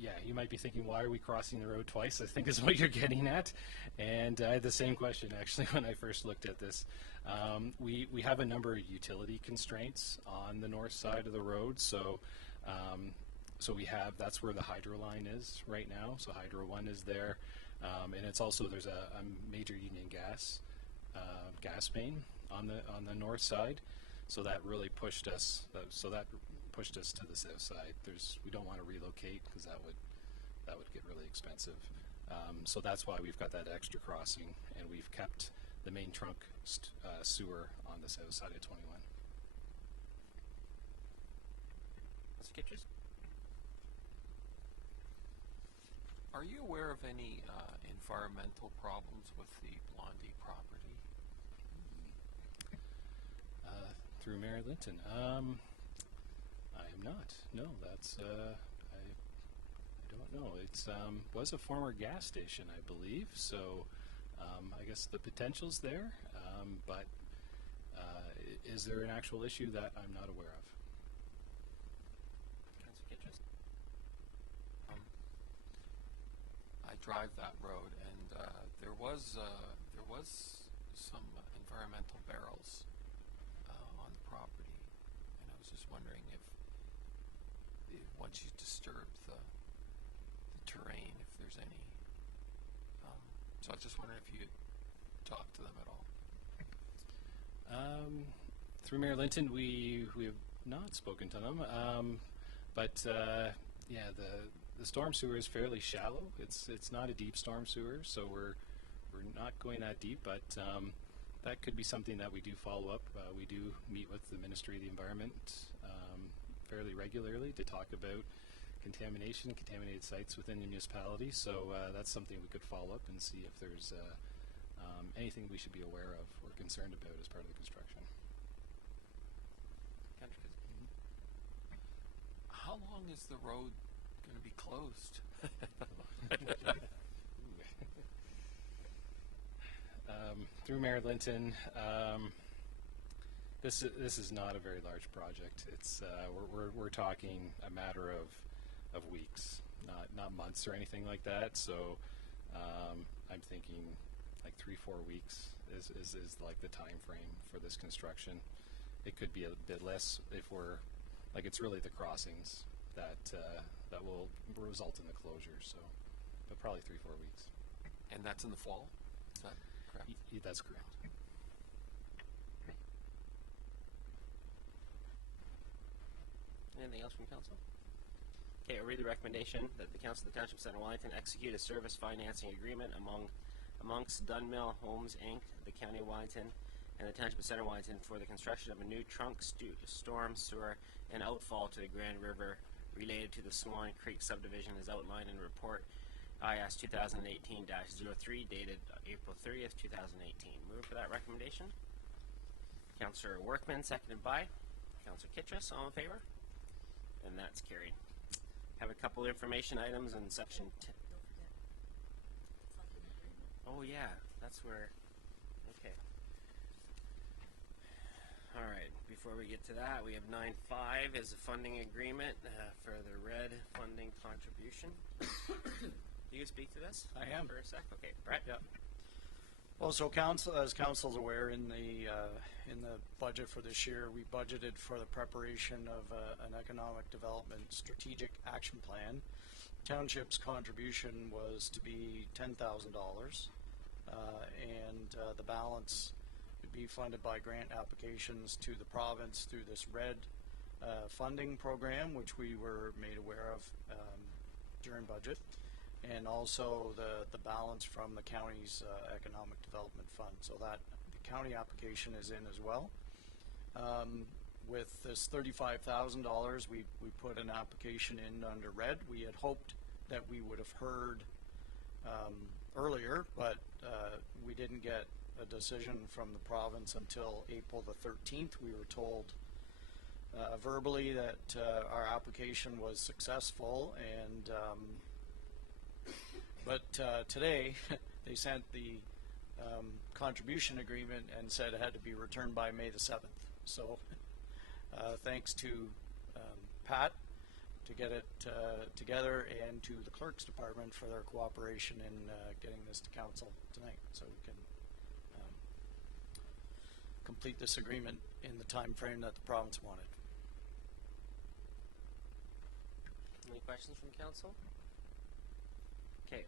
Yeah, you might be thinking, why are we crossing the road twice? I think is what you're getting at, and I had the same question actually when I first looked at this. We have a number of utility constraints on the north side of the road, so so we have, that's where the hydro line is right now. So Hydro 1 is there, and it's also, there's a major Union gas main on the north side. So that really pushed us. That pushed us to the south side. We don't want to relocate because that would get really expensive. So that's why we've got that extra crossing, and we've kept the main trunk sewer on the south side of 21. Mr. Kitchers? Are you aware of any environmental problems with the Blondie property? Through Mayor Linton, I am not. No, that's I don't know. It's was a former gas station, I believe. So I guess the potential's there, but is there an actual issue that I'm not aware of? Councillor Kitchers? I drive that road, and there was some environmental barrels on the property, and I was just wondering if once you disturb the terrain, if there's any. So I was just wondering if you talked to them at all. Through Mayor Linton, we have not spoken to them, but yeah, the storm sewer is fairly shallow. It's not a deep storm sewer, so we're not going that deep, but that could be something that we do follow up. We do meet with the Ministry of the Environment fairly regularly to talk about contamination, contaminated sites within the municipality. So that's something we could follow up and see if there's anything we should be aware of or concerned about as part of the construction. How long is the road going to be closed? Through Mayor Linton, this is not a very large project. It's we're talking a matter of weeks, not months or anything like that. So I'm thinking like 3-4 weeks is like the time frame for this construction. It could be a bit less if we're like, it's really the crossings that will result in the closure. So, but probably 3-4 weeks. And that's in the fall? Is that correct? That's correct. Anything else from council? Okay, I'll read the recommendation that the Council of the Township of Center Wellington execute a service financing agreement amongst Dunmill Homes Inc., the County of Wellington, and the Township of Center Wellington for the construction of a new trunk storm sewer and outfall to the Grand River related to the Swan Creek subdivision as outlined in report IS 2018-03 dated April 30th, 2018. Move for that recommendation. Councillor Workman, seconded by Councillor Kitchus. All in favor? And that's carried. Have a couple information items in section 10. Oh yeah, that's where. Okay. All right. Before we get to that, we have 9.5 is a funding agreement for the red funding contribution. Do you speak to this? I am. For a sec. Okay, Brett. Yeah. Well, so council, as council's aware, in the budget for this year, we budgeted for the preparation of an economic development strategic action plan. Township's contribution was to be $10,000, and the balance would be funded by grant applications to the province through this RED funding program, which we were made aware of during budget, and also the balance from the county's economic development fund. So that the county application is in as well. With this $35,000, we put an application in under RED. We had hoped that we would have heard earlier, but we didn't get a decision from the province until April the 13th. We were told verbally that our application was successful, and but today they sent the contribution agreement and said it had to be returned by May the 7th. So thanks to Pat to get it together, and to the Clerk's department for their cooperation in getting this to council tonight, so we can complete this agreement in the time frame that the province wanted. Any questions from council? Okay.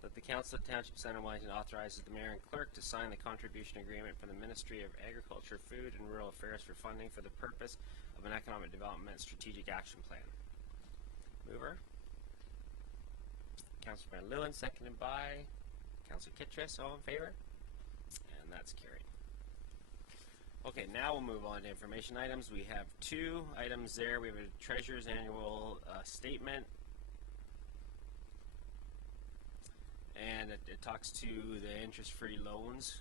That the Council of Township Centre Wellington authorizes the Mayor and Clerk to sign the contribution agreement for the Ministry of Agriculture, Food and Rural Affairs for funding for the purpose of an economic development strategic action plan. Mover. Councilor Lewin, seconded by Councilor Kittress. All in favor? And that's carried. Okay, now we'll move on to information items. We have two items there. We have a Treasurer's Annual Statement, and it talks to the interest-free loans.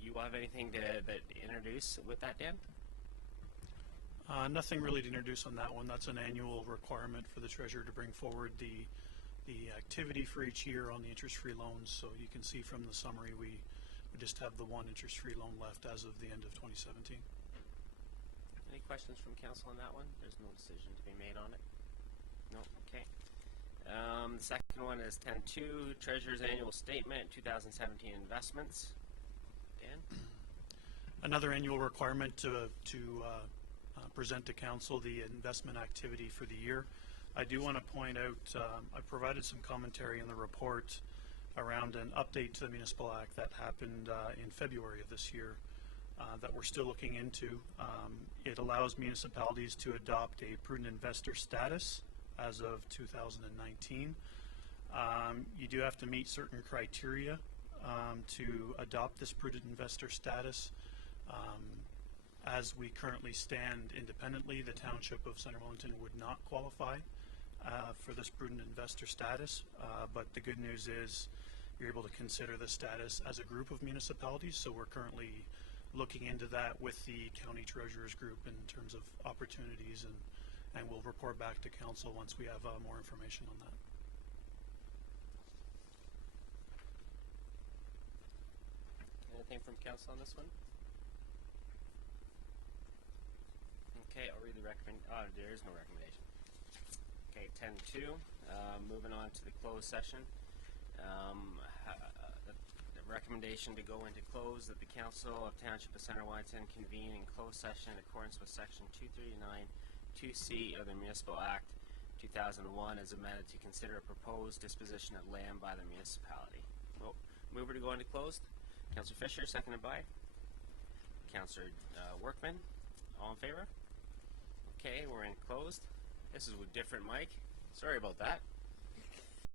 You have anything that introduce with that, Dan? Nothing really to introduce on that one. That's an annual requirement for the treasurer to bring forward the activity for each year on the interest-free loans. So you can see from the summary we just have the one interest-free loan left as of the end of 2017. Any questions from council on that one? There's no decision to be made on it. No. Okay. The second one is 10.2, Treasurer's Annual Statement, 2017 Investments. Dan? Another annual requirement to present to council the investment activity for the year. I do want to point out, I provided some commentary in the report around an update to the Municipal Act that happened in February of this year that we're still looking into. It allows municipalities to adopt a prudent investor status as of 2019. You do have to meet certain criteria to adopt this prudent investor status. As we currently stand independently, the Township of Centre Wellington would not qualify for this prudent investor status, but the good news is you're able to consider the status as a group of municipalities, so we're currently looking into that with the County Treasurers Group in terms of opportunities, and we'll report back to council once we have more information on that. Anything from council on this one? Okay, I'll read the there is no recommendation. Okay, 10.2, moving on to the closed session. The recommendation to go into close that the Council of Township of Centre Wellington convene in closed session in accordance with Section 239 2C of the Municipal Act 2001 as amended to consider a proposed disposition of land by the municipality. Well, mover to go into closed. Councillor Fisher, seconded by Councillor Workman. All in favor? Okay, we're in closed. This is with different mic. Sorry about that.